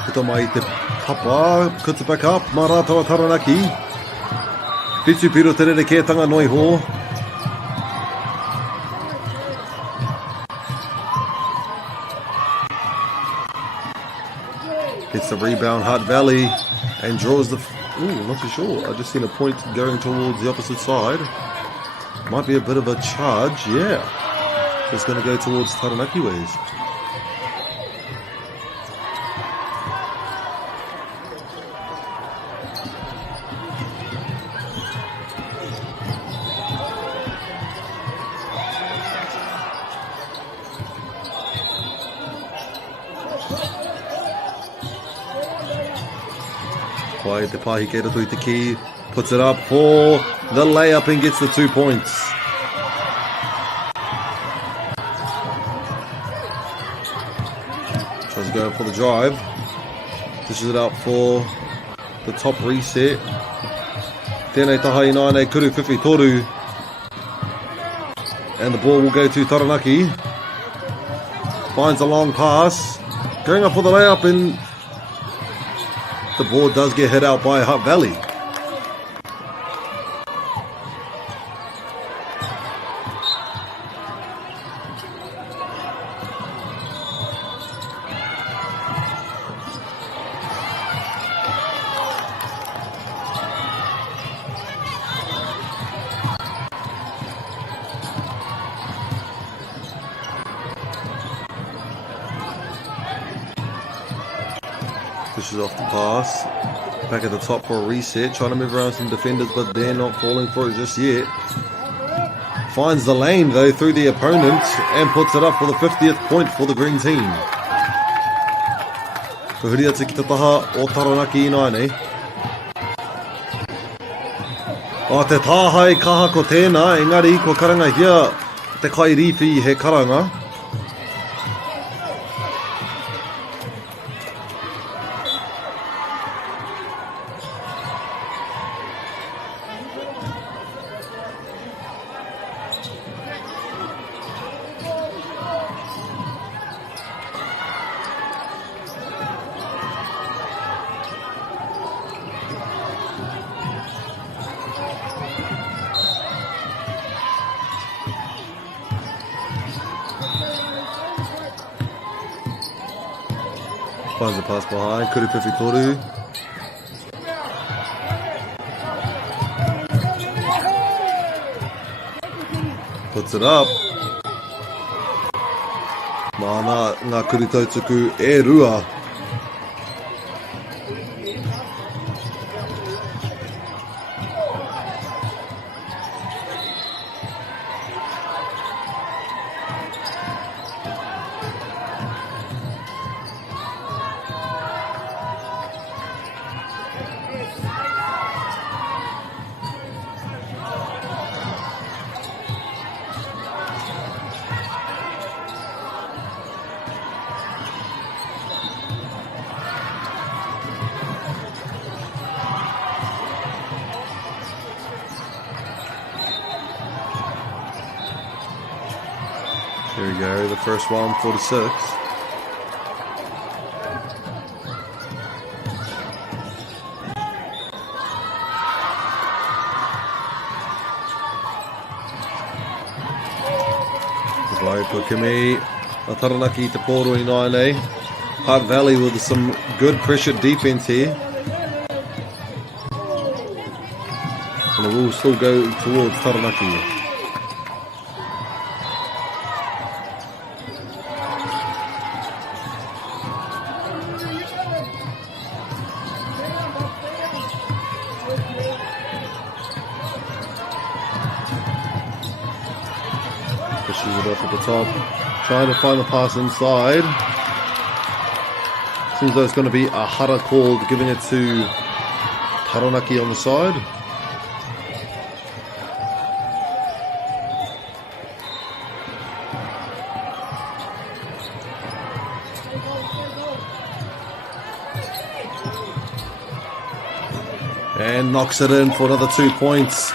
Puta mai te papa, puts it back up, marata wa Taranaki. Pitu piro te rere kētanga noi ho. Gets the rebound, Hutt Valley, and draws the... Ooh, not too sure. I just seen a point going towards the opposite side. Might be a bit of a charge, yeah. It's going to go towards Taranaki ways. Pai te pahikera tui te ki, puts it up for the layup and gets the 2 points. Tries to go for the drive. Dishes it up for the top reset. Tēnei taha I nāne, kuru whiwhi toru. And the ball will go to Taranaki. Finds a long pass. Going up for the layup and the ball does get hit out by Hutt Valley. Pushes off the pass. Back at the top for a reset. Trying to move around some defenders, but they're not falling for it just yet. Finds the lane, though, through the opponent and puts it up for the 50th point for the green team. Kuhuri atu ki te taha o Taranaki I nāne. O te tāhai kaha ko tēnā, engari ko karanga hia te kairiwhi he karanga. Finds the pass behind, Kuru Whiwhi toru. Puts it up. Mana ngā kuri tautuku e rua. Here we go, the first one, 46. Vai Pukimi, a Taranaki te pōro I nāne. Hutt Valley with some good pressure defense here. And it will still go towards Taranaki. Pushes it off at the top, trying to find the pass inside. Seems though it's going to be a hara called, giving it to Taranaki on the side. And knocks it in for another 2 points.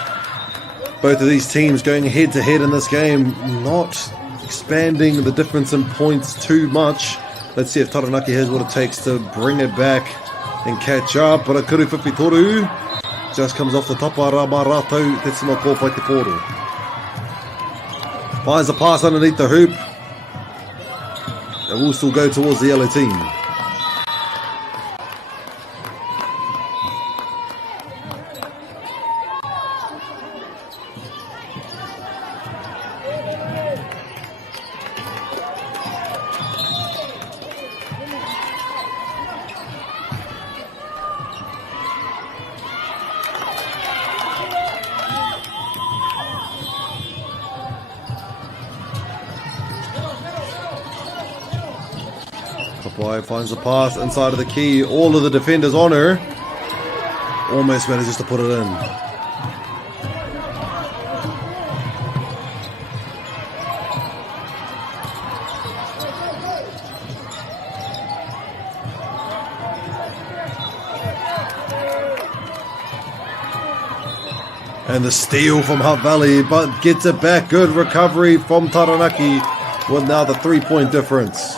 Both of these teams going head to head in this game, not expanding the difference in points too much. Let's see if Taranaki has what it takes to bring it back and catch up. But Kuru Whiwhitoru just comes off the tapa rama rātou, te tima kōwhai te pōro. Finds a pass underneath the hoop. It will still go towards the yellow team. Kapai finds the pass inside of the key. All of the defenders on her. Almost manages to put it in. And the steal from Hutt Valley, but gets it back. Good recovery from Taranaki with now the 3-point difference.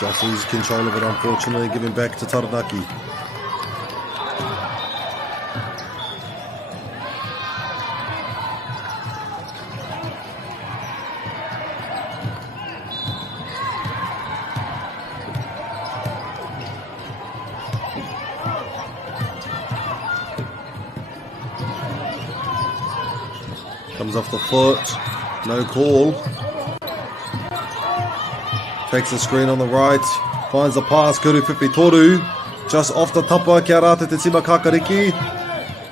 Just loses control of it, unfortunately, giving back to Taranaki. Comes off the foot, no call. Takes the screen on the right, finds the pass, Kuru Whiwhitoru, just off the tapa, kia rātou te tima kakariki.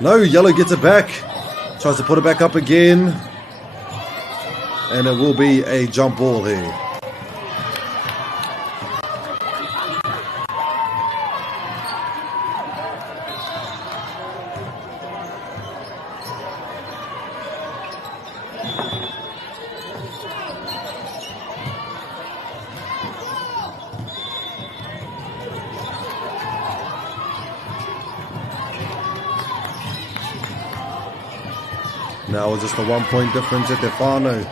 No, yellow gets it back, tries to put it back up again, and it will be a jump ball here. Now it's just a 1-point difference at Tefano.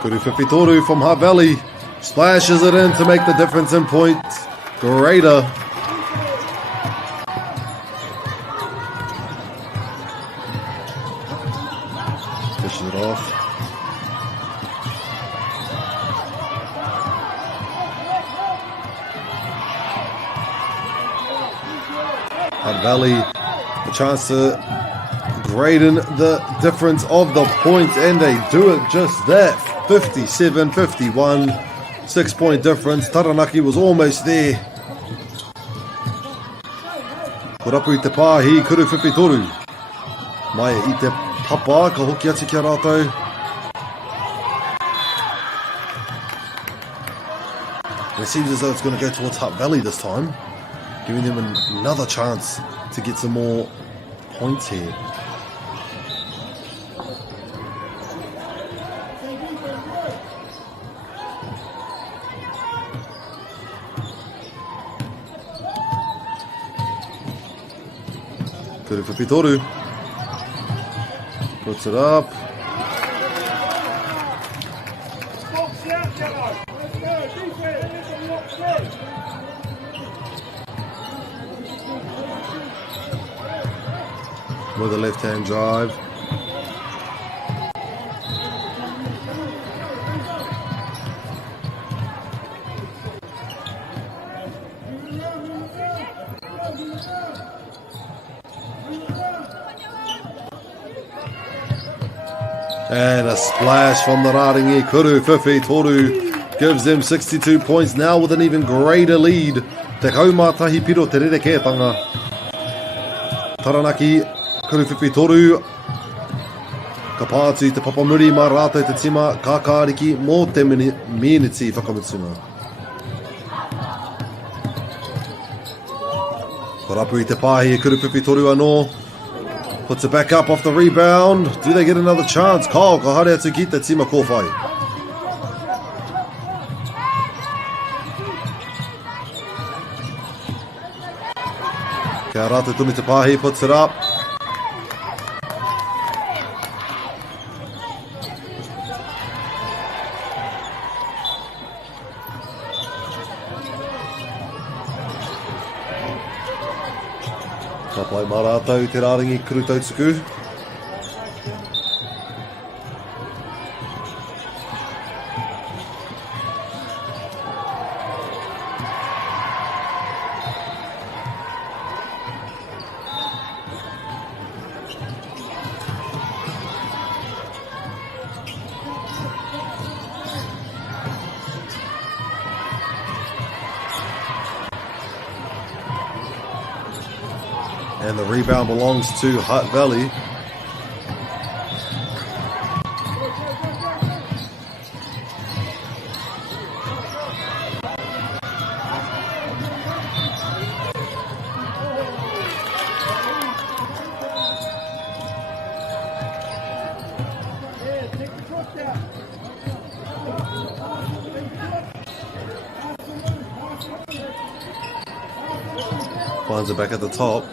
Kuru Whiwhitoru from Hutt Valley splashes it in to make the difference in points greater. Pushes it off. Hutt Valley, a chance to greaten the difference of the points, and they do it just that. 57-51, 6-point difference. Taranaki was almost there. Kurapu i te pāhi, Kuru Whiwhitoru. Mai i te papa, ka hoki ati kia rātou. It seems as though it's going to go towards Hutt Valley this time, giving them another chance to get some more points here. Kuru Whiwhitoru puts it up. With a left-hand drive. And a splash from the Rāringi. Kuru Whiwhitoru gives them 62 points, now with an even greater lead. Te kaumātahi piro te rerekētanga. Taranaki, Kuru Whiwhitoru, ka pātu te papamuri mā rātou te tima kākāriki mō te miniti whakamitsuna. Karapu i te pāhi e Kuru Whiwhitoru anō. Puts it back up off the rebound. Do they get another chance? Kyle, ka haere atu ki te tima kōwhai. Kia rata Tumi Tapahi puts it up. Tapai Maratau, te rāringi Kuru Tautsuku. And the rebound belongs to Hutt Valley. Finds it back at the top.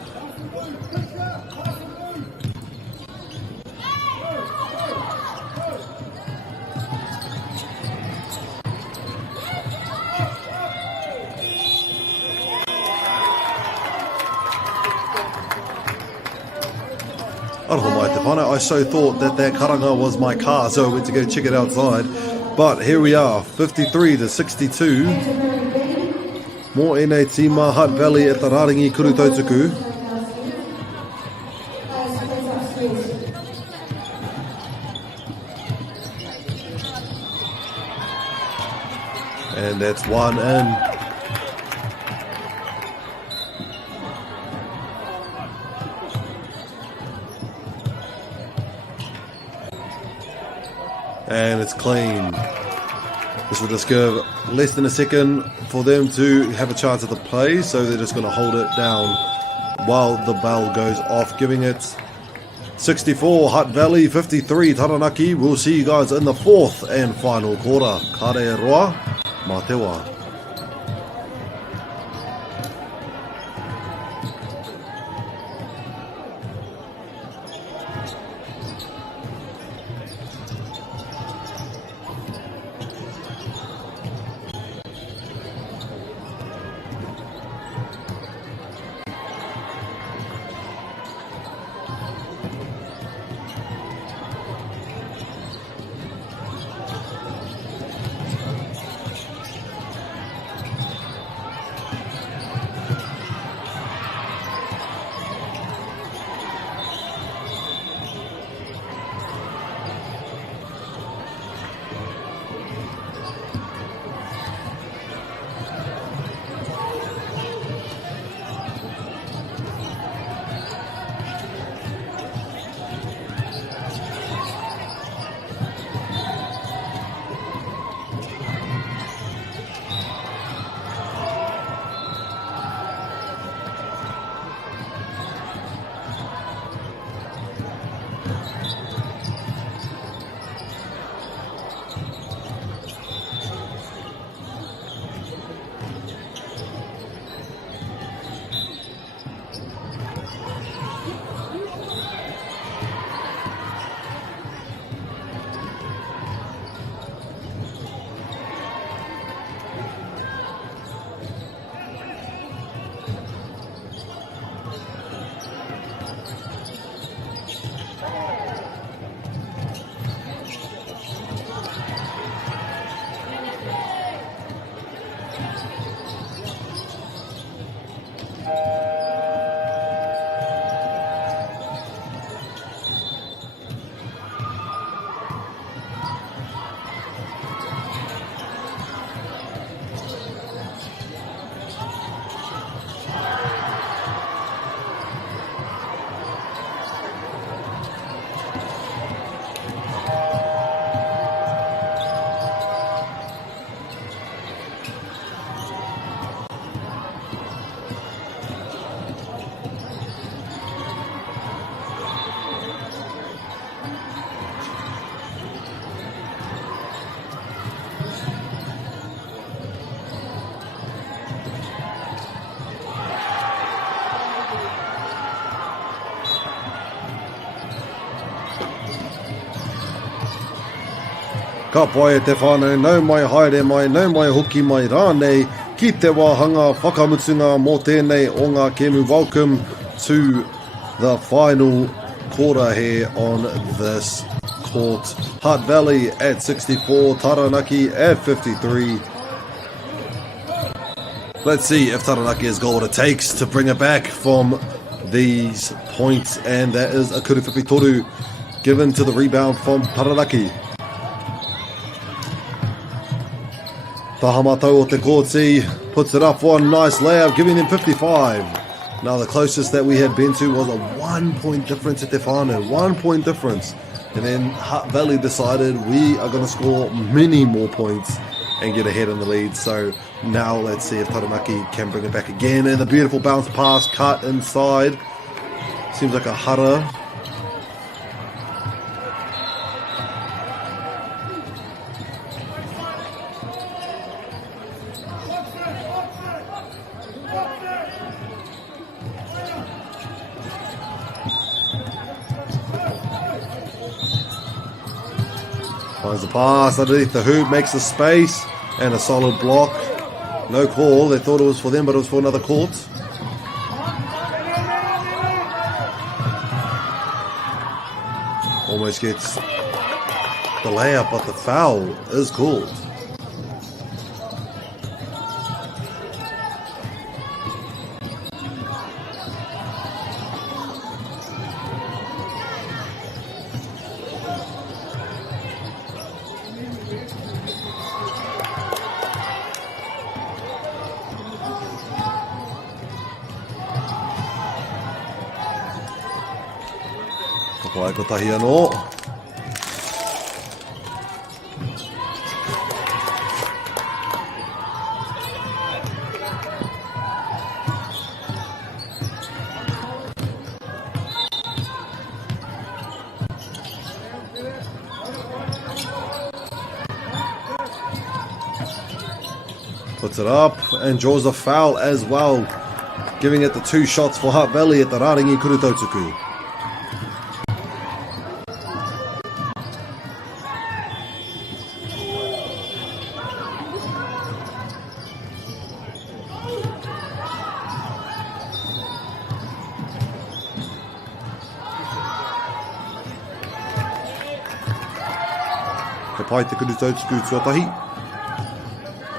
I so thought that karanga was my car, so I went to go check it outside. But here we are, 53-62. More ēnei tīma Hutt Valley at the Rāringi Kuru Tautsuku. And that's one in. And it's clean. This will just give less than a second for them to have a chance at the play, so they're just going to hold it down while the bell goes off, giving it 64 Hutt Valley, 53 Taranaki. We'll see you guys in the fourth and final quarter. Kare roa, mā te wā. Ka pai e te whānau, nau mai haere mai, nau mai hoki mai rānei, ki te wāhanga whakamutunga mō tēnei o ngā kēmu. Welcome to the final quarter here on this court. Hutt Valley at 64, Taranaki at 53. Let's see if Taranaki has got what it takes to bring it back from these points, and that is a Kuruwhipi Toru given to the rebound from Taranaki. Tahamatau o te kōti puts it up for a nice layup, giving them 55. Now the closest that we had been to was a 1 point difference at te whānau, 1 point difference. And then Hutt Valley decided we are going to score many more points and get ahead in the lead. So now let's see if Taranaki can bring it back again. And a beautiful bounce pass cut inside. Seems like a hara. Finds the pass underneath the hoop, makes the space, and a solid block. No call. They thought it was for them, but it was for another court. Almost gets the layup, but the foul is called. Wai ko tahi anō. Puts it up and draws a foul as well, giving it the 2 shots for Hutt Valley at the Raringi Kurutautuku. He pai te Kurutautuku tuatahi.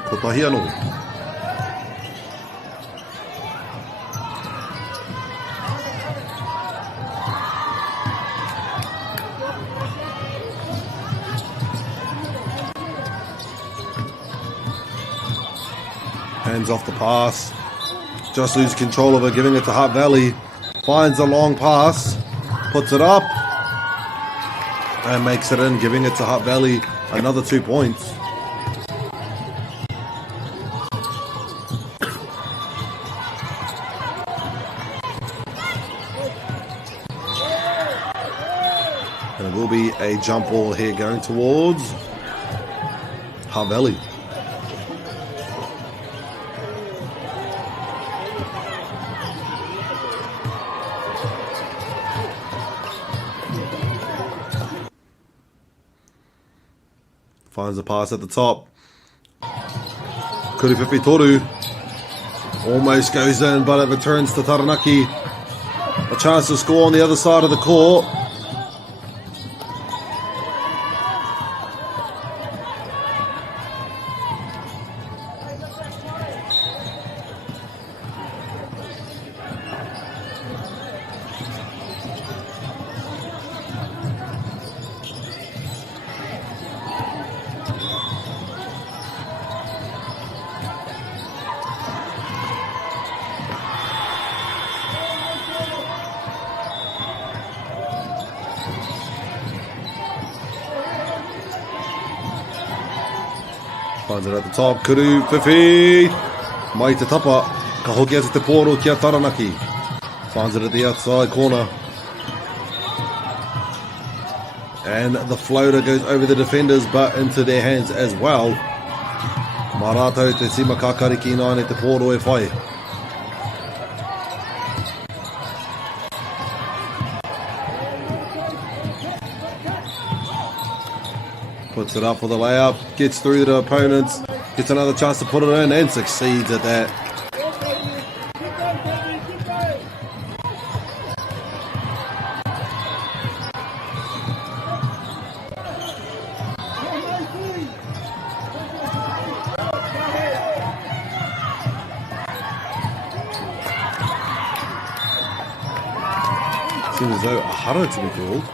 Ko tahi anō. Hands off the pass. Just lose control of it, giving it to Hutt Valley. Finds a long pass. Puts it up. And makes it in, giving it to Hutt Valley. Another 2 points. And it will be a jump ball here going towards Hutt Valley. Finds a pass at the top. Kuruwhipi Toru almost goes in, but it returns to Taranaki. A chance to score on the other side of the court. Finds it at the top, Kuruwhipi. Mai te tapa, ka hoki atu te pōro kia Taranaki. Finds it at the outside corner. And the floater goes over the defenders, but into their hands as well. Marato te tima kakariki nai ne te pōro e whai. Puts it up for the layup, gets through the opponents, gets another chance to put it in and succeeds at that. Seems as though a hara to be called.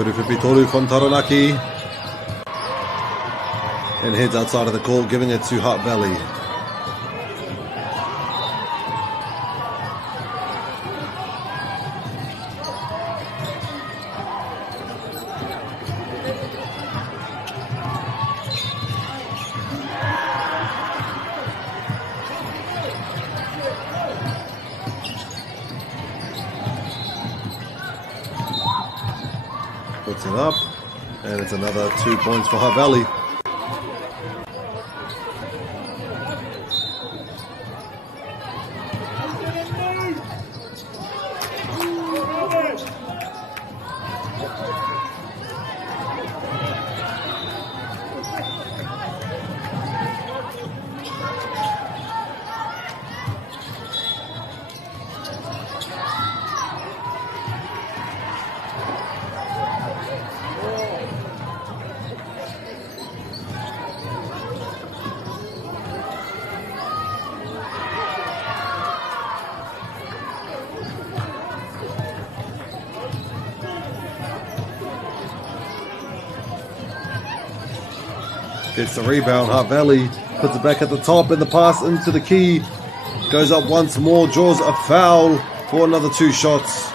Kurifipitoru from Taranaki. And heads outside of the court, giving it to Hutt Valley. Puts it up, and it's another 2 points for Hutt Valley. Gets the rebound, Hutt Valley puts it back at the top, and the pass into the key. Goes up once more, draws a foul for another 2 shots.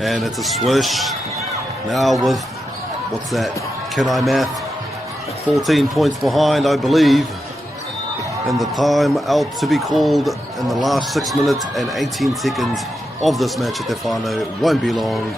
And it's a swish. Now with, what's that? Can I math? 14 points behind, I believe. And the time out to be called in the last 6 minutes and 18 seconds of this match at Te Whānau. It won't be long.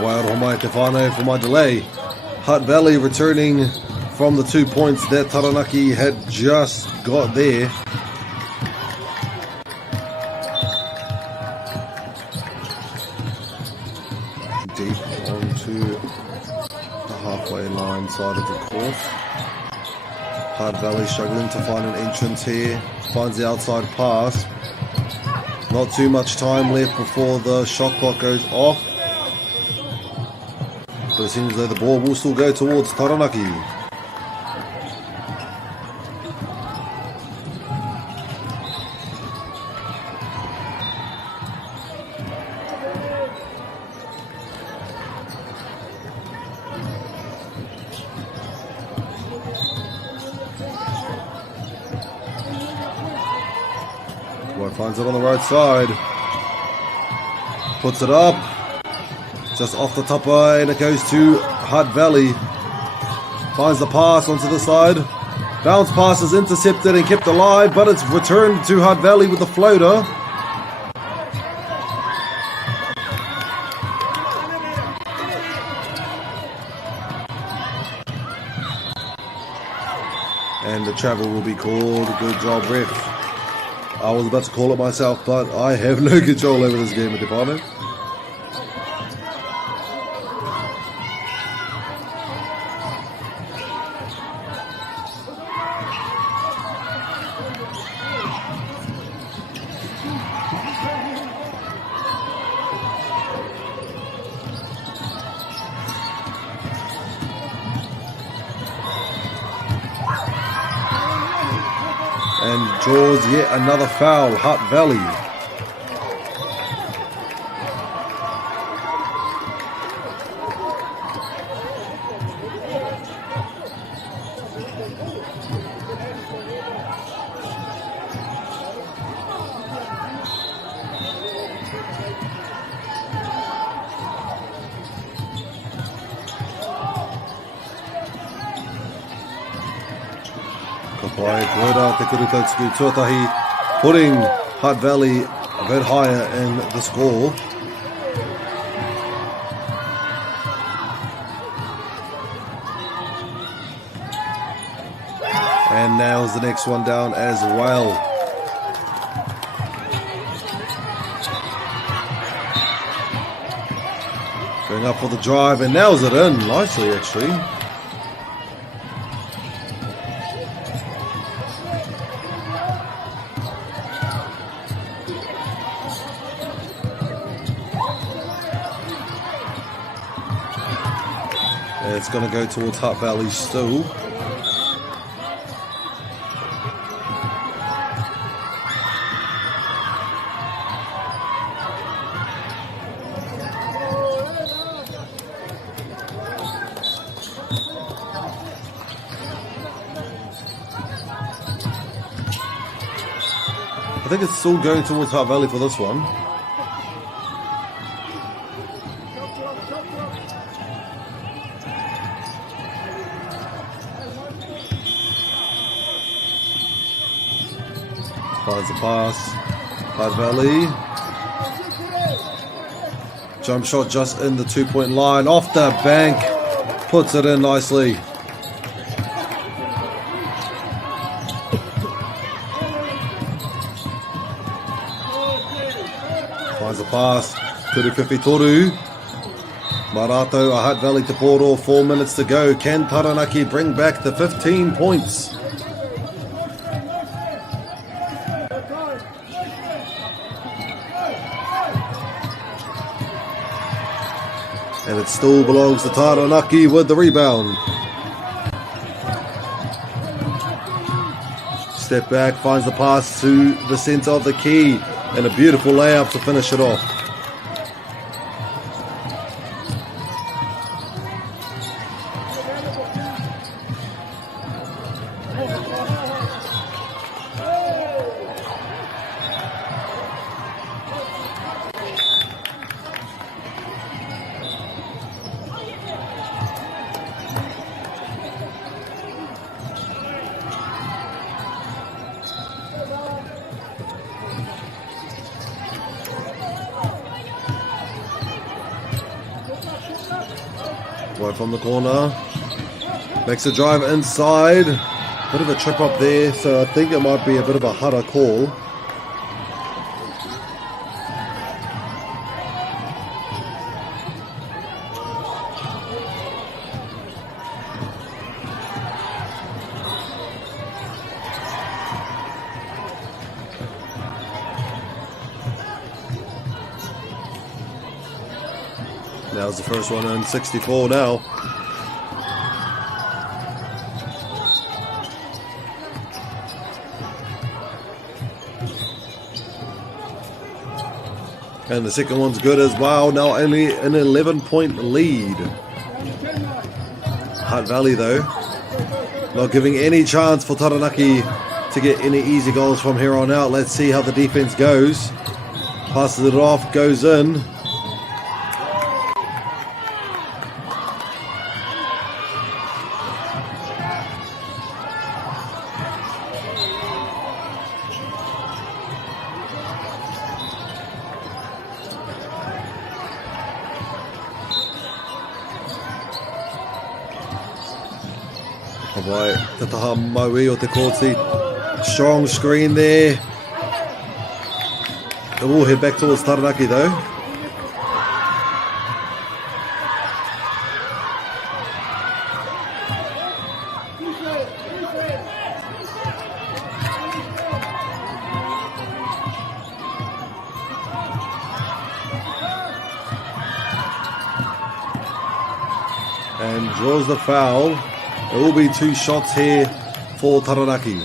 Waiaroa mai te whānau for my delay. Hutt Valley returning from the 2 points that Taranaki had just got there. Deep onto the halfway line side of the court. Hutt Valley struggling to find an entrance here. Finds the outside pass. Not too much time left before the shot clock goes off. But it seems as though the ball will still go towards Taranaki. Finds it on the right side. Puts it up. Just off the top line. It goes to Hutt Valley. Finds the pass onto the side. Bounce pass is intercepted and kept alive, but it's returned to Hutt Valley with the floater. And the travel will be called. Good job, ref. I was about to call it myself, but I have no control over this game at the moment. And draws yet another foul, Hutt Valley. Kapai Koira Te Kurutotsuku Tuatahi, putting Hutt Valley a bit higher in the score. And nails the next one down as well. Going up for the drive and nails it in nicely actually. It's going to go towards Hutt Valley still. I think it's still going towards Hutt Valley for this one. Finds the pass. Hutt Valley. Jump shot just in the 2-point line. Off the bank. Puts it in nicely. Finds the pass. Turuwhiwhi Toru. Marato, a Hutt Valley to Poro. 4 minutes to go. Can Taranaki bring back the 15 points? And it still belongs to Taranaki with the rebound. Step back, finds the pass to the centre of the key. And a beautiful layup to finish it off. Right from the corner, makes a drive inside, bit of a trip up there, so I think it might be a bit of a Hara call. That was the first one in 64 now. And the second one's good as well. Now only an 11-point lead. Hutt Valley though, not giving any chance for Taranaki to get any easy goals from here on out. Let's see how the defense goes. Passes it off, goes in. Vai te taha maui o te kōti. Strong screen there. It will head back towards Taranaki though. And draws the foul. There will be 2 shots here for Taranaki.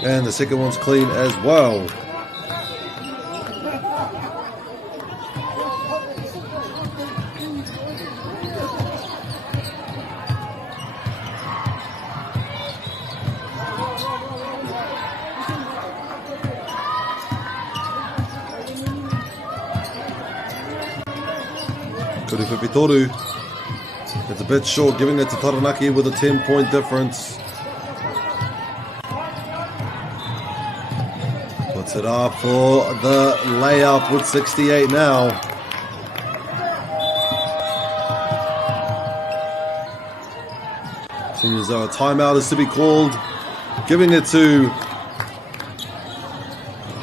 And the second one's clean as well. Kurifipitoru. It's a bit short, giving it to Taranaki with a 10-point difference. Puts it up for the layup with 68 now. Seems a timeout is to be called. Giving it to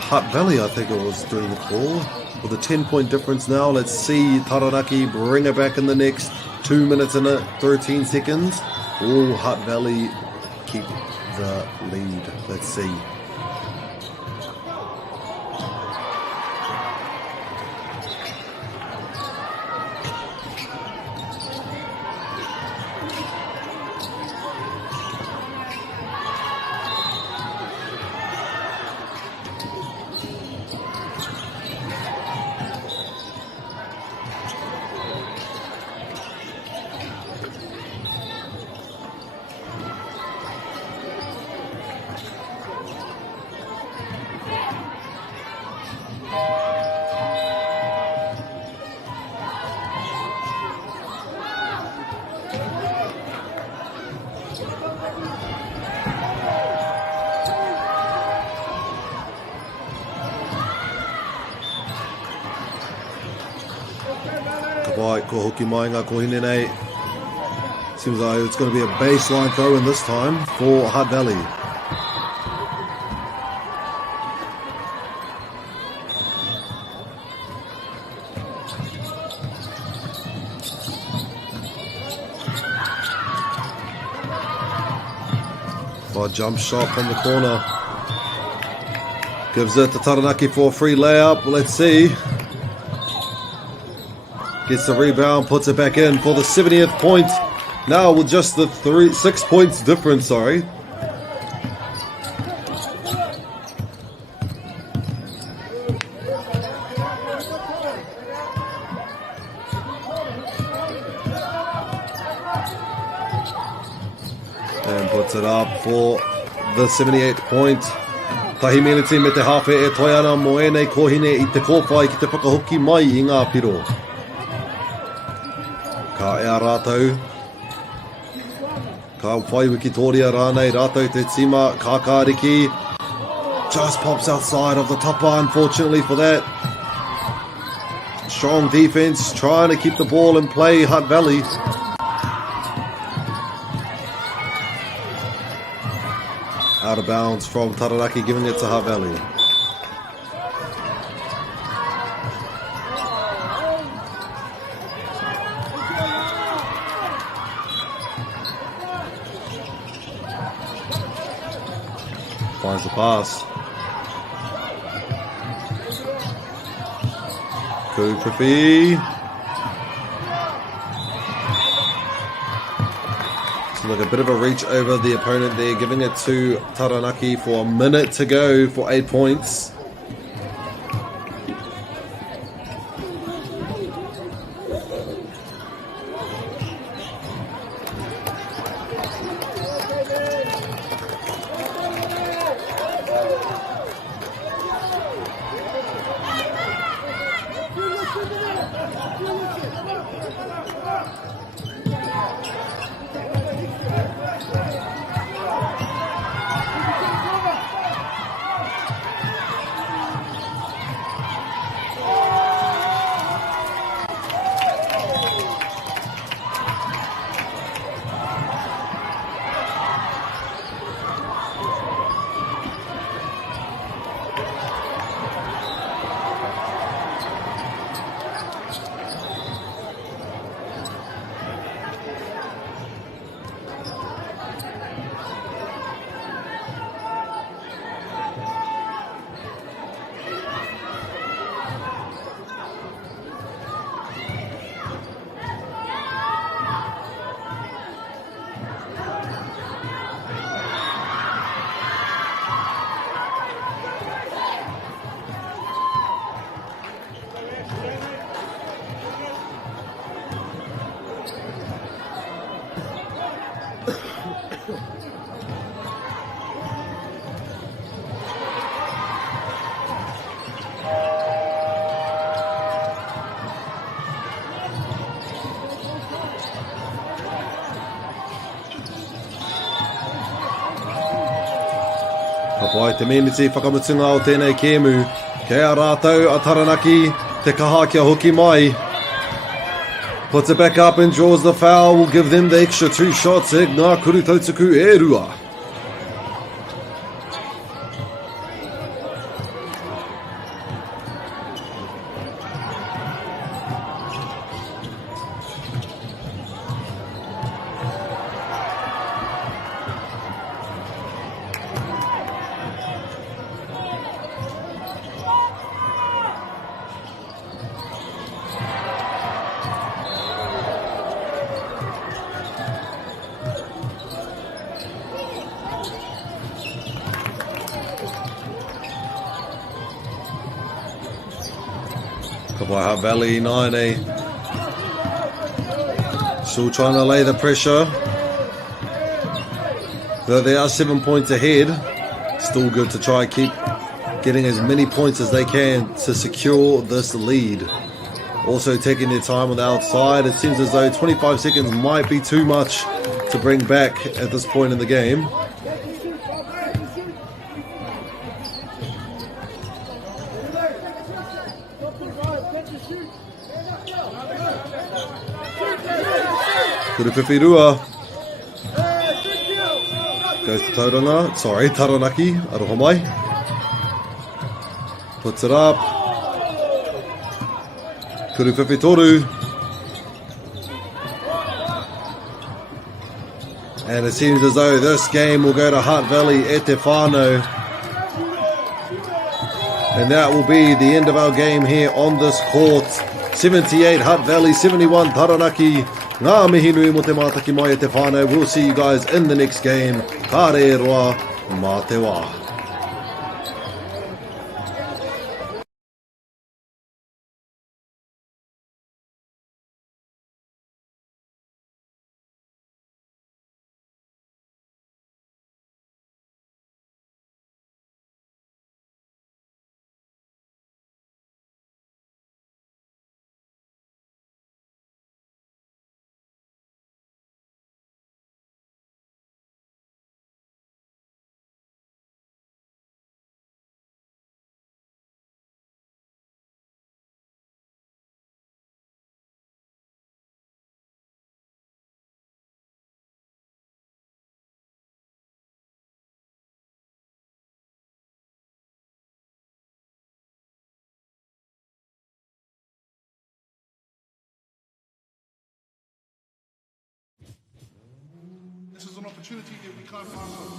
Hutt Valley, I think it was doing the call. With a 10-point difference now, let's see Taranaki bring it back in the next 2 minutes and 13 seconds. Will Hutt Valley keep the lead? Let's see. Right, ko hoki mai ngā kohine nei. Seems like it's going to be a baseline throw in this time for Hutt Valley. For a jump shot from the corner. Gives it to Taranaki for a free layup. Let's see. Gets the rebound, puts it back in for the 70th point. Now with just the 6 points difference, sorry. And puts it up for the 78th point. Tahi minute me te hawhe e toiana mo enei kohine I te kōwhai ki te whakahoki mai I ngā piro. Ka ea rātou. Ka whai wiki tōria rānei rātou te tima kākāriki. Just pops outside of the tapa, unfortunately for that. Strong defense, trying to keep the ball in play, Hutt Valley. out of bounds from Taranaki, giving it to Hutt Valley. Finds the pass. Kufifi. Like a bit of a reach over the opponent there, giving it to Taranaki for a minute to go for 8 points. Wai te meneti whakamutunga o tēnei kēmu. Kei a rātou a Taranaki, te kaha kia hoki mai. Puts it back up and draws the foul. Will give them the extra 2 shots. Ngā kuru tautsuku e rua. Hutt Valley 9. Still trying to lay the pressure. Though they are 7 points ahead, still good to try and keep getting as many points as they can to secure this lead. Also taking their time on the outside. It seems as though 25 seconds might be too much to bring back at this point in the game. Kurupipirua goes to Tauranga, sorry, Taranaki, aroha mai. Puts it up. Kurupipitoru. And it seems as though this game will go to Hutt Valley e te whānau. And that will be the end of our game here on this court. 78 Hutt Valley, 71 Taranaki. Ngā mihi nui mo te mātaki mai e te whānau. We'll see you guys in the next game. Ka re roa, mā te wā. opportunity that we can't pass up.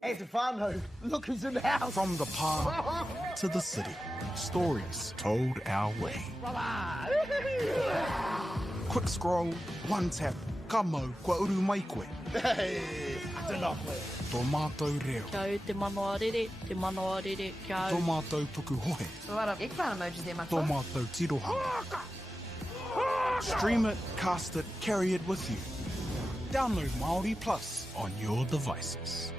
Hey, Stefano, look who's in the house. From the park to the city, stories told our way. Quick scroll, one tap, ka mau kua uru mai koe. Hey, I don't know where. Tō mātou reo. Kia au te manoa rere, te manoa rere, kia au. Tō mātou tuku hohe. A lot of eggplant emojis there, Tō Matua. mātou tirohanga. Stream it, cast it, carry it with you. Download Māori Plus on your devices.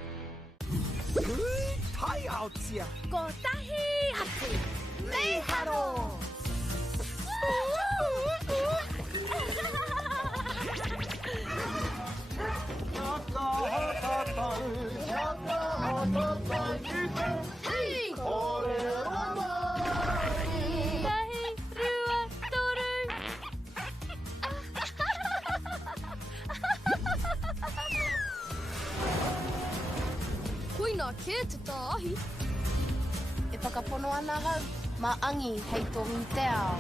Tai out here. Ko tahi atu. Me haro. Hey! Tahi, rua, toru. Koina ke te tāhi. E whakapono ana hau, maangi hei tō te ao.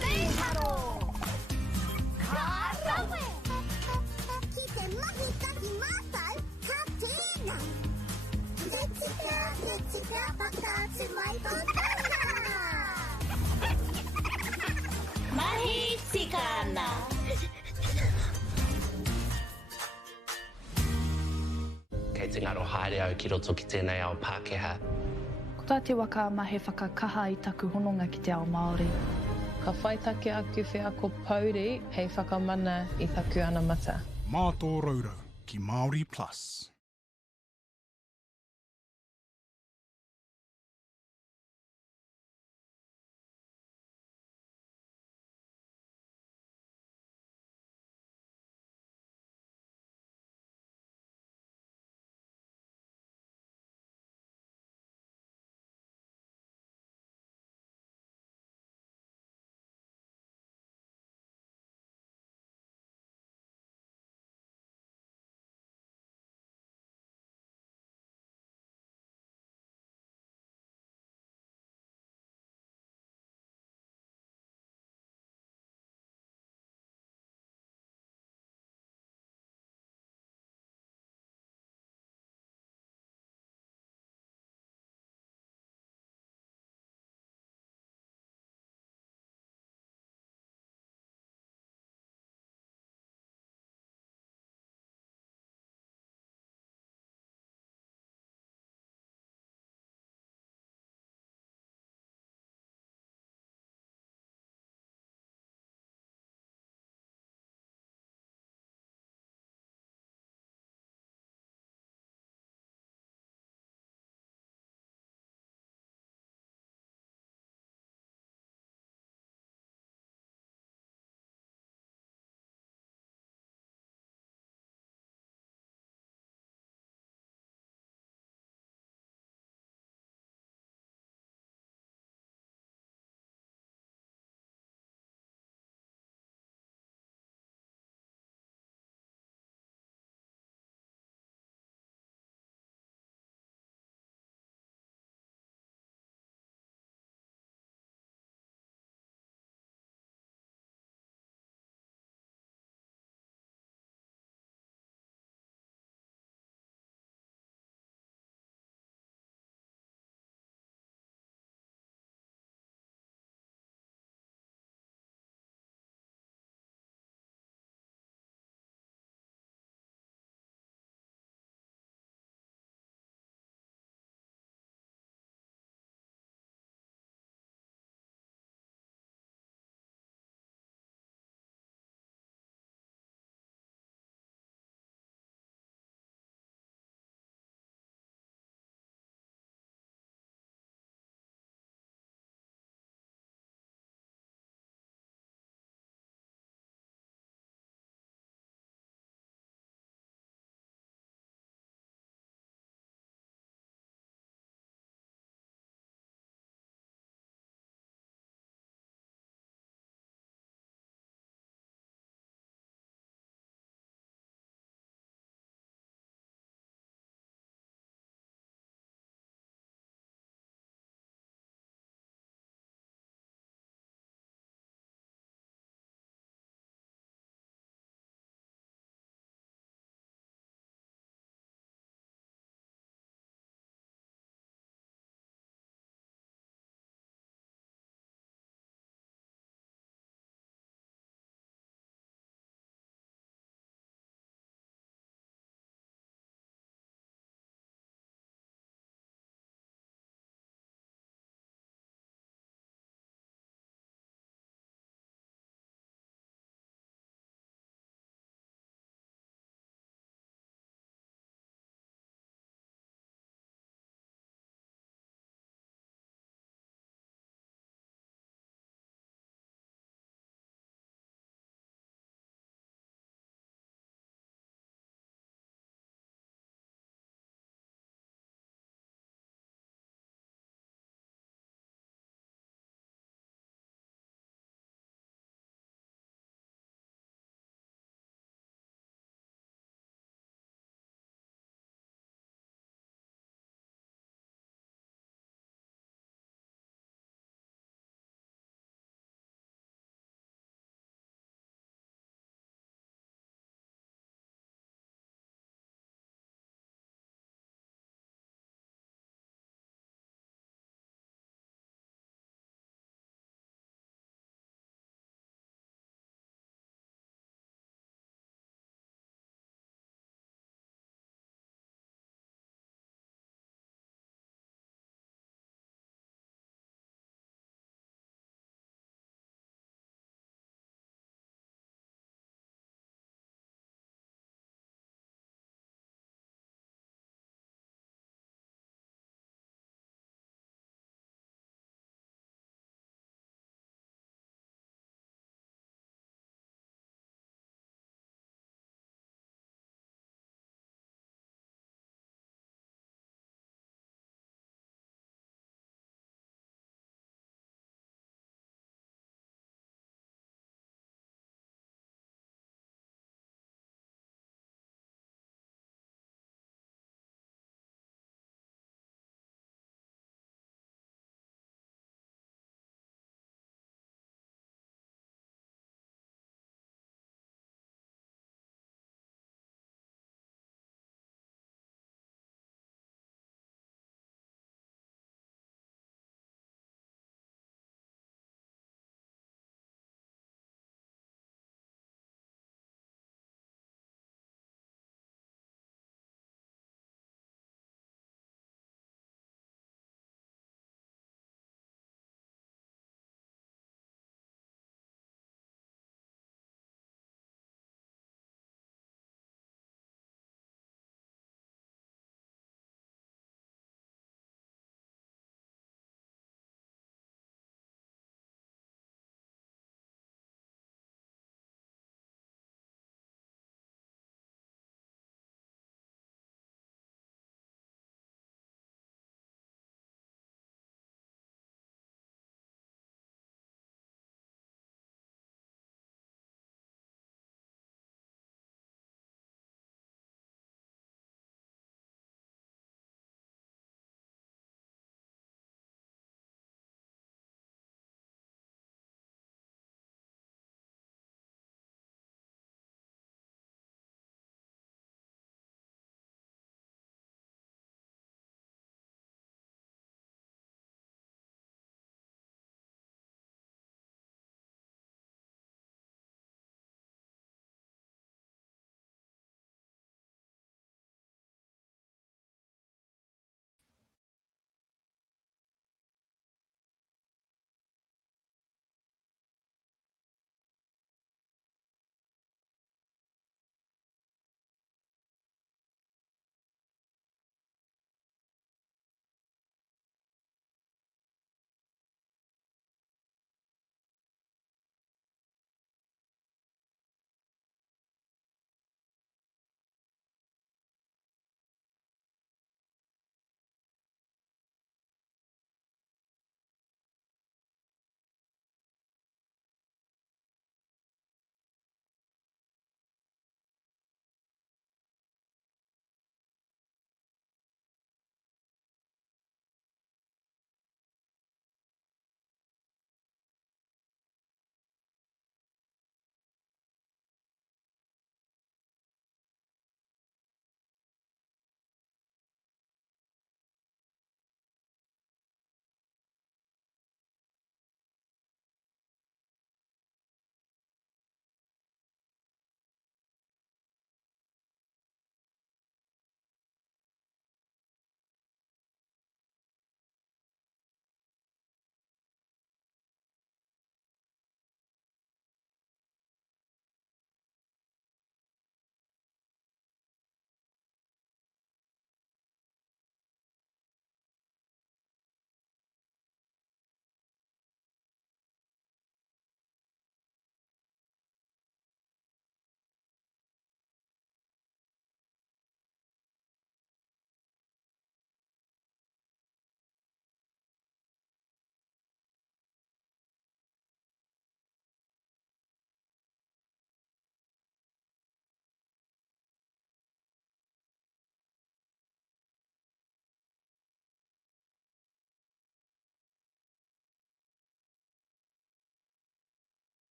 Me haro. Ka rawe. Ki te mahi tahi mātai, ka tēnā. Te tika, pakātu mai tō tāna. Mahi tikana. Kei te ngaro haere au ki roto ki tēnei ao Pākehā. Ko tā te waka ma he whakakaha i taku hononga ki te ao Māori. Ka whaitake aku whea ko Pauri hei whakamana i taku ana mata. Mā tō raurar ki Māori Plus.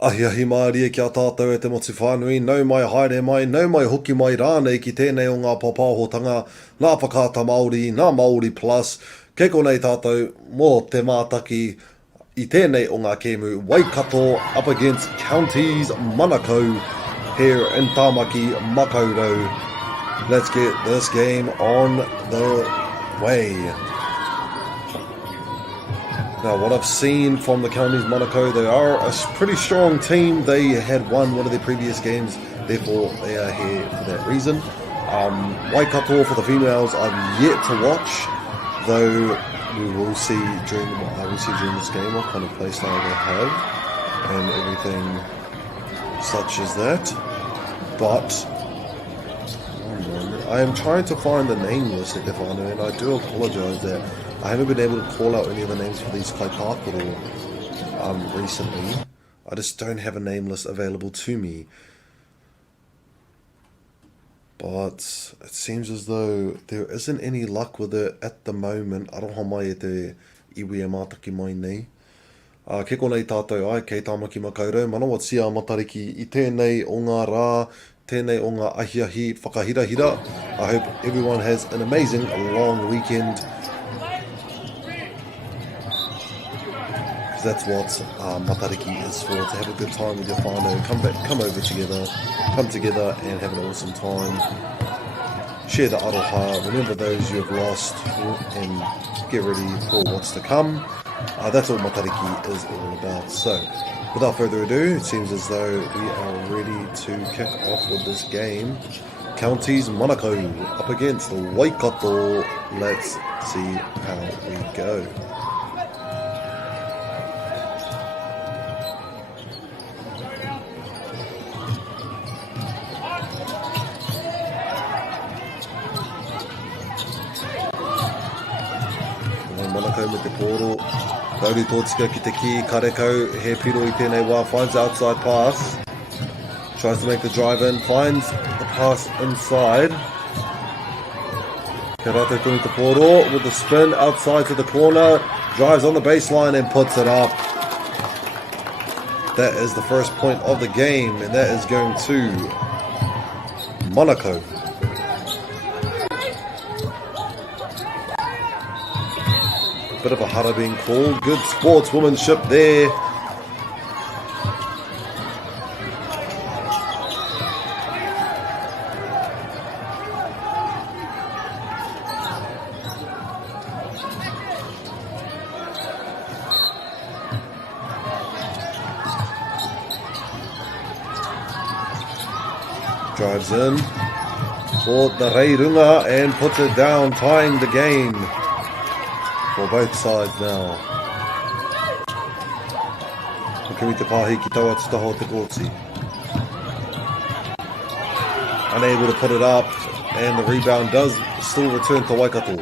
Ahiahi Māori e kia tātou e te motu whānui, nau mai haere mai, nau mai hoki mai rānei ki tēnei o ngā papāhotanga, nā whakaata Māori, nā Māori Plus, kei konei tātou mō te mātaki i tēnei o ngā kēmu, Waikato up against Counties Manukau here in Tāmaki, Makaurau. Let's get this game on the way. Now, what I've seen from the Counties Manukau, they are a pretty strong team. They had won one of their previous games, therefore they are here for that reason. Waikato for the females, I've yet to watch, though we will see during this game what kind of playstyle they have and everything such as that. But I am trying to find the name list at Tefano, and I do apologise that I haven't been able to call out any of the names for these kaipākoro recently. I just don't have a name list available to me. But it seems as though there isn't any luck with it at the moment. Aroha mai e te iwi e mātaki mai nei. Ke konei tātou ai, kei Tāmaki Makaurau, manawa tia matariki i tēnei o ngā rā, tēnei o ngā ahiahi whakahirahira. I hope everyone has an amazing long weekend. That's what matariki is for, to have a good time with your whānau, come over together, come together and have an awesome time. Share the aroha, remember those you have lost, and get ready for what's to come. That's what matariki is all about. So, without further ado, it seems as though we are ready to kick off with this game. Counties Manukau up against Waikato. Let's see how we go. Manukau me te pōro, kauri tōtika ki te ki, karekau, he piro I tēnei wā, finds the outside pass, tries to make the drive in, finds the pass inside. Ke rātou tūni te pōro with the spin outside to the corner, drives on the baseline and puts it up. That is the first point of the game, and that is going to Manukau. Bit of a hara being called. Good sportswomanship there. Drives in for the Reirunga and puts it down, tying the game. For both sides now. Kimi te pāhi ki taua tutaho te kōtsi. Unable to put it up, and the rebound does still return to Waikato.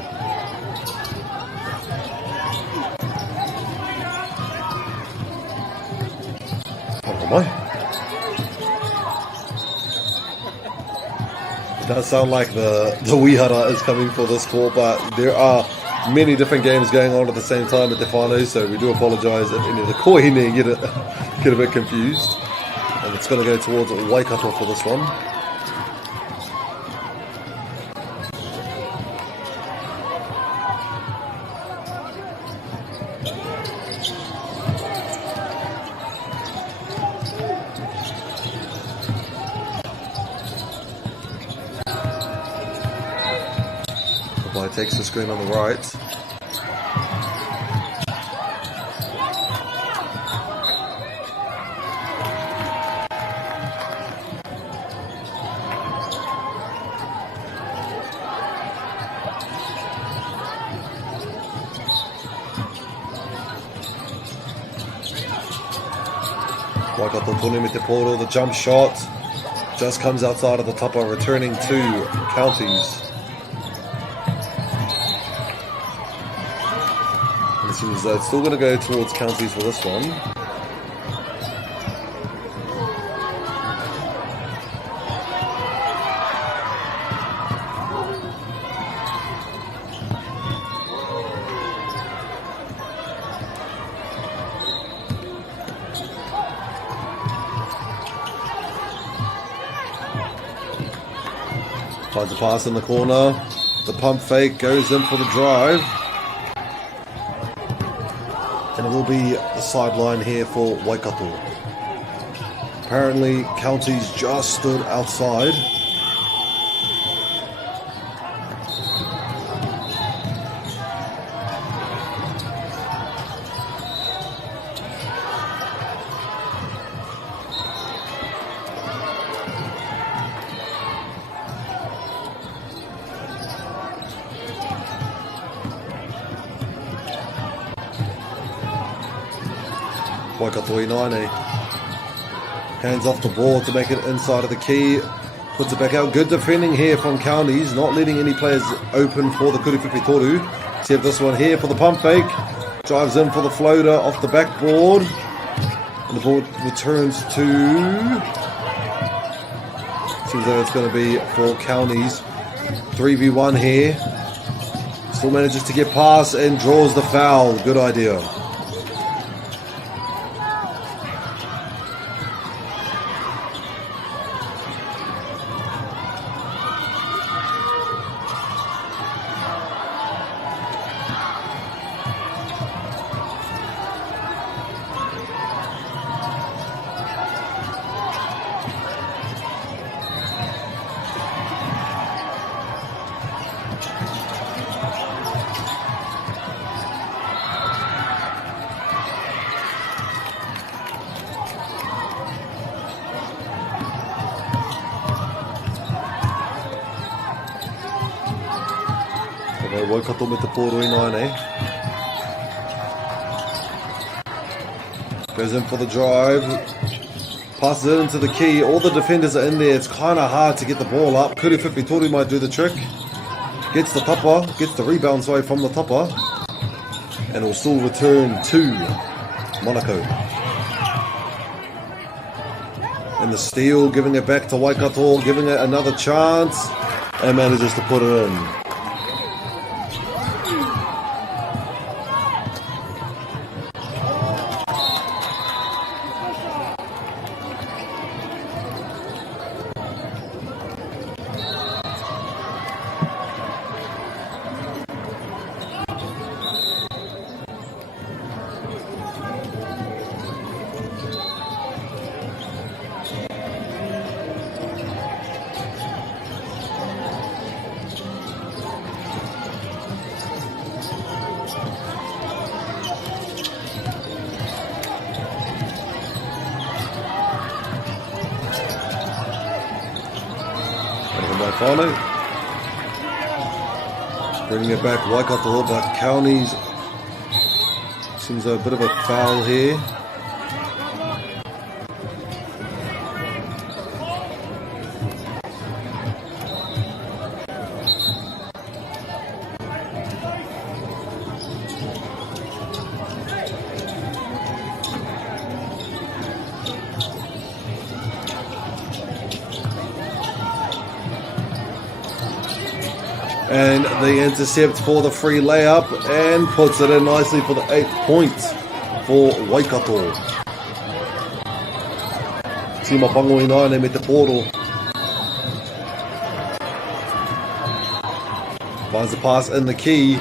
It does sound like the Wihara is coming for this call, but there are many different games going on at the same time at the whānau, so we do apologise if any of the koine get a bit confused. And it's going to go towards Waikato for this one. Takes the screen on the right. Waikato tonu me te pōro, the jump shot just comes outside of the tapa, returning to Counties. Seems it's still going to go towards Counties for this one. Finds a pass in the corner. The pump fake goes in for the drive. And it will be the sideline here for Waikato. Apparently, Counties just stood outside. Waikato Ināne hands off the ball to make it inside of the key, puts it back out. Good defending here from Counties, not letting any players open for the Kuriwhiwhi Toru. See if this one here for the pump fake, drives in for the floater off the backboard, and the ball returns to, seems like it's going to be for Counties. 3v1 here, still manages to get past and draws the foul. Good idea. Waikato me te pōro Ināne. Goes in for the drive. Passes it into the key. All the defenders are in there. It's kind of hard to get the ball up. Kuriwhiwhi Toru might do the trick. Gets the tapa. Gets the rebound from the tapa. And will still return to Monaco. And the steal, giving it back to Waikato. Giving it another chance. And manages to put it in. Bringing it back, Waikato, but Counties seems a bit of a foul here. And the intercept for the free layup and puts it in nicely for the 8th point for Waikato. Tima Pango Ināne me te pōro. Finds the pass in the key.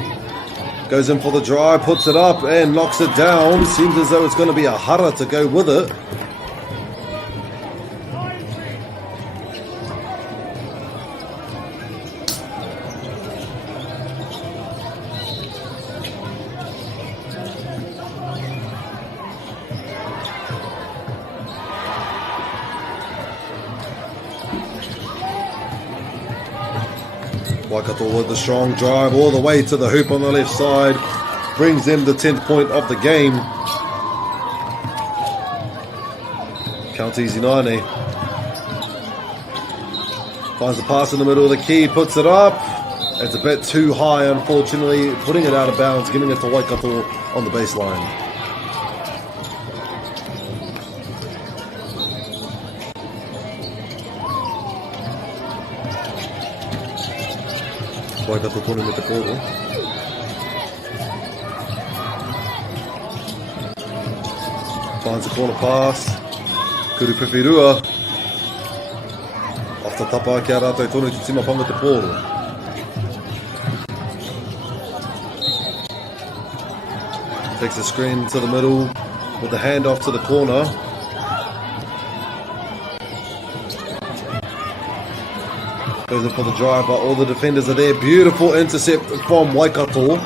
Goes in for the drive, puts it up and knocks it down. Seems as though it's going to be a hara to go with it. Waikato with the strong drive all the way to the hoop on the left side. Brings them the 10th point of the game. Counties Ināne. Finds the pass in the middle of the key, puts it up. It's a bit too high, unfortunately. Putting it out of bounds, giving it to Waikato on the baseline. Waikato tonu me te pōro. Finds a corner pass. Kuriwhiwhi Rua. Off After tapa ki a rātou tonu ki timapanga te pōro. Takes the screen to the middle with the handoff to the corner. Goes in for the drive, but all the defenders are there. Beautiful intercept from Waikato.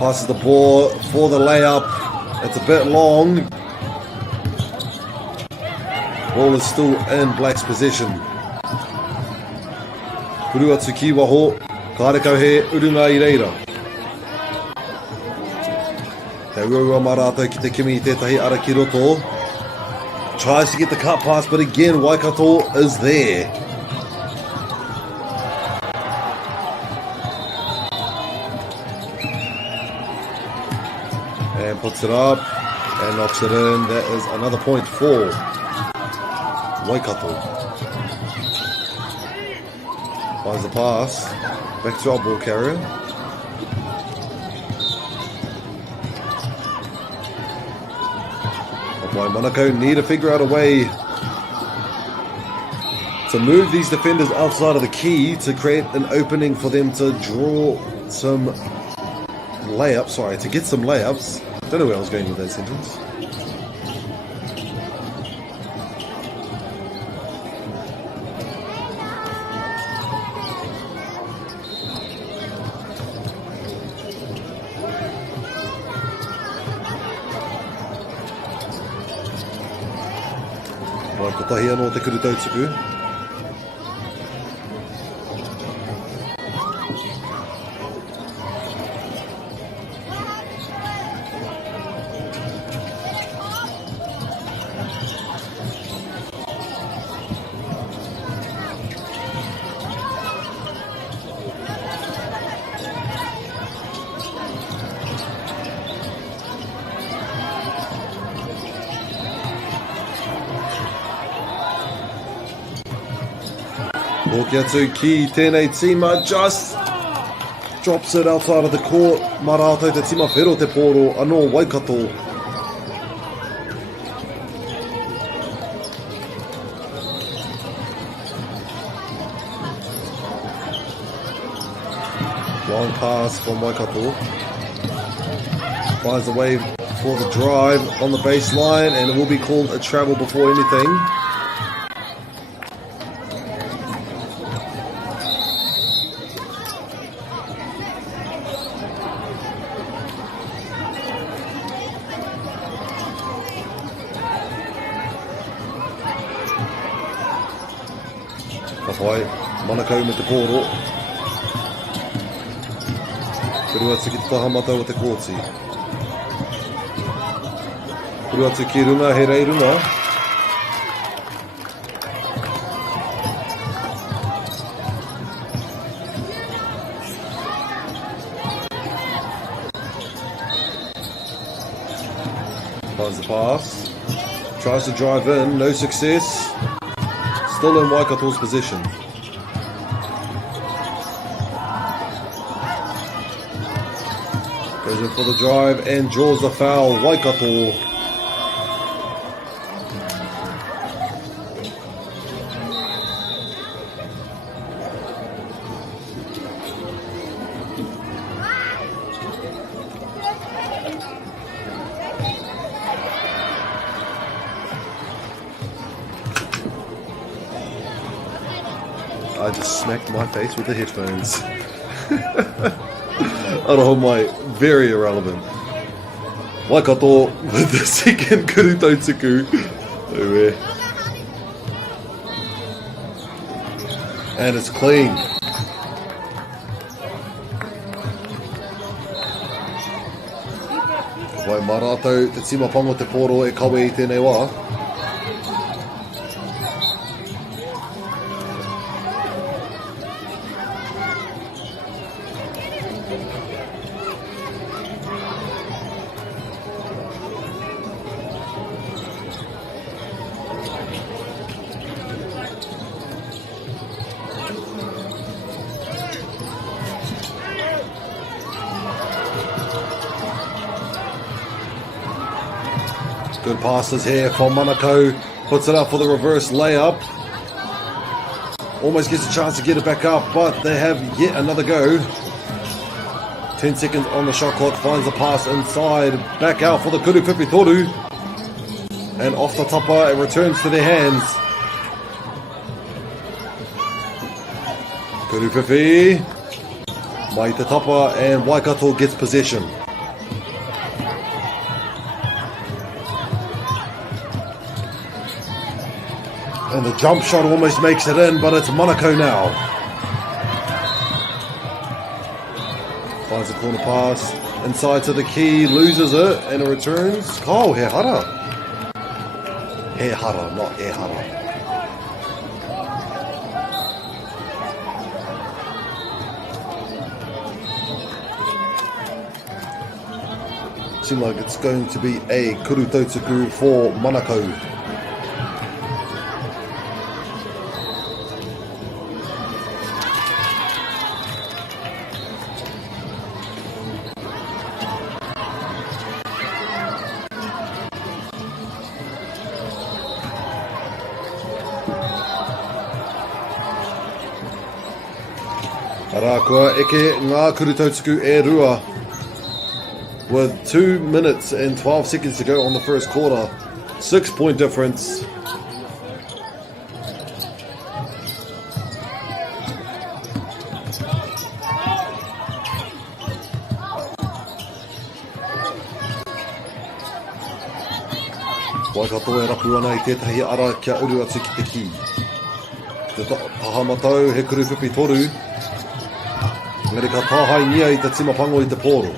Passes the ball for the layup. It's a bit long. Ball is still in Black's possession. Puru atu ki waho. Ka harekau he urunga I reira. Te uaua mā rātou ki te kimi I tētahi ara ki roto. Tries to get the cut pass, but again Waikato is there. And puts it up and knocks it in. That is another point for Waikato. Finds the pass. Back to our ball carrier. Why Monaco need to figure out a way to move these defenders outside of the key to create an opening for them to draw some layups. Sorry, to get some layups. Don't know where I was going with that sentence. Kotahi anō te kuru tautsuku. Hoki atu ki tēnei tima, just drops it outside of the court. Mā rātou te tima whero te pōro, anō Waikato. Long pass from Waikato. Finds a way for the drive on the baseline, and it will be called a travel before anything. Whai, Monaco me te pōro. Puru atu ki te tahamata o te kōti. Puru atu ki runga, he rei runga. Finds the pass. Tries to drive in, no success. Still in Waikato's position. Goes in for the drive and draws the foul. Waikato. I just smacked my face with the headphones. Arohomai, very irrelevant. Waikato with the second kuru tautsuku. Over. And it's clean. Wai mā rātou te timapanga te pōro e kawe I tēnei wā. Good passes here from Monaco. Puts it up for the reverse layup. Almost gets a chance to get it back up, but they have yet another go. 10 seconds on the shot clock, finds the pass inside, back out for the Kuruwhiwhi Toru. And off the tapa, it returns to their hands. Kuruwhiwhi, mai te tapa, and Waikato gets possession. And the jump shot almost makes it in, but it's Manukau now. Finds a corner pass inside to the key, loses it, and it returns. Oh, Hehara. Hehara, not Ehara. Seems like it's going to be a kuru tautsuku for Manukau. Arakua eke ngā kuru tautsuku e rua. With 2 minutes and 12 seconds to go on the first quarter. 6-point difference. Waikato e rapu ana I tētahi ara kia uru atu ki te ki. Te tahamatau he Kuruwhiwhi Toru. Ngari ka tāhai nia I te timapango I te pōro.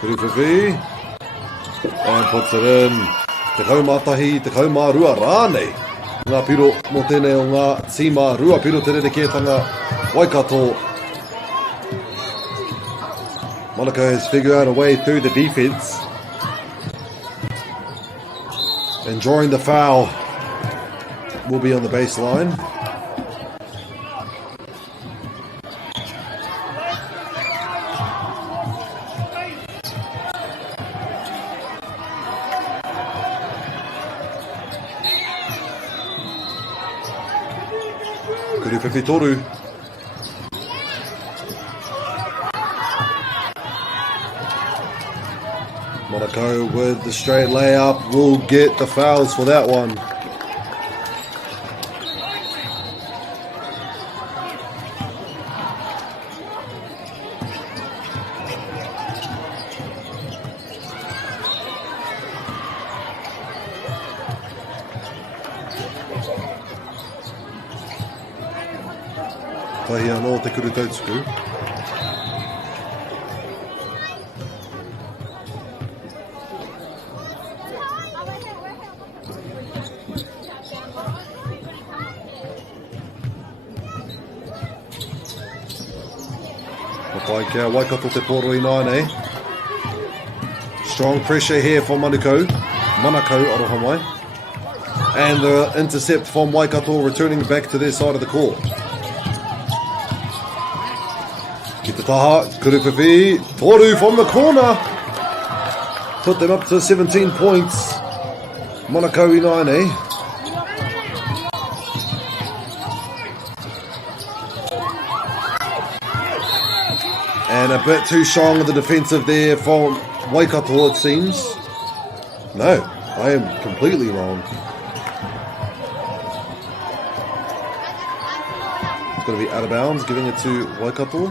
Kuruwhiwhi. And puts it in. Te kaumatahi, te kaumārua rānei. Ngā piro mo tēnei o ngā tīmā rua piro te rerekētanga Waikato. Manukau has figured out a way through the defense. And drawing the foul will be on the baseline. Kuruwhiwhi Toru. Manukau with the straight layup will get the fouls for that one. Tahi anō te kuru tautsuku. Kia Waikato te pōro I nāne. Strong pressure here for Manukau. Aroha mai. And the intercept from Waikato returning back to their side of the court. Ki te taha, Kuruwhiwhi Toru from the corner. Put them up to 17 points. Manukau I nāne. And a bit too strong of the defensive there from Waikato, it seems. No, I am completely wrong. It's going to be out of bounds, giving it to Waikato.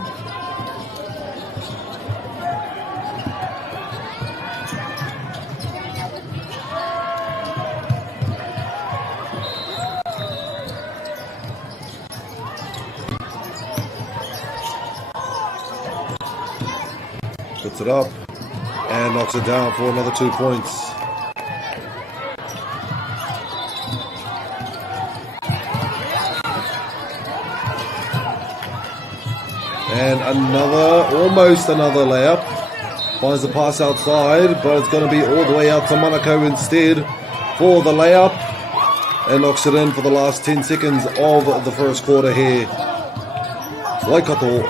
Puts it up and knocks it down for another 2 points. And almost another layup. Finds the pass outside, but it's going to be all the way out to Manukau instead for the layup. And knocks it in for the last 10 seconds of the first quarter here. Waikato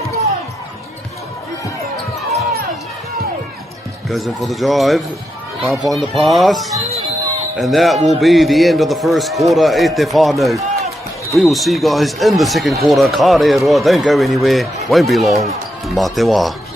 Goes in for the drive. Can't find the pass. And that will be the end of the first quarter. E te whānau. We will see you guys in the second quarter. Ka rea roa, don't go anywhere. Won't be long. Mā te wā.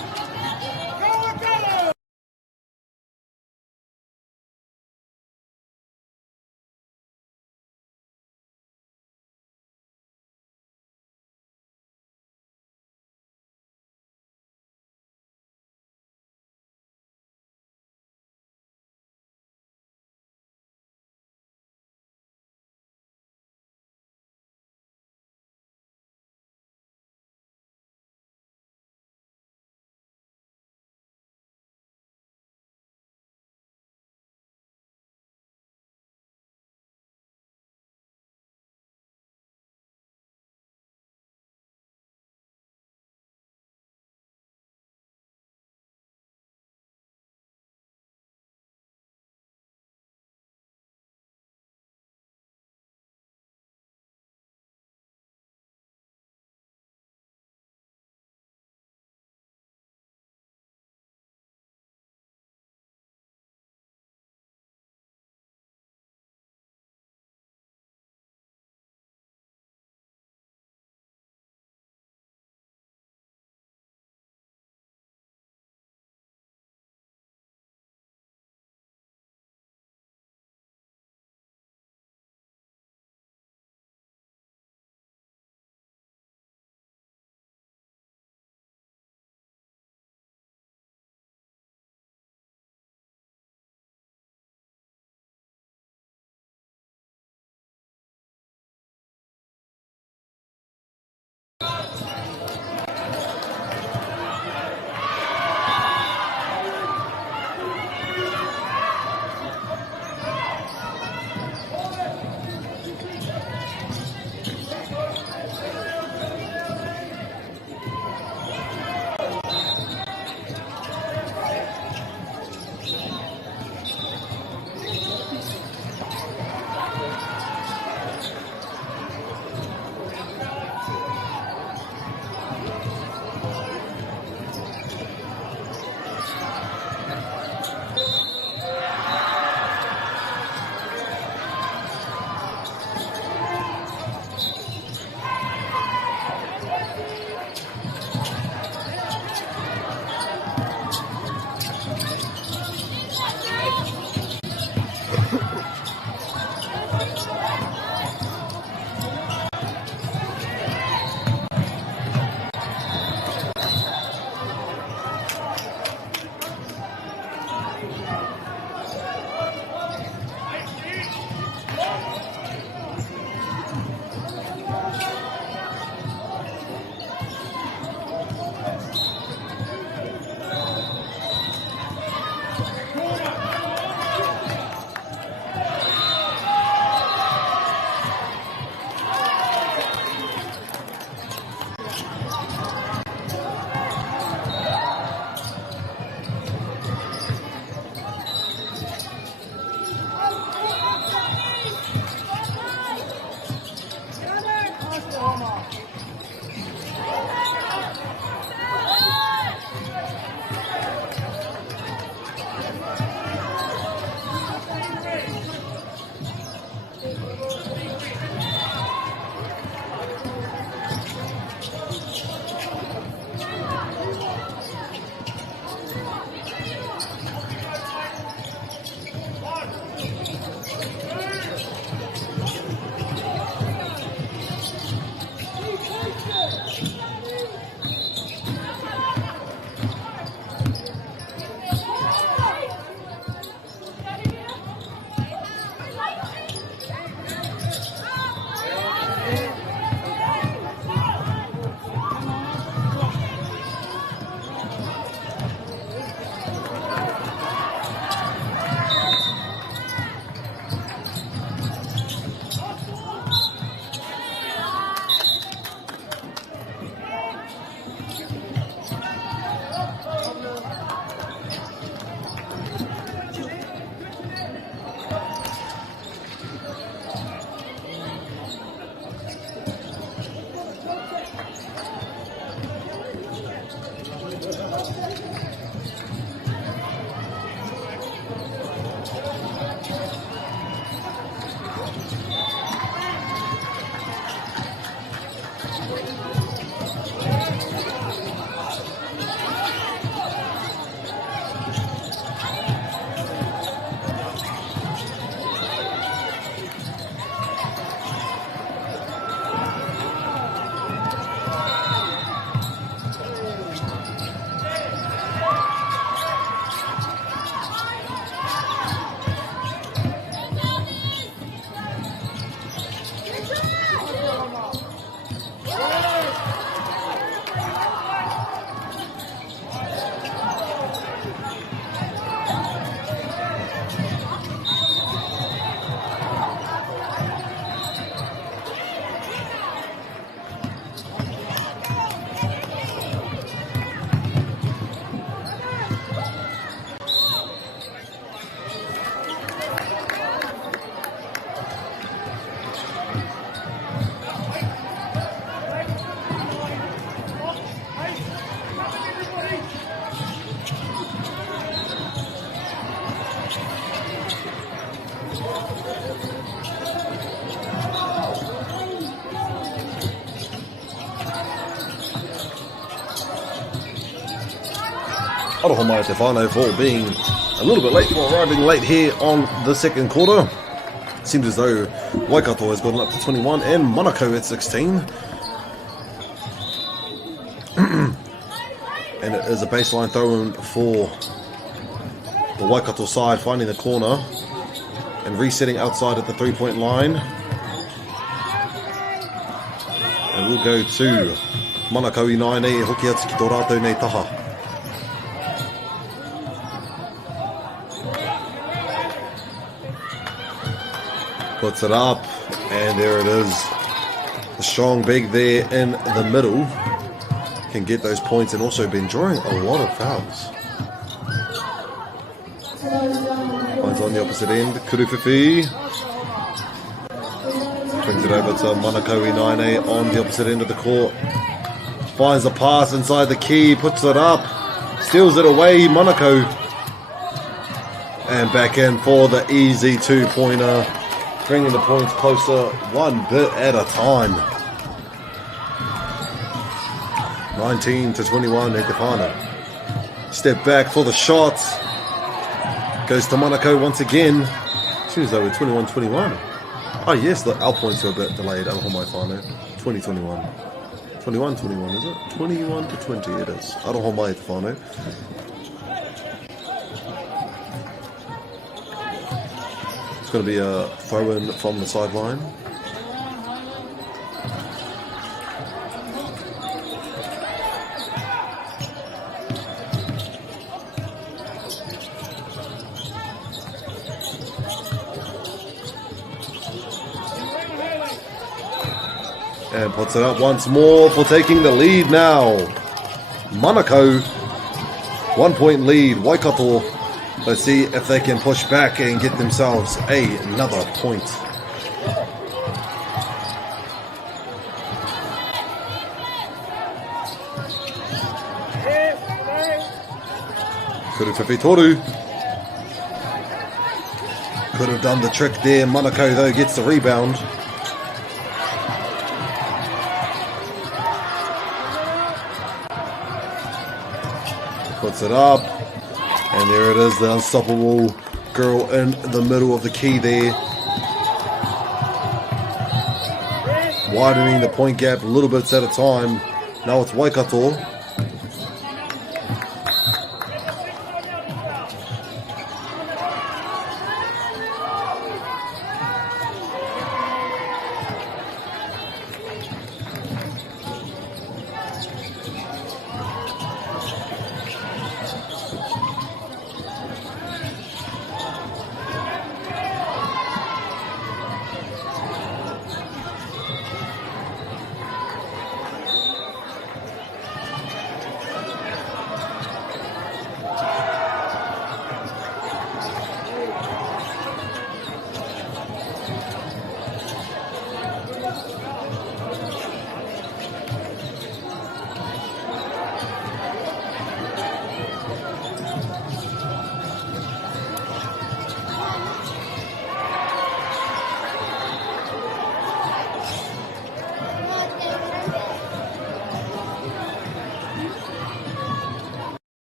Aroha mai te whānau for being a little bit late, or arriving late here on the second quarter. Seems as though Waikato has gotten up to 21 and Manukau at 16. And it is a baseline throw-in for the Waikato side, finding the corner and resetting outside at the three-point line. And we'll go to Manukau I nai nei, hoki atu ki tō rātou nei taha. Puts it up, and there it is. The strong big there in the middle can get those points, and also been drawing a lot of fouls. Finds on the opposite end, Kuruwhiwhi. Brings it over to Manukau I nai on the opposite end of the court. Finds the pass inside the key, puts it up, steals it away, Manukau. And back in for the easy two-pointer. Bringing the points closer one bit at a time. 19-21 at the final. Step back for the shot. Goes to Manukau once again. Seems though we're 21-21. Oh yes, our points are a bit delayed. Aroha mai whānau. 20-21. 21-21 is it? 21-20 it is. Aroha mai te whānau. Going to be a throw-in from the sideline. And puts it up once more for taking the lead now. Manukau, 1 point lead. Waikato, let's see if they can push back and get themselves another point. Kuruwhiwhi toru. Could have done the trick there. Manukau though gets the rebound. Puts it up. And there it is, the unstoppable girl in the middle of the key there. Widening the point gap a little bit at a time. Now it's Waikato.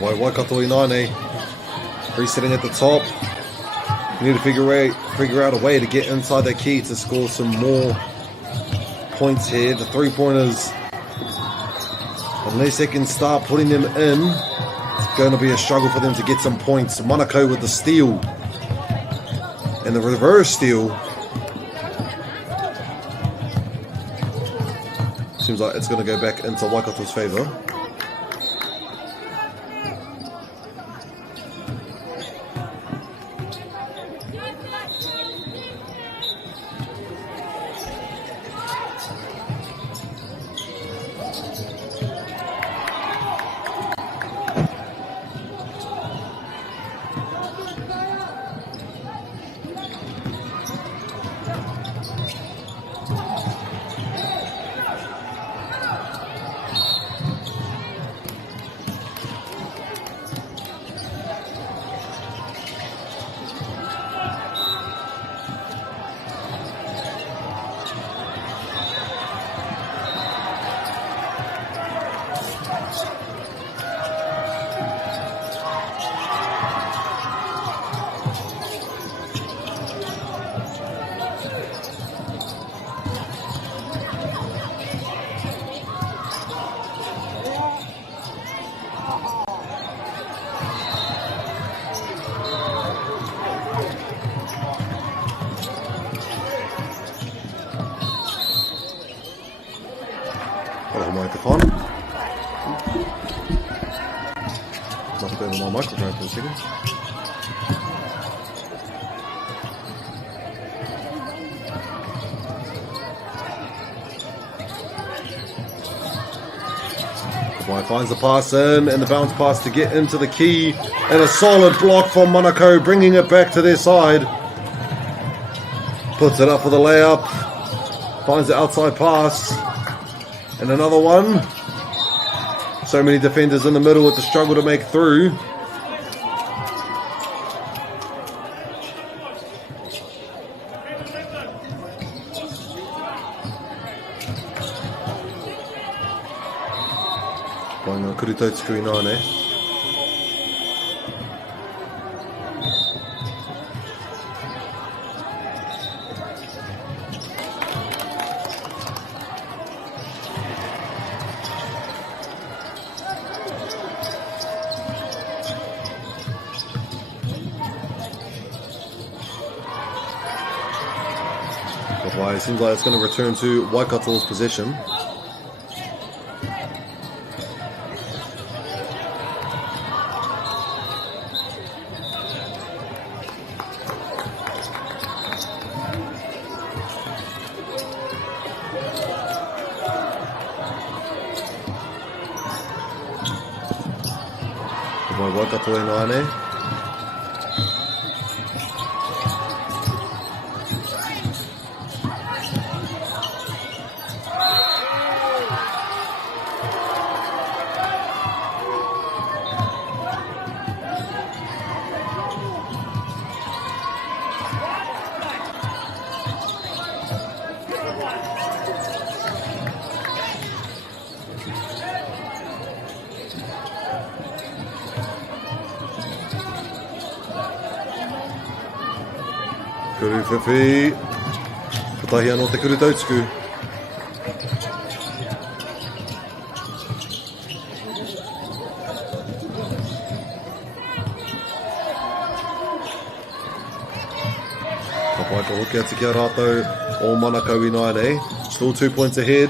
By Waikato Inane. Resetting at the top. You need to figure out a way to get inside the key to score some more points here. The 3-pointers, unless they can start putting them in, it's going to be a struggle for them to get some points. Manukau with the steal. And the reverse steal. Seems like it's going to go back into Waikato's favour. Got a microphone. Must have been on my microphone for a second. Kawhi finds the pass in and the bounce pass to get into the key, and a solid block from Manukau, bringing it back to their side. Puts it up for the layup, finds the outside pass, and another one. So many defenders in the middle with the struggle to make through. Going on Kurito Tsuku Inane. It seems like it's going to return to Waikato's possession. Waikato Inane. Kuru Whiwhi, putahi anō te kuru tautsuku. Ka pai ka hoki atu kia rātou o Manukau Inane. Still 2 points ahead.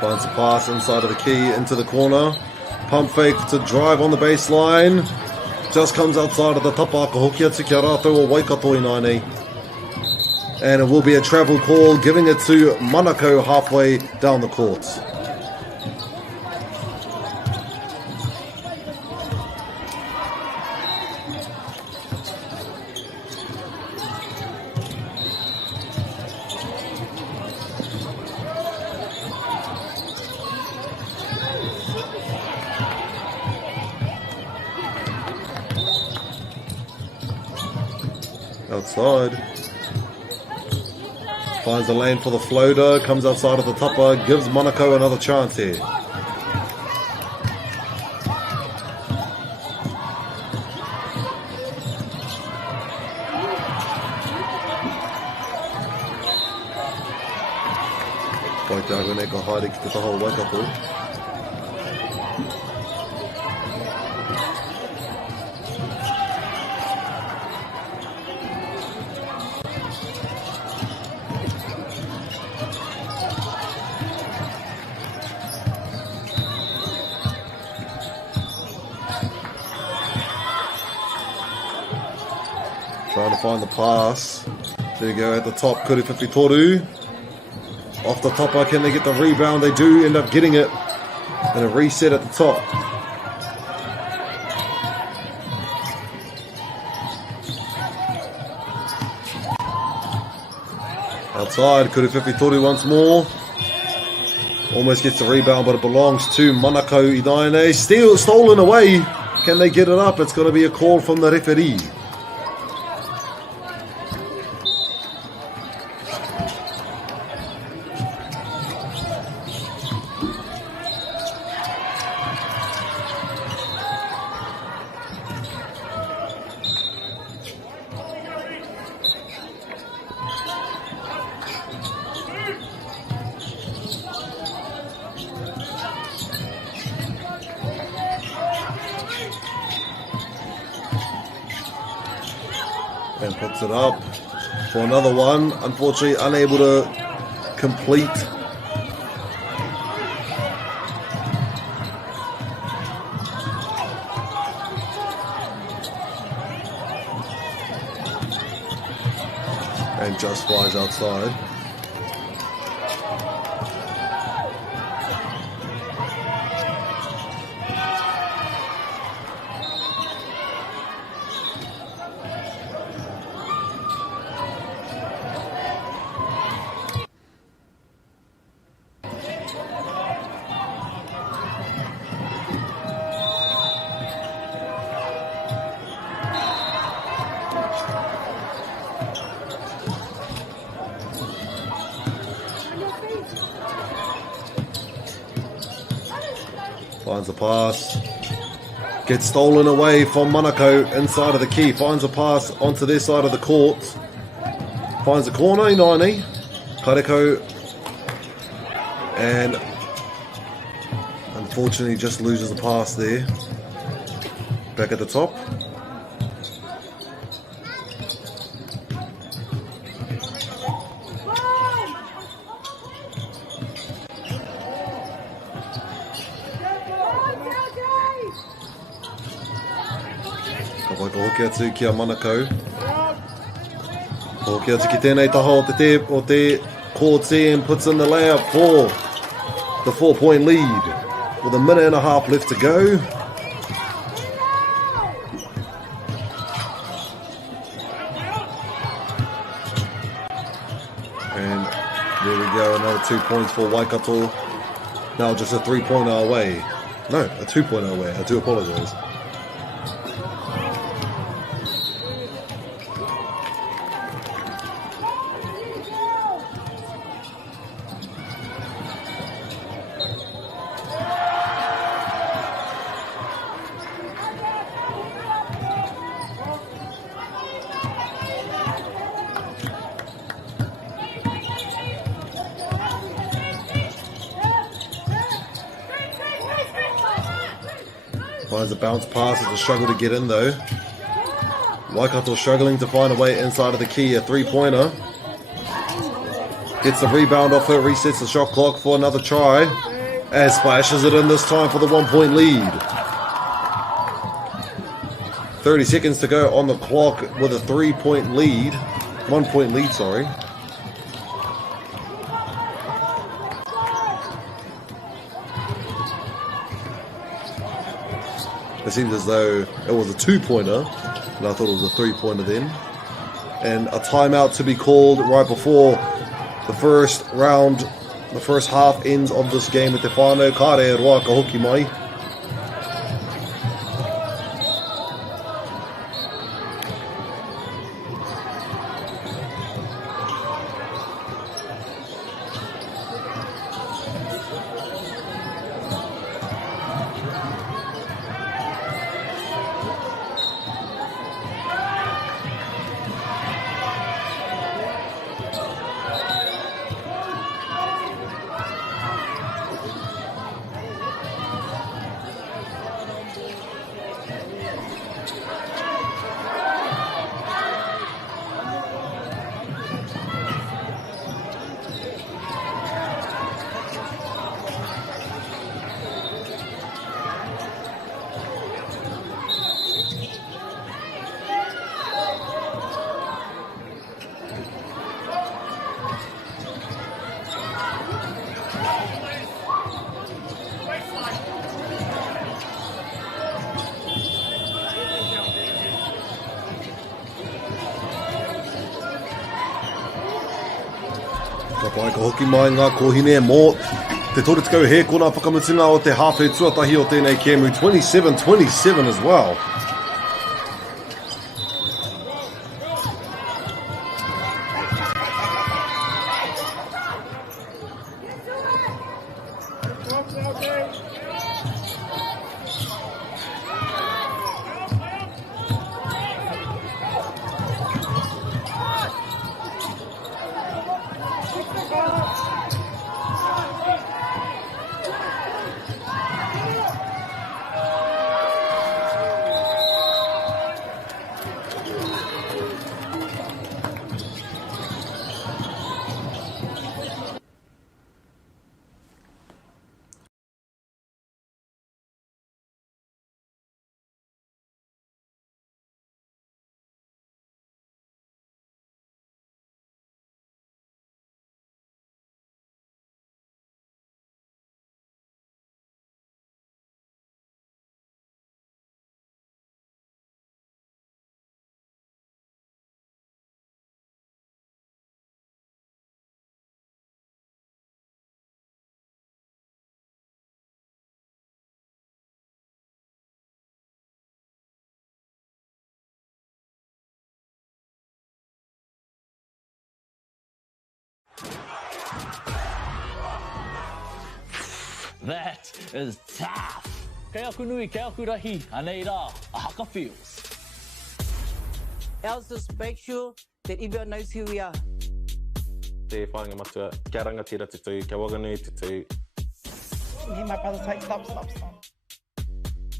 Finds a pass inside of the key into the corner. Pump fake to drive on the baseline. Just comes outside of the tapa. Ka hoki atu kia rātou o Waikato Inane. And it will be a travel call, giving it to Manukau halfway down the court. Outside. Finds the lane for the floater. Comes outside of the tupper. Gives Monaco another chance here. Waitago haere ki te taho Waikato. Trying to find the pass. There you go at the top, Kuri Whiwhitoru. Off the topper, can they get the rebound? They do end up getting it. And a reset at the top. Outside, Kuri Whiwhitoru once more. Almost gets the rebound, but it belongs to Manako Idaine. Stolen away. Can they get it up? It's going to be a call from the referee. And puts it up for another one. Unfortunately, unable to complete. And just flies outside. Finds a pass. Gets stolen away from Monaco inside of the key. Finds a pass onto their side of the court. Finds a corner, Inaine. Kareko. And unfortunately just loses the pass there. Back at the top. Hoki atu ki a Manako. Hoki atu ki tēnei taha o te court and puts in the layup for the 4-point lead. With a minute and a half left to go. And there we go, another 2 points for Waikato. Now just a 3-pointer away. No, a 2-pointer away. I do apologise. Finds a bounce pass, it's a struggle to get in though. Waikato struggling to find a way inside of the key, a 3-pointer. Gets the rebound off it, resets the shot clock for another try. And splashes it in this time for the 1-point lead. 30 seconds to go on the clock with a 3-point lead. 1-point lead, sorry. It seems as though it was a 2-pointer, and I thought it was a 3-pointer then. And a timeout to be called right before the first round, the first half ends of this game at Te Whānau. Kāre roa ka hoki mai. Ka aika hoki mai ngā kohine mō te torutikau he kona whakamutunga o te hawhi tuatahi o tēnei Kēmu 27-27 as well. That is tough. Kei aku nui, kei aku rahi, anei rā, a haka feels. Else just make sure that everyone knows who we are. Te whāinga matua, kia rangatira te tū, kia waganui te tū. Hear my brother say, stop.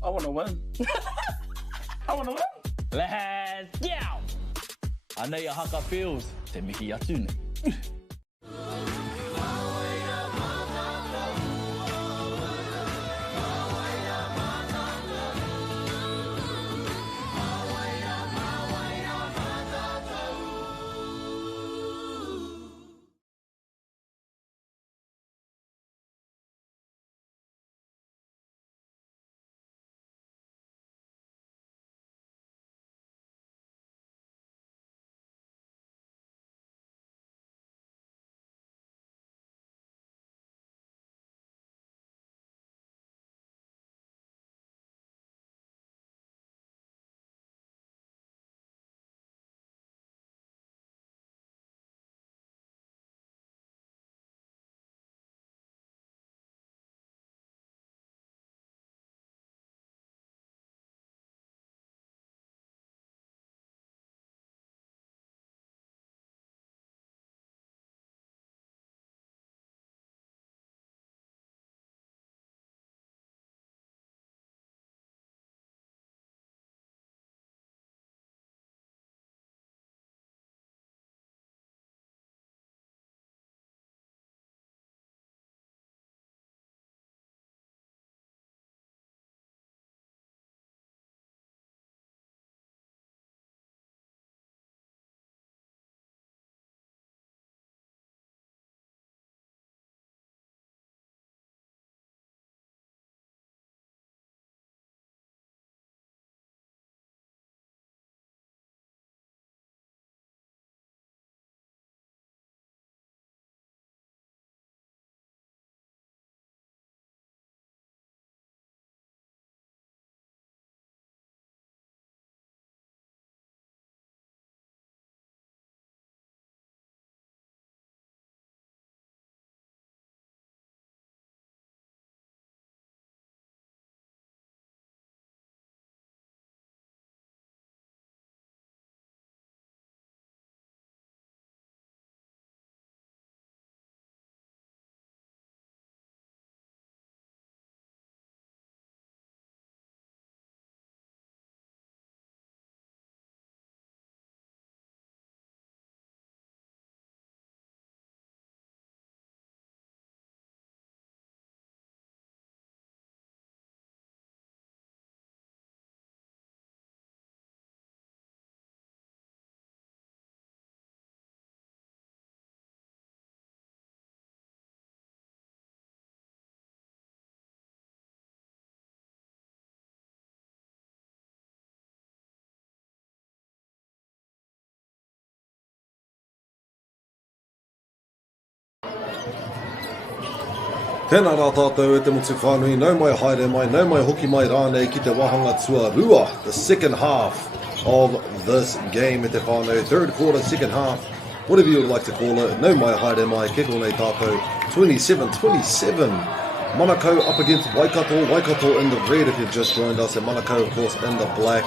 I want to win. I want to win. Let's go! Anei a haka feels, te mihi atu nei. Tēnā rā tātou e te motu whānui, nau mai haere mai, nau mai hoki mai rānei ki te wahanga tuarua. The second half of this game e te whānau, third quarter, second half, whatever you would like to call it. Nau mai haere mai, ke konei tātou, 27-27. Manukau up against Waikato. Waikato in the red if you've just joined us, and Manukau, of course, in the black.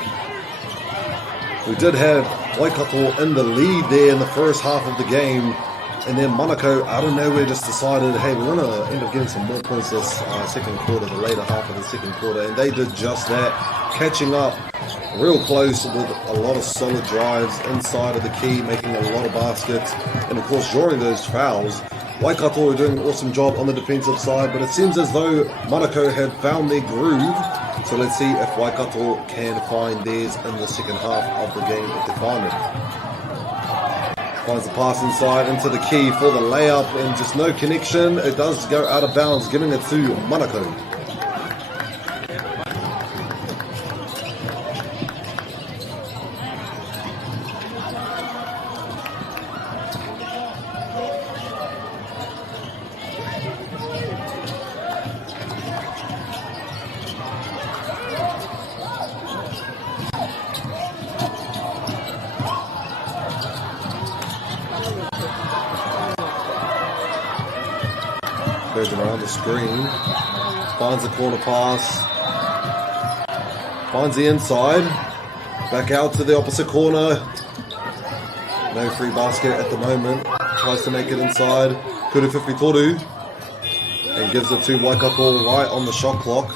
We did have Waikato in the lead there in the first half of the game, and then Manukau, out of nowhere, just decided, hey, we're going to end up getting some more points this second quarter, the later half of the second quarter, and they did just that, catching up real close with a lot of solid drives inside of the key, making a lot of baskets, and of course, drawing those fouls. Waikato are doing an awesome job on the defensive side, but it seems as though Manukau had found their groove. So let's see if Waikato can find theirs in the second half of the game at the final. Finds the pass inside into the key for the layup, and just no connection. It does go out of bounds, giving it to Manukau. Goes around the screen, finds the corner pass, finds the inside, back out to the opposite corner. No free basket at the moment, tries to make it inside. Kuru Whiwhitoru, and gives it to Waikato right on the shot clock.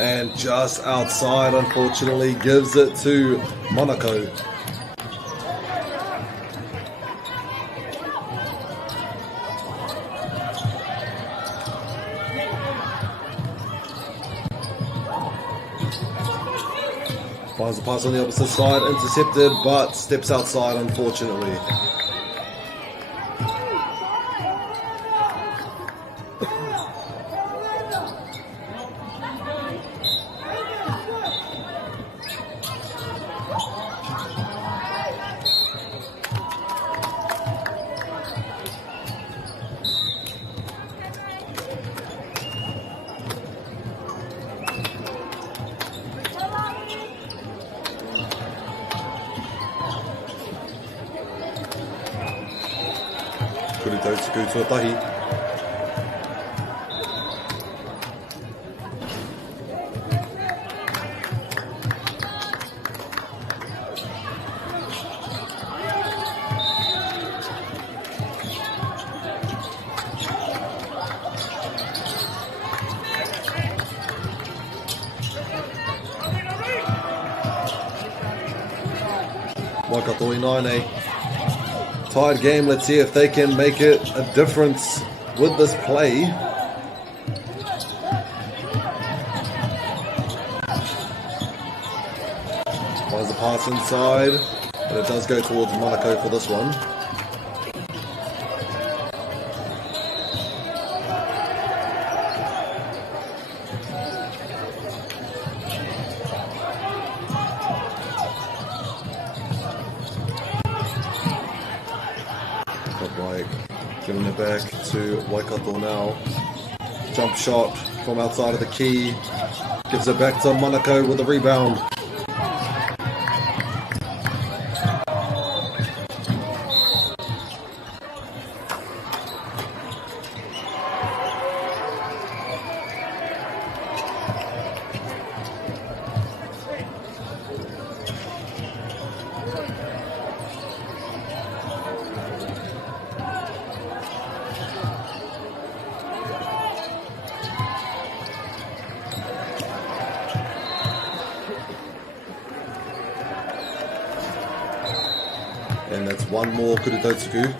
And just outside, unfortunately, gives it to Manukau. Finds the pass on the opposite side, intercepted, but steps outside, unfortunately. Kurito Tsuku Tuatahi. Waikato Inaine. Tied game, let's see if they can make it a difference with this play. Finds the pass inside, but it does go towards Manukau for this one. Giving it back to Waikato now. Jump shot from outside of the key. Gives it back to Manukau with a rebound. one more Kurutotsuku.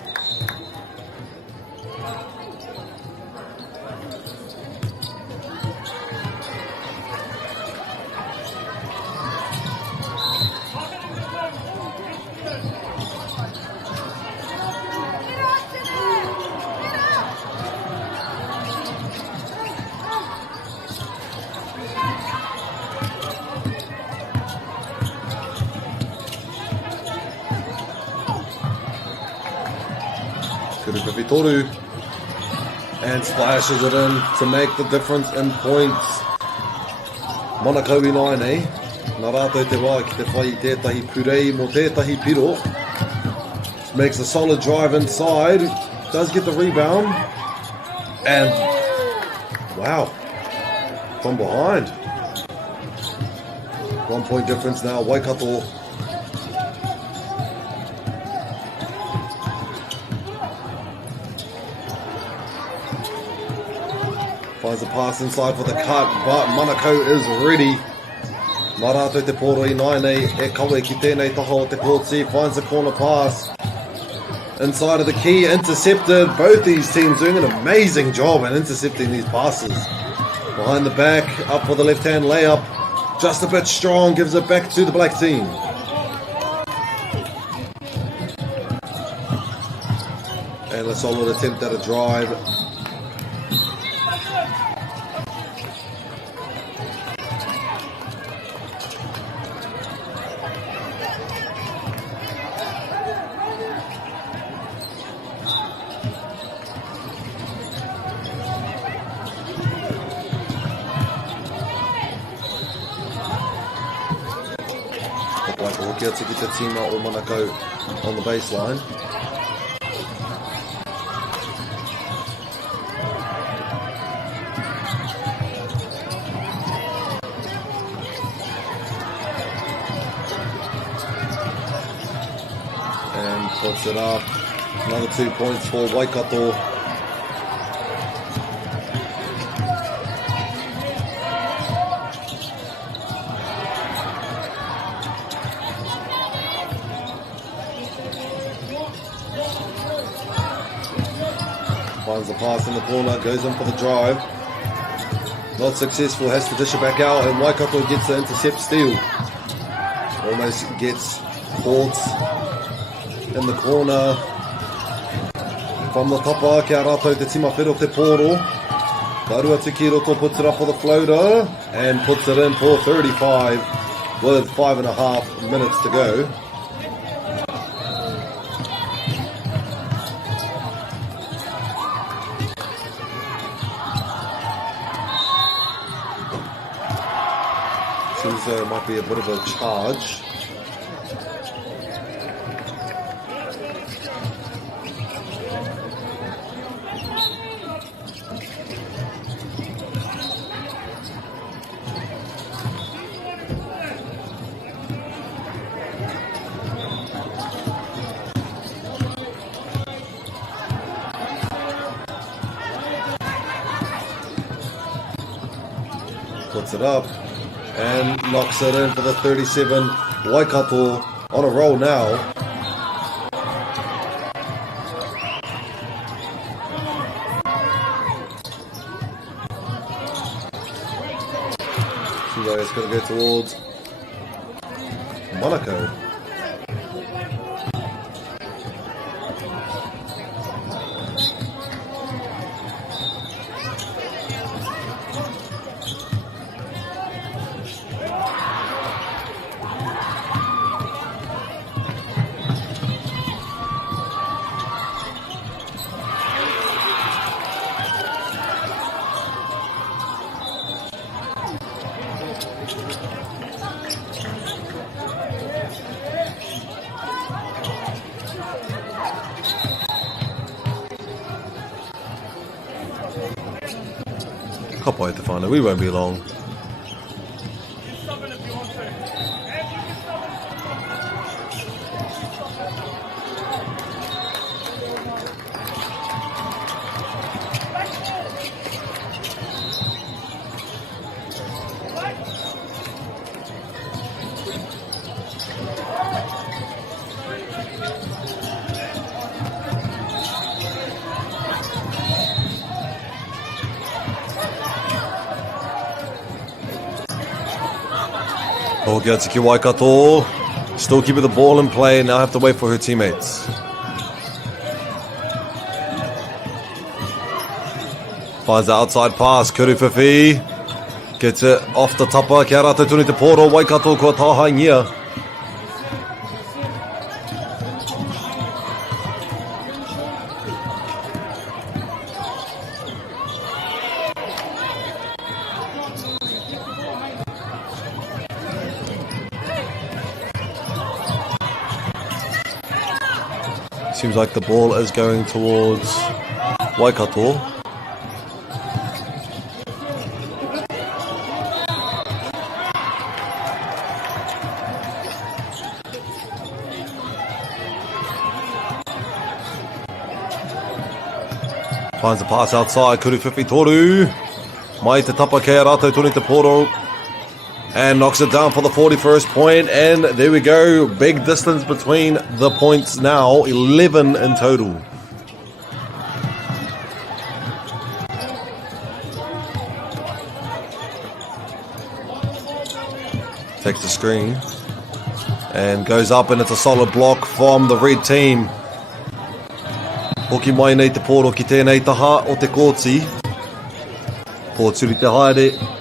Kurupavitoru and splashes it in to make the difference in points. Manukau I naine, nā rātou te wā ki te whai I tētahi purei mo tētahi piro. Makes a solid drive inside, does get the rebound, and wow, from behind. 1 point difference now, Waikato. Finds a pass inside for the cut, but Manukau is ready. Nā rātou te pōro I naine, e kawe ki tēnei taho o te kōtsi, finds the corner pass. Inside of the key, intercepted. Both these teams doing an amazing job at intercepting these passes. Behind the back, up for the left-hand layup. Just a bit strong, gives it back to the black team. And a solid attempt at a drive. To get the team out with Manukau on the baseline. And puts it up. Another 2 points for Waikato. Finds the pass in the corner, goes in for the drive. Not successful, has to dish it back out, and Waikato gets the intercept steal. Almost gets caught in the corner. From the tapa, kia rātou te timawhero te pōro. Karua Tukiroto puts it up for the floater, and puts it in for 35, with 5.5 minutes to go. Seems there might be a bit of a charge. Puts it up. And knocks it in for the 37. Waikato on a roll now. So it's going to go towards Manukau. Kapai te whānau, we won't be long. Hoki atu ki Waikato. Still keeping the ball in play. Now have to wait for her teammates. Finds the outside pass. Kuruwhiwhi. Gets it off the tapa. Kia rātou tuni te pōro. Waikato kua tāhaingia. Seems like the ball is going towards Waikato. Finds the pass outside, Kuruwhiwhi Toru. Mai te tapa kei rātou tuni te pōro. And knocks it down for the 41st point. And there we go. Big distance between the points now. 11 in total. Takes the screen. And goes up, and it's a solid block from the red team. Hoki mai nei te pōro ki tēnei taha o te kōti. Pōturi te haere.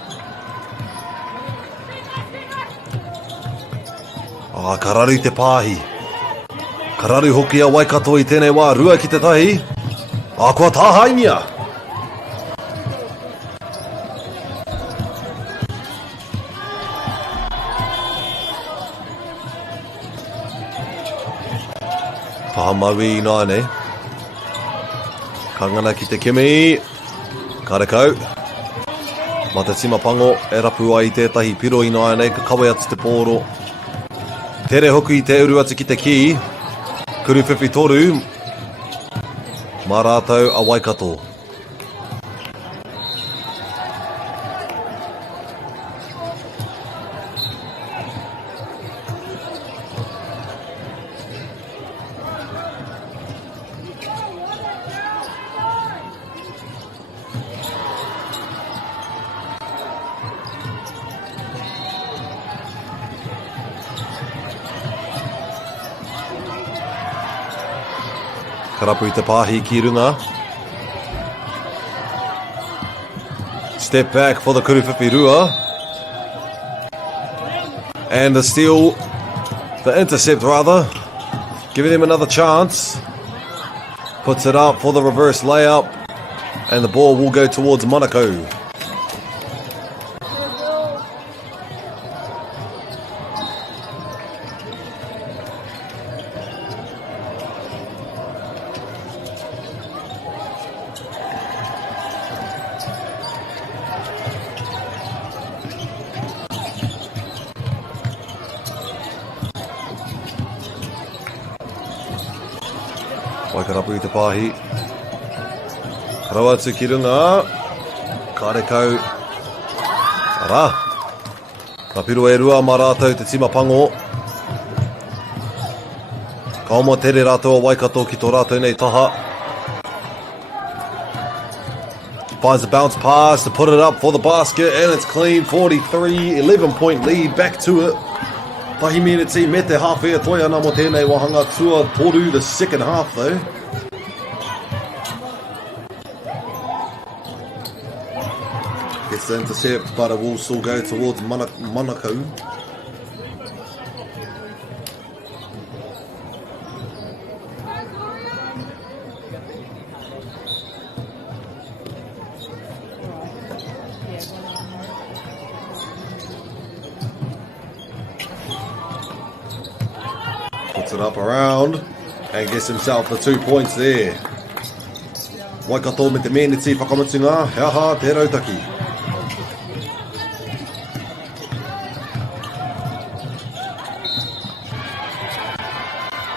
Kararu te pāhi. Kararu hoki a Waikato I tēnei wā. Rua ki te tahi. Kua tāhaingia. Pahamawi nāne. Kangana ki te kimi. Karekau. Ma te timapango e rapu ai tētahi piro I nāne. Ka kawe atu te pōro. Tere hoku I te uru atu ki te ki. Kuruwhiwhi Toru. Mā rātou a Waikato. Karapu I te pāhi ki runga. Step back for the Kuruwhiwhi Rua. And the steal, the intercept rather, giving them another chance. Puts it up for the reverse layup. And the ball will go towards Monaco. Waikarapu I te pāhi. Karau atu ki runga. Karekau. Ara. Ka piro e rua mā rātou te timapango. Ka omo tere rātou a Waikato ki tō rātou nei taha. Finds the bounce pass to put it up for the basket, and it's clean. 43, 11-point lead, back to it. Tahi minute me te hawhea toi ana mo tēnei wahanga tua toru the second half though. Gets the intercept, but it will still go towards Monaco. Puts it up around and gets himself the 2 points there. Waikato me te meneti whakamatunga, he aha te rautaki.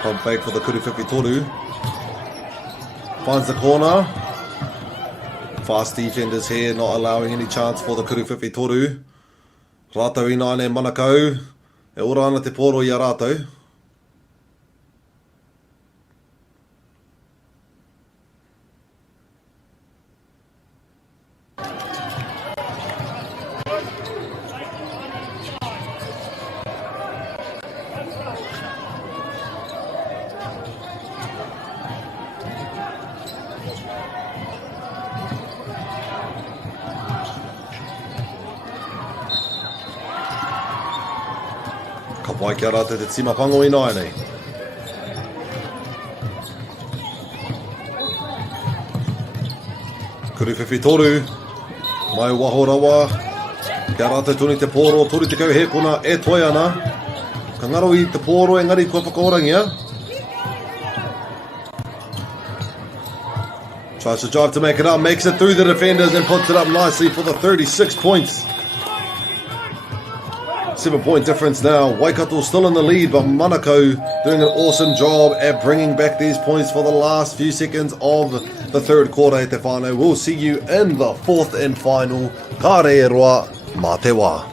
Pump fake for the Kuruwhiwhi Toru. Finds the corner. Fast defenders here, not allowing any chance for the Kuruwhiwhi Toru. Rātou I nāne Manukau. E ora ana te pōro I a rātou. Vai kia rā te timapango I nai nei. Kuriwhiwhi toru. Mai waho rawa. Kia rā te tuni te pōro, turi te kauhepuna e toi ana. Ka ngaro I te pōro engari kua whakaorangia. Tries to drive to make it up, makes it through the defenders and puts it up nicely for the 36 points. 7-point difference now. Waikato still in the lead, but Manukau doing an awesome job at bringing back these points for the last few seconds of the third quarter at te whānau. We'll see you in the fourth and final. Ka re roa, mā te wā.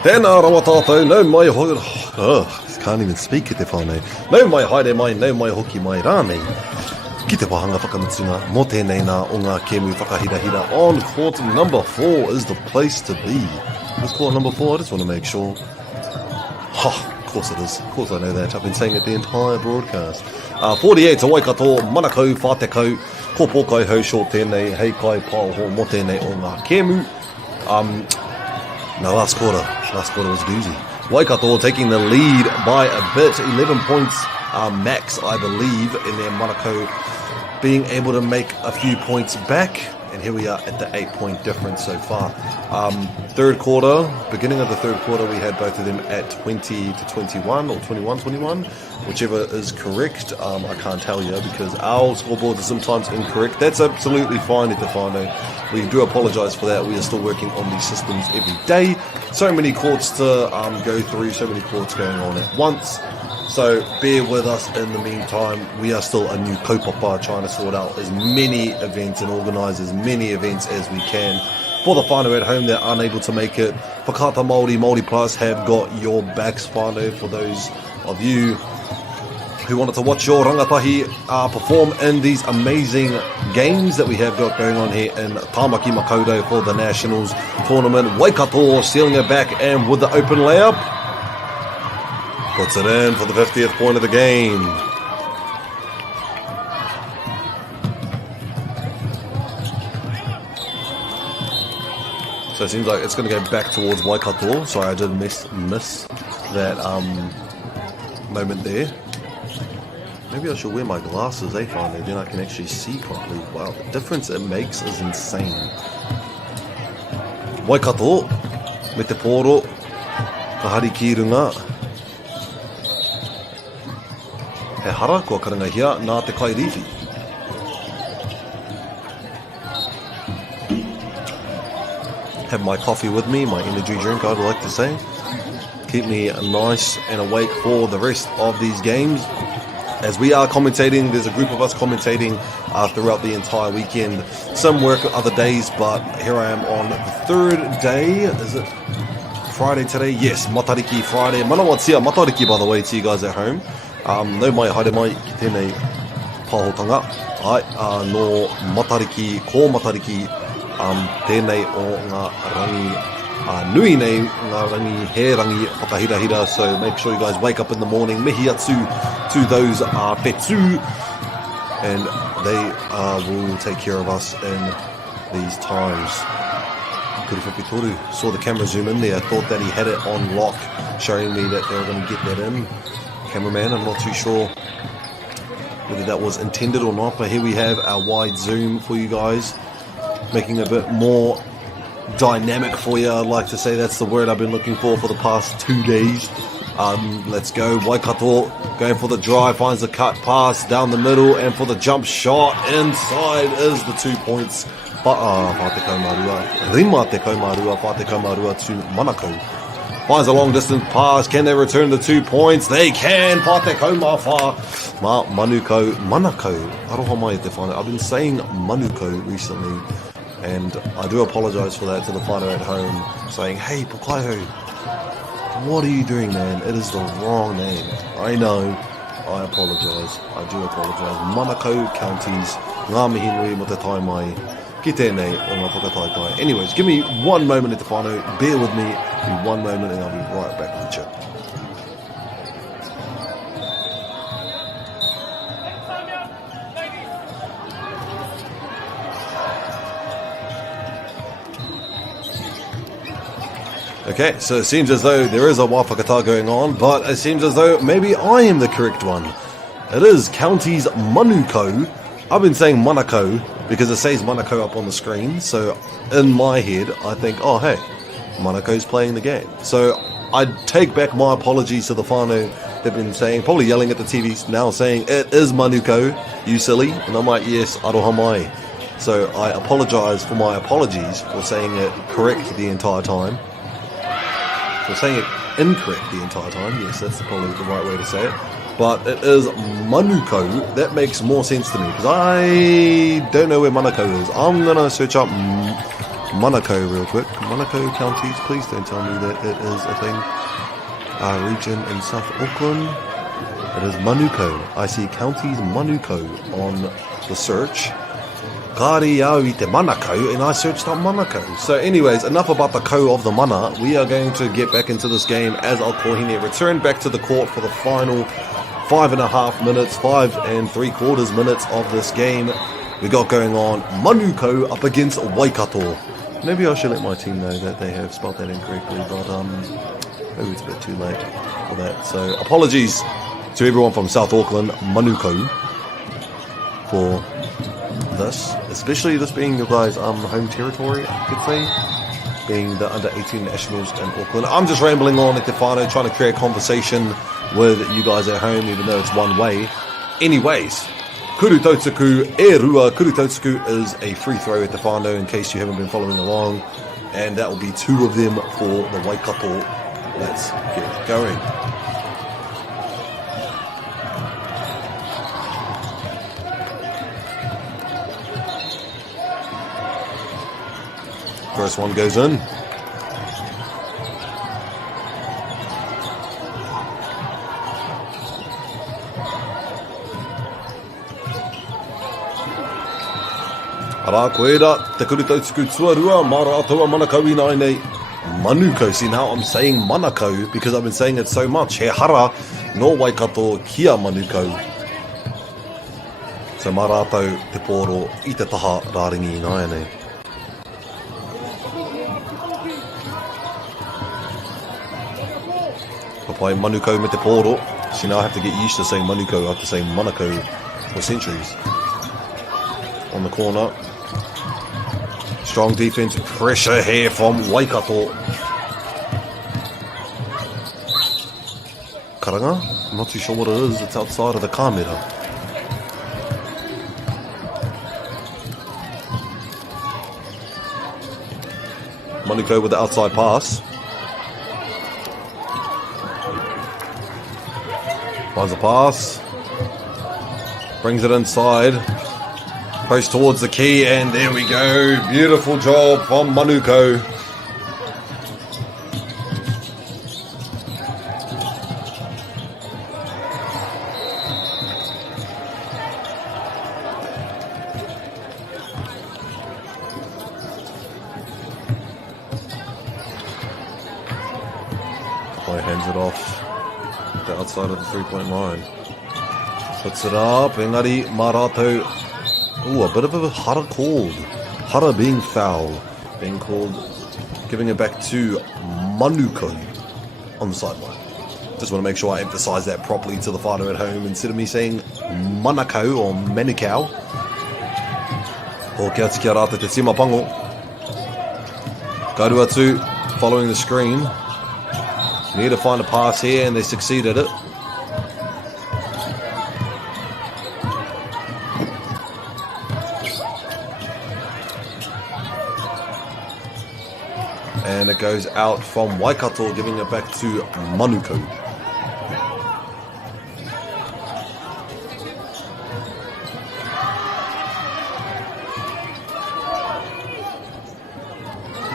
Tēnā rawa tātou, nau mai hoi... can't even speak ki te whānau. Nau mai haere mai, nau mai hoki mai rānei. Ki te wahanga whakamutunga, mō tēnei nā o ngā kēmu whakahirahira. On court number 4 is the place to be. Is court number 4? I just want to make sure. Of course it is. Of course I know that. I've been saying it the entire broadcast. 48 to Waikato, Manukau, Whātekau, ko pōkai hau short tēnei, hei kai pāho mō tēnei o ngā kēmu. Now last quarter was a doozy. Waikato taking the lead by a bit, 11 points max, I believe, in their Manukau being able to make a few points back. And here we are at the 8-point difference so far. Third quarter, beginning of the third quarter, we had both of them at 20 to 21 or 21-21, whichever is correct. I can't tell you because our scoreboard is sometimes incorrect. That's absolutely fine at the final. We do apologize for that. We are still working on these systems every day. So many courts to go through, so many courts going on at once. So bear with us in the meantime. We are still a new kaupapa trying to sort out as many events and organise as many events as we can. For the whānau at home that are unable to make it, Whakaata Māori, Māori Plus have got your backs, whānau, for those of you who wanted to watch your rangatahi perform in these amazing games that we have got going on here in Tāmaki Makaurau for the Nationals tournament. Waikato stealing it back and with the open layup, puts it in for the 50th point of the game. So it seems like it's going to go back towards Waikato. Sorry, I did miss that moment there. Maybe I should wear my glasses, finally, then I can actually see properly. Wow, the difference it makes is insane. Waikato, me te pōro, ka hari ki runga. He hara kua karangahia nā te kairiwhi. Have my coffee with me, my energy drink, I'd like to say. Keep me nice and awake for the rest of these games. As we are commentating, there's a group of us commentating throughout the entire weekend. Some work other days, but here I am on the third day. Is it Friday today? Yes, Matariki Friday. Manawatia Matariki, by the way, to you guys at home. No mai haere mai ki tēnei pāhotanga. Ai, no Matariki, ko Matariki, tēnei o ngā rangi nui nei, ngā rangi, he rangi whakahirahira. So make sure you guys wake up in the morning, mihi atu to those petu, and they will take care of us in these times. Kuriwhapitoru saw the camera zoom in there, thought that he had it on lock, showing me that they were going to get that in. Cameraman, I'm not too sure whether that was intended or not, but here we have our wide zoom for you guys, making it a bit more dynamic for you. I'd like to say that's the word I've been looking for the past 2 days. Let's go. Waikato going for the drive, finds the cut pass down the middle, and for the jump shot inside is the 2 points. Whātekau Marua. Rima te Kaumarua, Whātekau Marua to Manukau. Finds a long distance pass. Can they return the 2 points? They can. Whātekau Mawha. Manukau. Manukau. Aroha mai te whānau. I've been saying Manukau recently, and I do apologise for that to the whānau at home, saying, hey, Pukaiho, what are you doing, man? It is the wrong name. I know. I apologise. I do apologise. Manukau Counties. Ngā mihi nui mo te tai mai. Ki tēnei o ngā whakataitai. Anyways, give me one moment at the whānau. Bear with me. Give me 1 moment and I'll be right back with you. Okay, so it seems as though there is a wāwhakatā going on, but it seems as though maybe I am the correct one. It is Counties Manukau. I've been saying Manukau because it says Manukau up on the screen, so in my head I think, oh hey, Manukau's playing the game. So I take back my apologies to the whānau. They've been saying, probably yelling at the TVs now, saying it is Manukau, you silly. And I'm like, yes, aroha mai. So I apologise for my apologies for saying it correct the entire time. For saying it incorrect the entire time. Yes, that's probably the right way to say it. But it is Manukau. That makes more sense to me because I don't know where Manukau is. I'm going to search up Monaco real quick. Monaco counties, please don't tell me that it is a thing. Region in South Auckland. It is Manukau. I see counties Manukau on the search. Kāri au I te Manukau, and I searched on Monaco. So anyways, enough about the ko of the mana. We are going to get back into this game as Alkohine return back to the court for the final 5.5 minutes, 5 3/4 minutes of this game we got going on. Manukau up against Waikato. Maybe I should let my team know that they have spelled that incorrectly, but maybe it's a bit too late for that. So apologies to everyone from South Auckland, Manukau, for this, especially this being your guys' home territory, I could say, being the under-18 nationals in Auckland. I'm just rambling on at Tefano, trying to create conversation with you guys at home, even though it's one way. Anyways, Kuru Tautsuku e rua. Kuru Tautsuku is a free throw at Tefano, in case you haven't been following along, and that will be 2 of them for the Waikato. Let's get going. First one goes in. Ara koera, te Kuru Tautsuku tuarua, mara atua Manukau ina nei. Manukau, see now I'm saying Manukau because I've been saying it so much. He hara no Waikato kia Manukau. So mara atau te poro I te taha rāringi ina nei. Papai Manukau me te poro. See now I have to get used to saying Manukau. I have to say Manukau for centuries. On the corner. Strong defense, pressure here from Waikato. Karanga? I'm not too sure what it is. It's outside of the camera. Manukau with the outside pass. Finds a pass. Brings it inside. Post towards the key, and there we go. Beautiful job from Manukau. Boy hands it off the outside of the 3-point line. Puts it up. Engari Marato. Ooh, a bit of a hara called. Hara being foul. Being called. Giving it back to Manukau on the sideline. Just want to make sure I emphasize that properly to the fighter at home instead of me saying Manukau or Manukau. O kia tiki arata te tima pango. Karu atu, following the screen. Need to find a pass here, and they succeeded it. And it goes out from Waikato, giving it back to Manukau.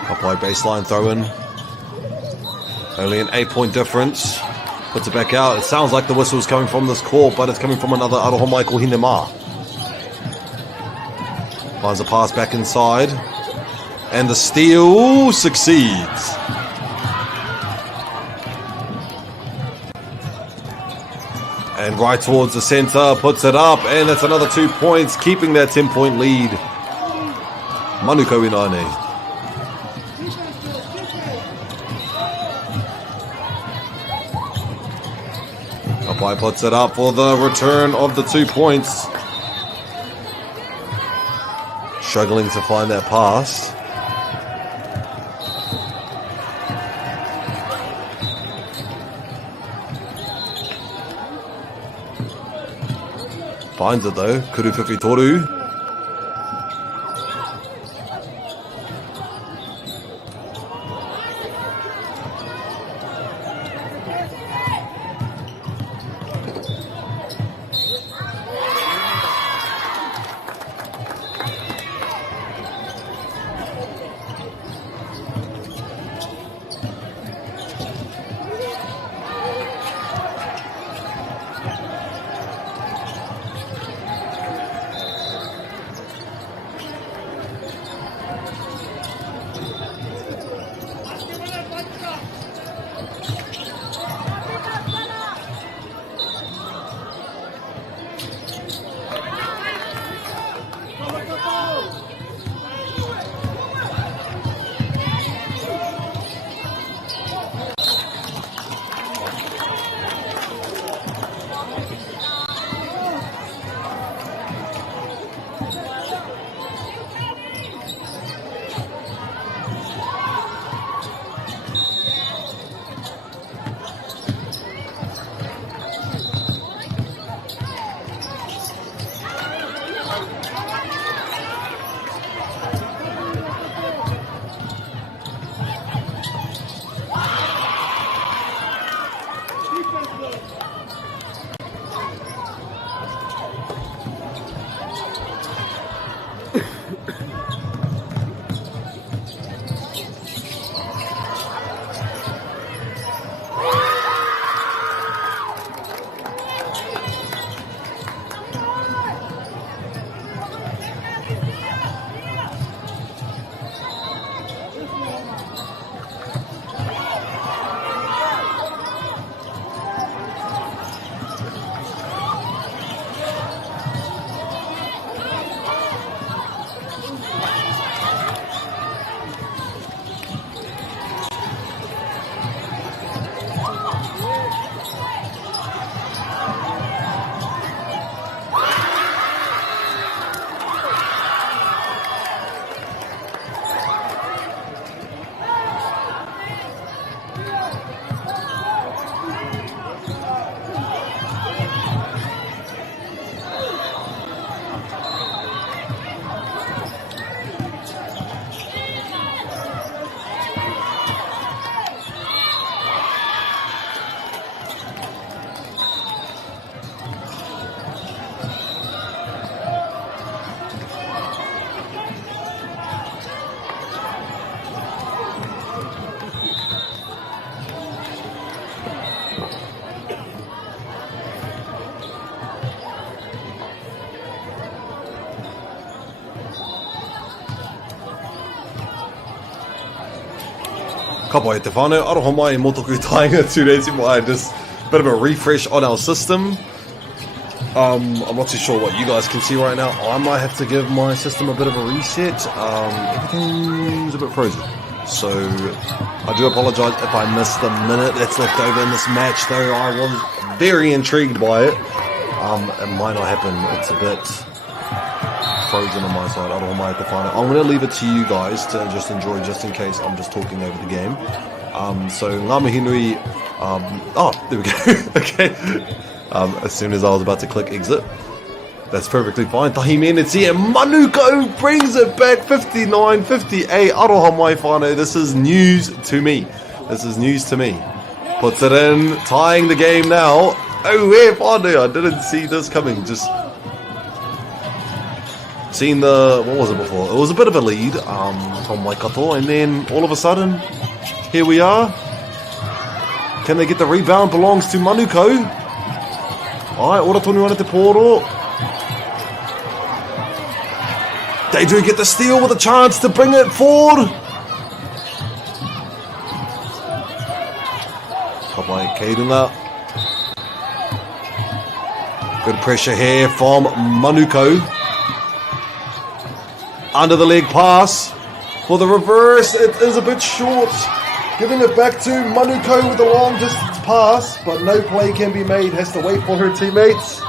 Papai baseline throw in. Only an 8-point difference. Puts it back out. It sounds like the whistle's coming from this court, but it's coming from another Aroha Michael Hinema. Finds a pass back inside. And the steal succeeds. And right towards the center, puts it up, and it's another 2 points, keeping that 10-point lead. Manukau Inane. Papai puts it up for the return of the 2 points. Struggling to find that pass. Finds it though, Kuru Whiwhitoru. Ka pai te whānau, aroha mai motoku tainga tūreti mai, just a bit of a refresh on our system. I'm not too sure what you guys can see right now. I might have to give my system a bit of a reset. Everything's a bit frozen. So I do apologize if I missed the minute that's left over in this match, though I was very intrigued by it. It might not happen. It's a bit frozen on my side. I don't mind to find it. I'm going to leave it to you guys to just enjoy, just in case I'm just talking over the game. So ngā mihi nui. Oh, there we go. Okay. As soon as I was about to click exit, that's perfectly fine. Tahi Meneti and Manuko brings it back 59-58. Aroha mai whānau. This is news to me. This is news to me. Puts it in, tying the game now. Oh, where whānau? I didn't see this coming. Just seen the, what was it before? It was a bit of a lead from Waikato, and then all of a sudden, here we are. Can they get the rebound? Belongs to Manuko. Alright, ora tonu ana te pōro. They do get the steal with a chance to bring it forward. Kapai Keirunga. Good pressure here from Manuko. Under the leg pass for the reverse. It is a bit short. Giving it back to Manuko with a long distance pass, but no play can be made. Has to wait for her teammates.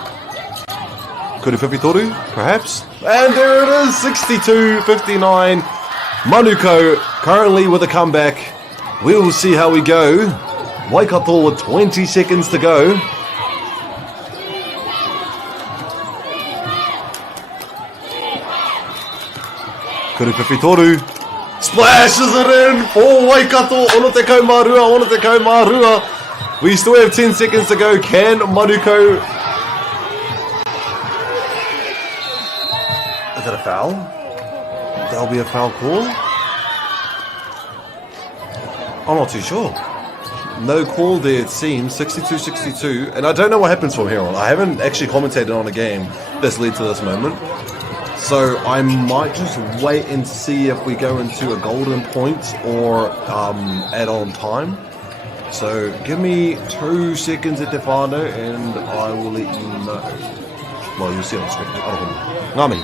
Kuriwhiwhi toru, perhaps. And there it is, 62-59. Manuko currently with a comeback. We will see how we go. Waikato with 20 seconds to go. Kuriwhiwhi toru. Splashes it in for Waikato. Ono te kaumārua, ono te kaumārua. We still have 10 seconds to go. Can Manuko... Is that a foul? There'll be a foul call? I'm not too sure. No call there, it seems. 62-62. And I don't know what happens from here on. I haven't actually commentated on a game that's led to this moment. So I might just wait and see if we go into a golden point or add-on time. So give me 2 seconds at Tefano and I will let you know. Well, you'll see on the screen. Ngami.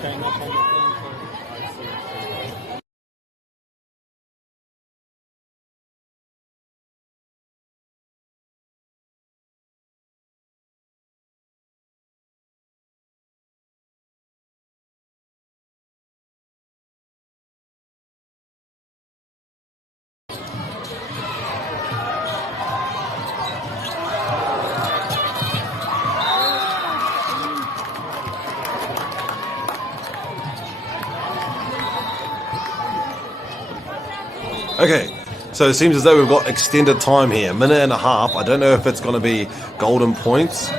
came up on the thing. Okay, so it seems as though we've got extended time here, a minute and a half. I don't know if it's going to be golden points.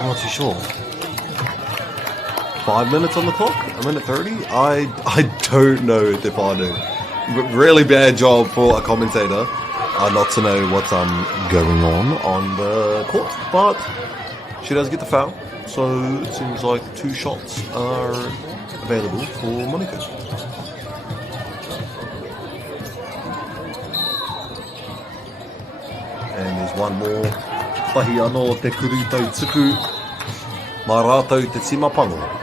I'm not too sure. 5 minutes on the clock? A minute 30? I don't know, Stefano. Really bad job for a commentator not to know what's going on the court, but she does get the foul. So it seems like 2 shots are available for Monica. And there's one more. Tahi anō te kuru tau tuku. Mā rātou te timapango.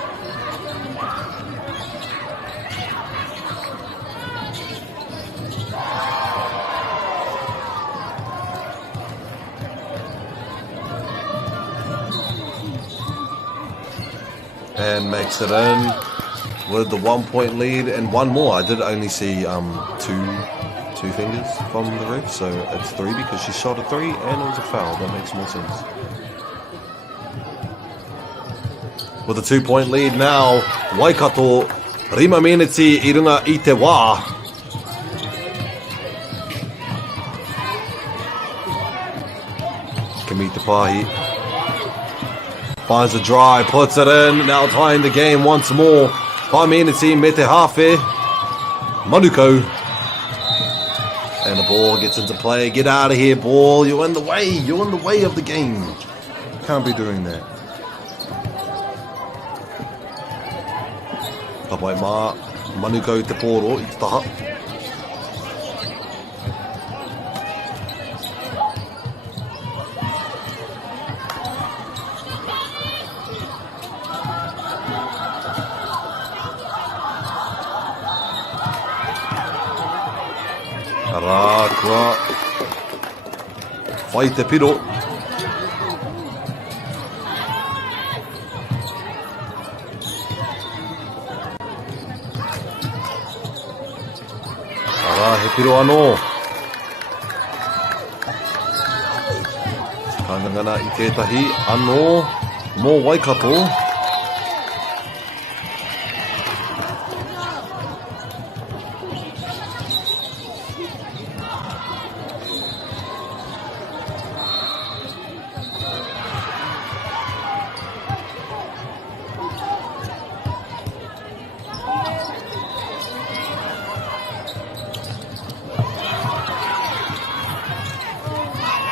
And makes it in with the 1 point lead and one more. I did only see two fingers from the ref, so it's 3 because she shot a 3 and it was a foul. That makes more sense. With a 2 point lead now, Waikato, Rima Meneti i runga i te wā. Kamita Pahi finds a drive, puts it in, now tying the game once more. Pāmeneti me te hawhe, Manuko. And the ball gets into play. Get out of here, ball. You're in the way. You're in the way of the game. Can't be doing that. Tapai mā, Manuko te pōro i te taha. Rā kua whai te piro. Rā he piro anō. Kangangana i tētahi anō mō Waikato.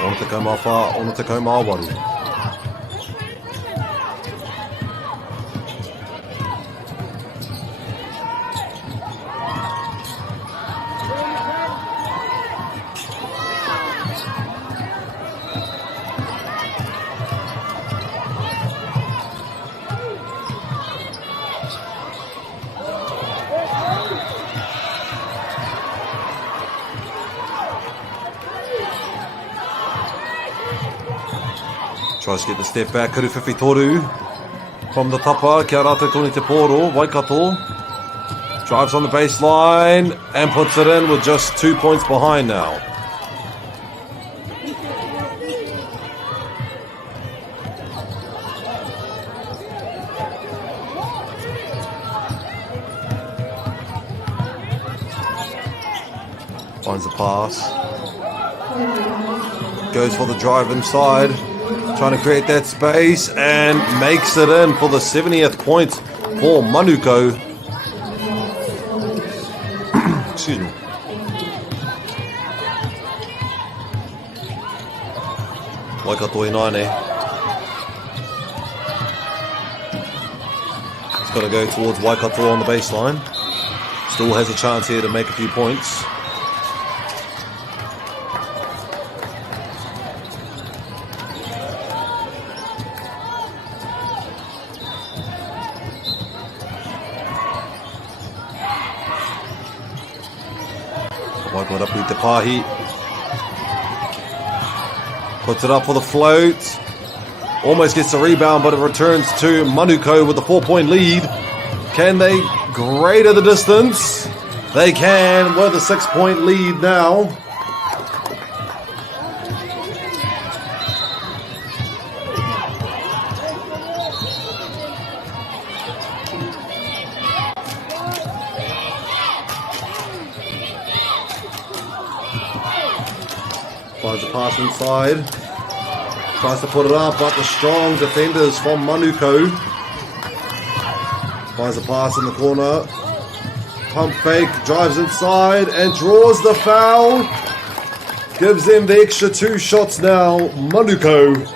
Ono te kaumawha, ono te kaumawaru. Tries to get the step back, Kuruwhiwhi Toru from the tapa, kia rātou tōni te pōro, Waikato drives on the baseline and puts it in with just 2 points behind now. Finds the pass, goes for the drive inside. Trying to create that space and makes it in for the 70th point for Manuko. Excuse me. Waikato Inaine. He's got to go towards Waikato on the baseline. Still has a chance here to make a few points. Waikarapu Te Pahi. Puts it up for the float. Almost gets the rebound, but it returns to Manukau with the 4-point lead. Can they greater the distance? They can with a 6-point lead now. Finds the pass inside. Tries to put it up, but the strong defenders from Manukau. Finds the pass in the corner. Pump fake, drives inside and draws the foul. Gives them the extra 2 shots now. Manukau.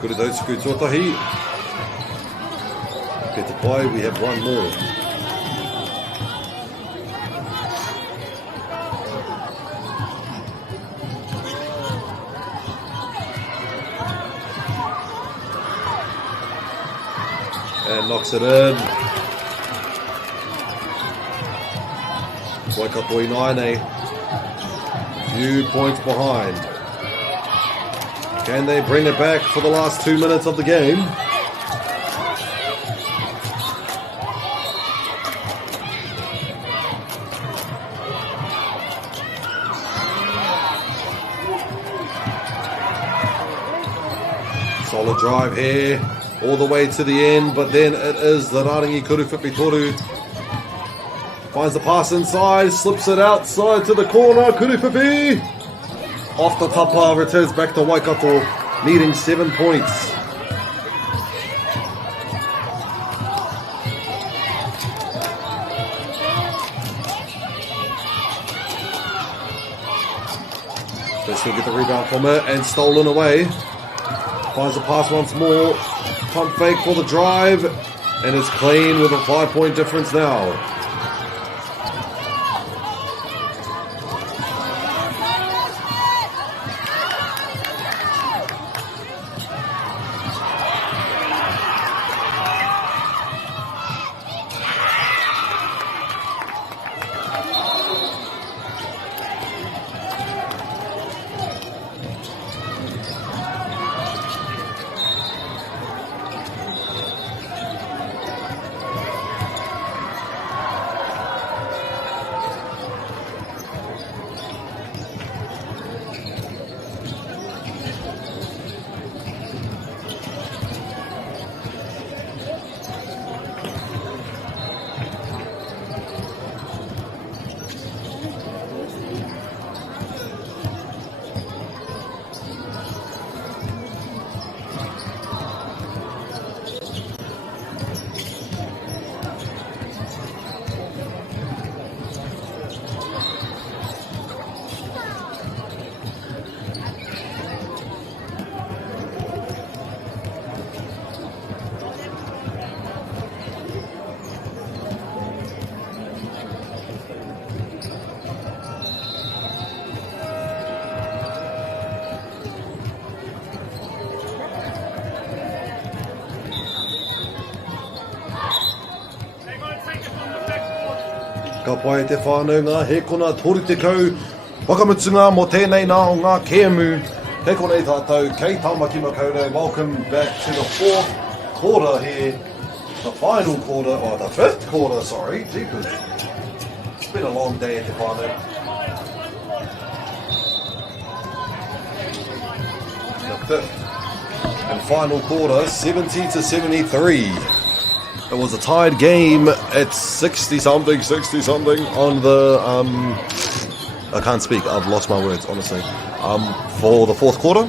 Kuridotsuku Tuatahi. Get the play, we have one more. And knocks it in. Waikato Inaine. Few points behind. Can they bring it back for the last 2 minutes of the game? Solid drive here, all the way to the end, but then it is the Raringi Kuruwhipi. Finds the pass inside, slips it outside to the corner, Kuruwhipi! Off the tapa, returns back to Waikato, needing 7 points. They still get the rebound from it and stolen away. Finds the pass once more. Pump fake for the drive. And it's clean with a 5-point difference now. Ka pai te whānau ngā he kona tori te kau. Wakamutunga mo tēnei nā o ngā Kēmu. He kona i tātou, kei tāmaki makaurau. Welcome back to the 4th quarter here. The final quarter, or the 5th quarter, sorry. Jeepers. It's been a long day at te whānau. The 5th and final quarter, 70-73. It was a tied game at 60-something on the, I can't speak, I've lost my words, honestly. For the 4th quarter.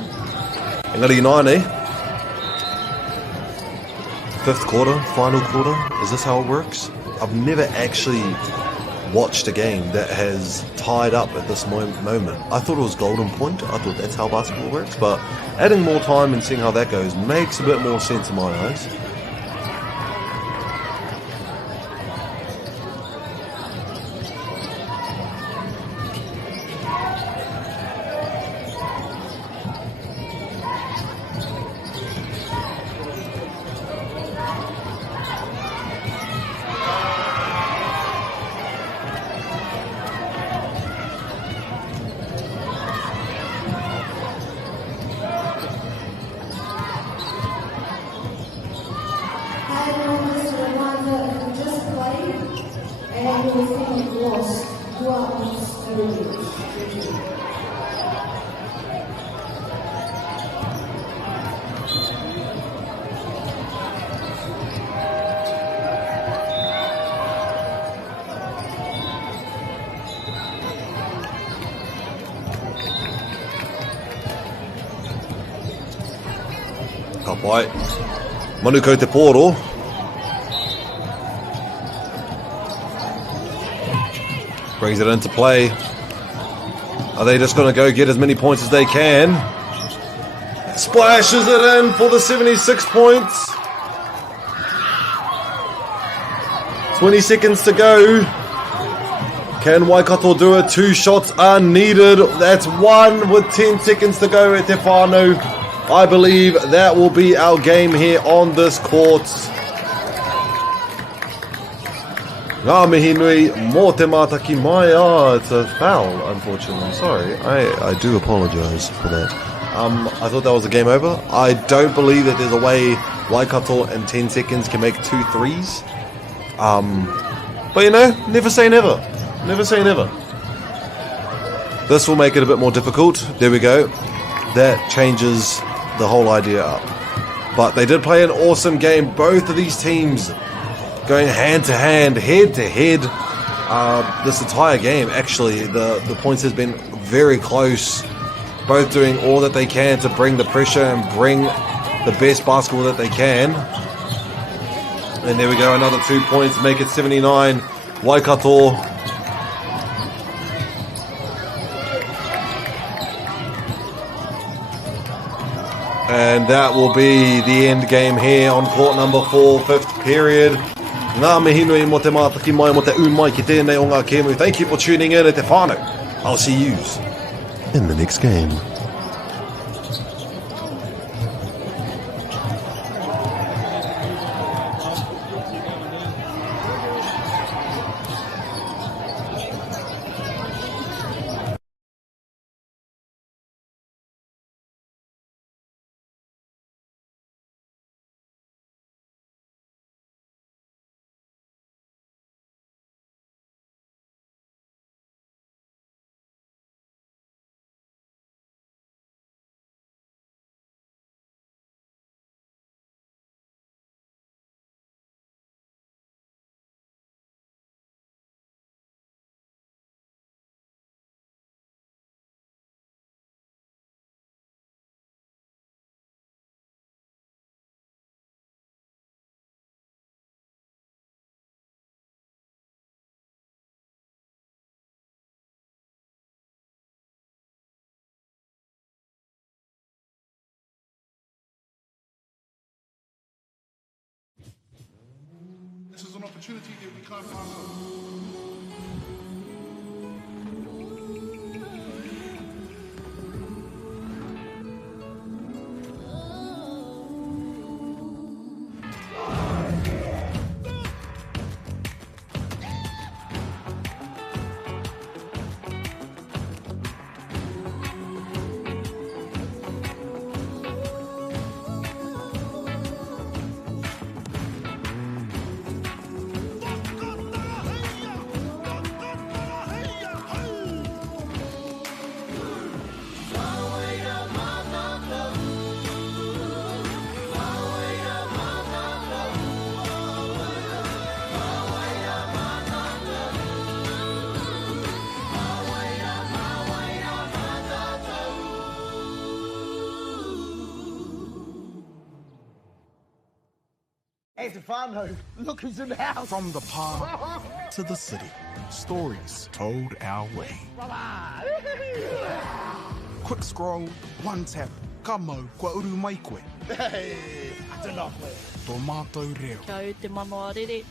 Engari Inaine. 5th quarter, final quarter. Is this how it works? I've never actually watched a game that has tied up at this moment. I thought it was golden point. I thought that's how basketball works. But adding more time and seeing how that goes makes a bit more sense in my eyes. Ka pai. Manuko te pōro. Brings it into play. Are they just going to go get as many points as they can? Splashes it in for the 76 points. 20 seconds to go. Can Waikato do it? 2 shots are needed. That's 1 with 10 seconds to go at Te Whānau. I believe that will be our game here on this court. Ngā mihi nui mō te mātaki mai. Oh, it's a foul, unfortunately. Sorry, I do apologise for that. I thought that was a game over. I don't believe that there's a way Waikato in 10 seconds can make 2 threes. But you know, never say never. Never say never. This will make it a bit more difficult. There we go. That changes the whole idea up. But they did play an awesome game. Both of these teams going hand to hand, head to head. This entire game, actually, the points has been very close. Both doing all that they can to bring the pressure and bring the best basketball that they can. And there we go, another 2 points, make it 79. Waikato. And that will be the end game here on court number 4, 5th period. Ngā mihi nui mō te mātaki mai mō te mai ki tēnei o ngā kēmu. Thank you for tuning in at Te Whānau. I'll see you in the next game. This is an opportunity that we can't pass up. Hey, Stefano, look who's in the house. From the park to the city, stories told our way. Quick scroll, one tap, ka mau, kua uru mai koe. Hey, I don't know. Tō mātou reo. Kia au te manoa rere,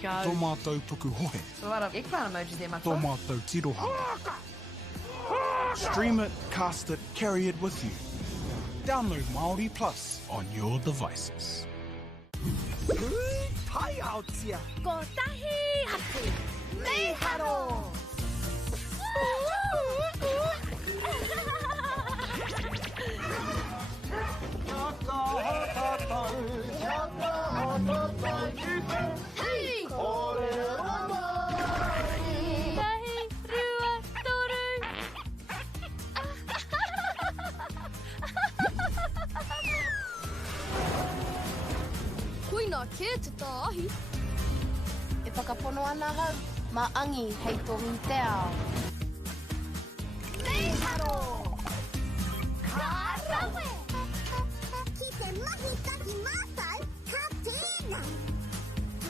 kia au. Tō mātou tuku hohe. So a lot of eggplant emojis there, Tō mātou tirohanga. Stream it, cast it, carry it with you. Download Māori Plus on your devices. Pai out here. Ko tahi atu. Me haro. Hey! ke te tāhi. E whakapono ana hau, maangi hei tohu te ao. Nei haro! Ka rawe! Ki te mahi taki mātai, ka tēnā.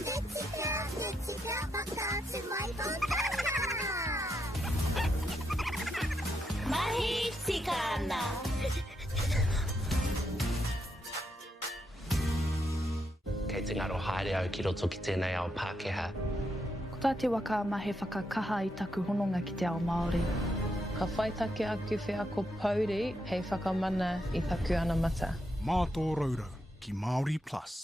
Te tika, whakaatu mai tō tanga! Mahi tikana! Kei te ngaro haere au ki roto ki tēnei ao Pākehā. Ko tā te waka ma he whakakaha i taku hononga ki te ao Māori. Ka whaitake aku whea ko Pauri hei whakamana i taku ana mata. Mā tō raurar ki Māori Plus.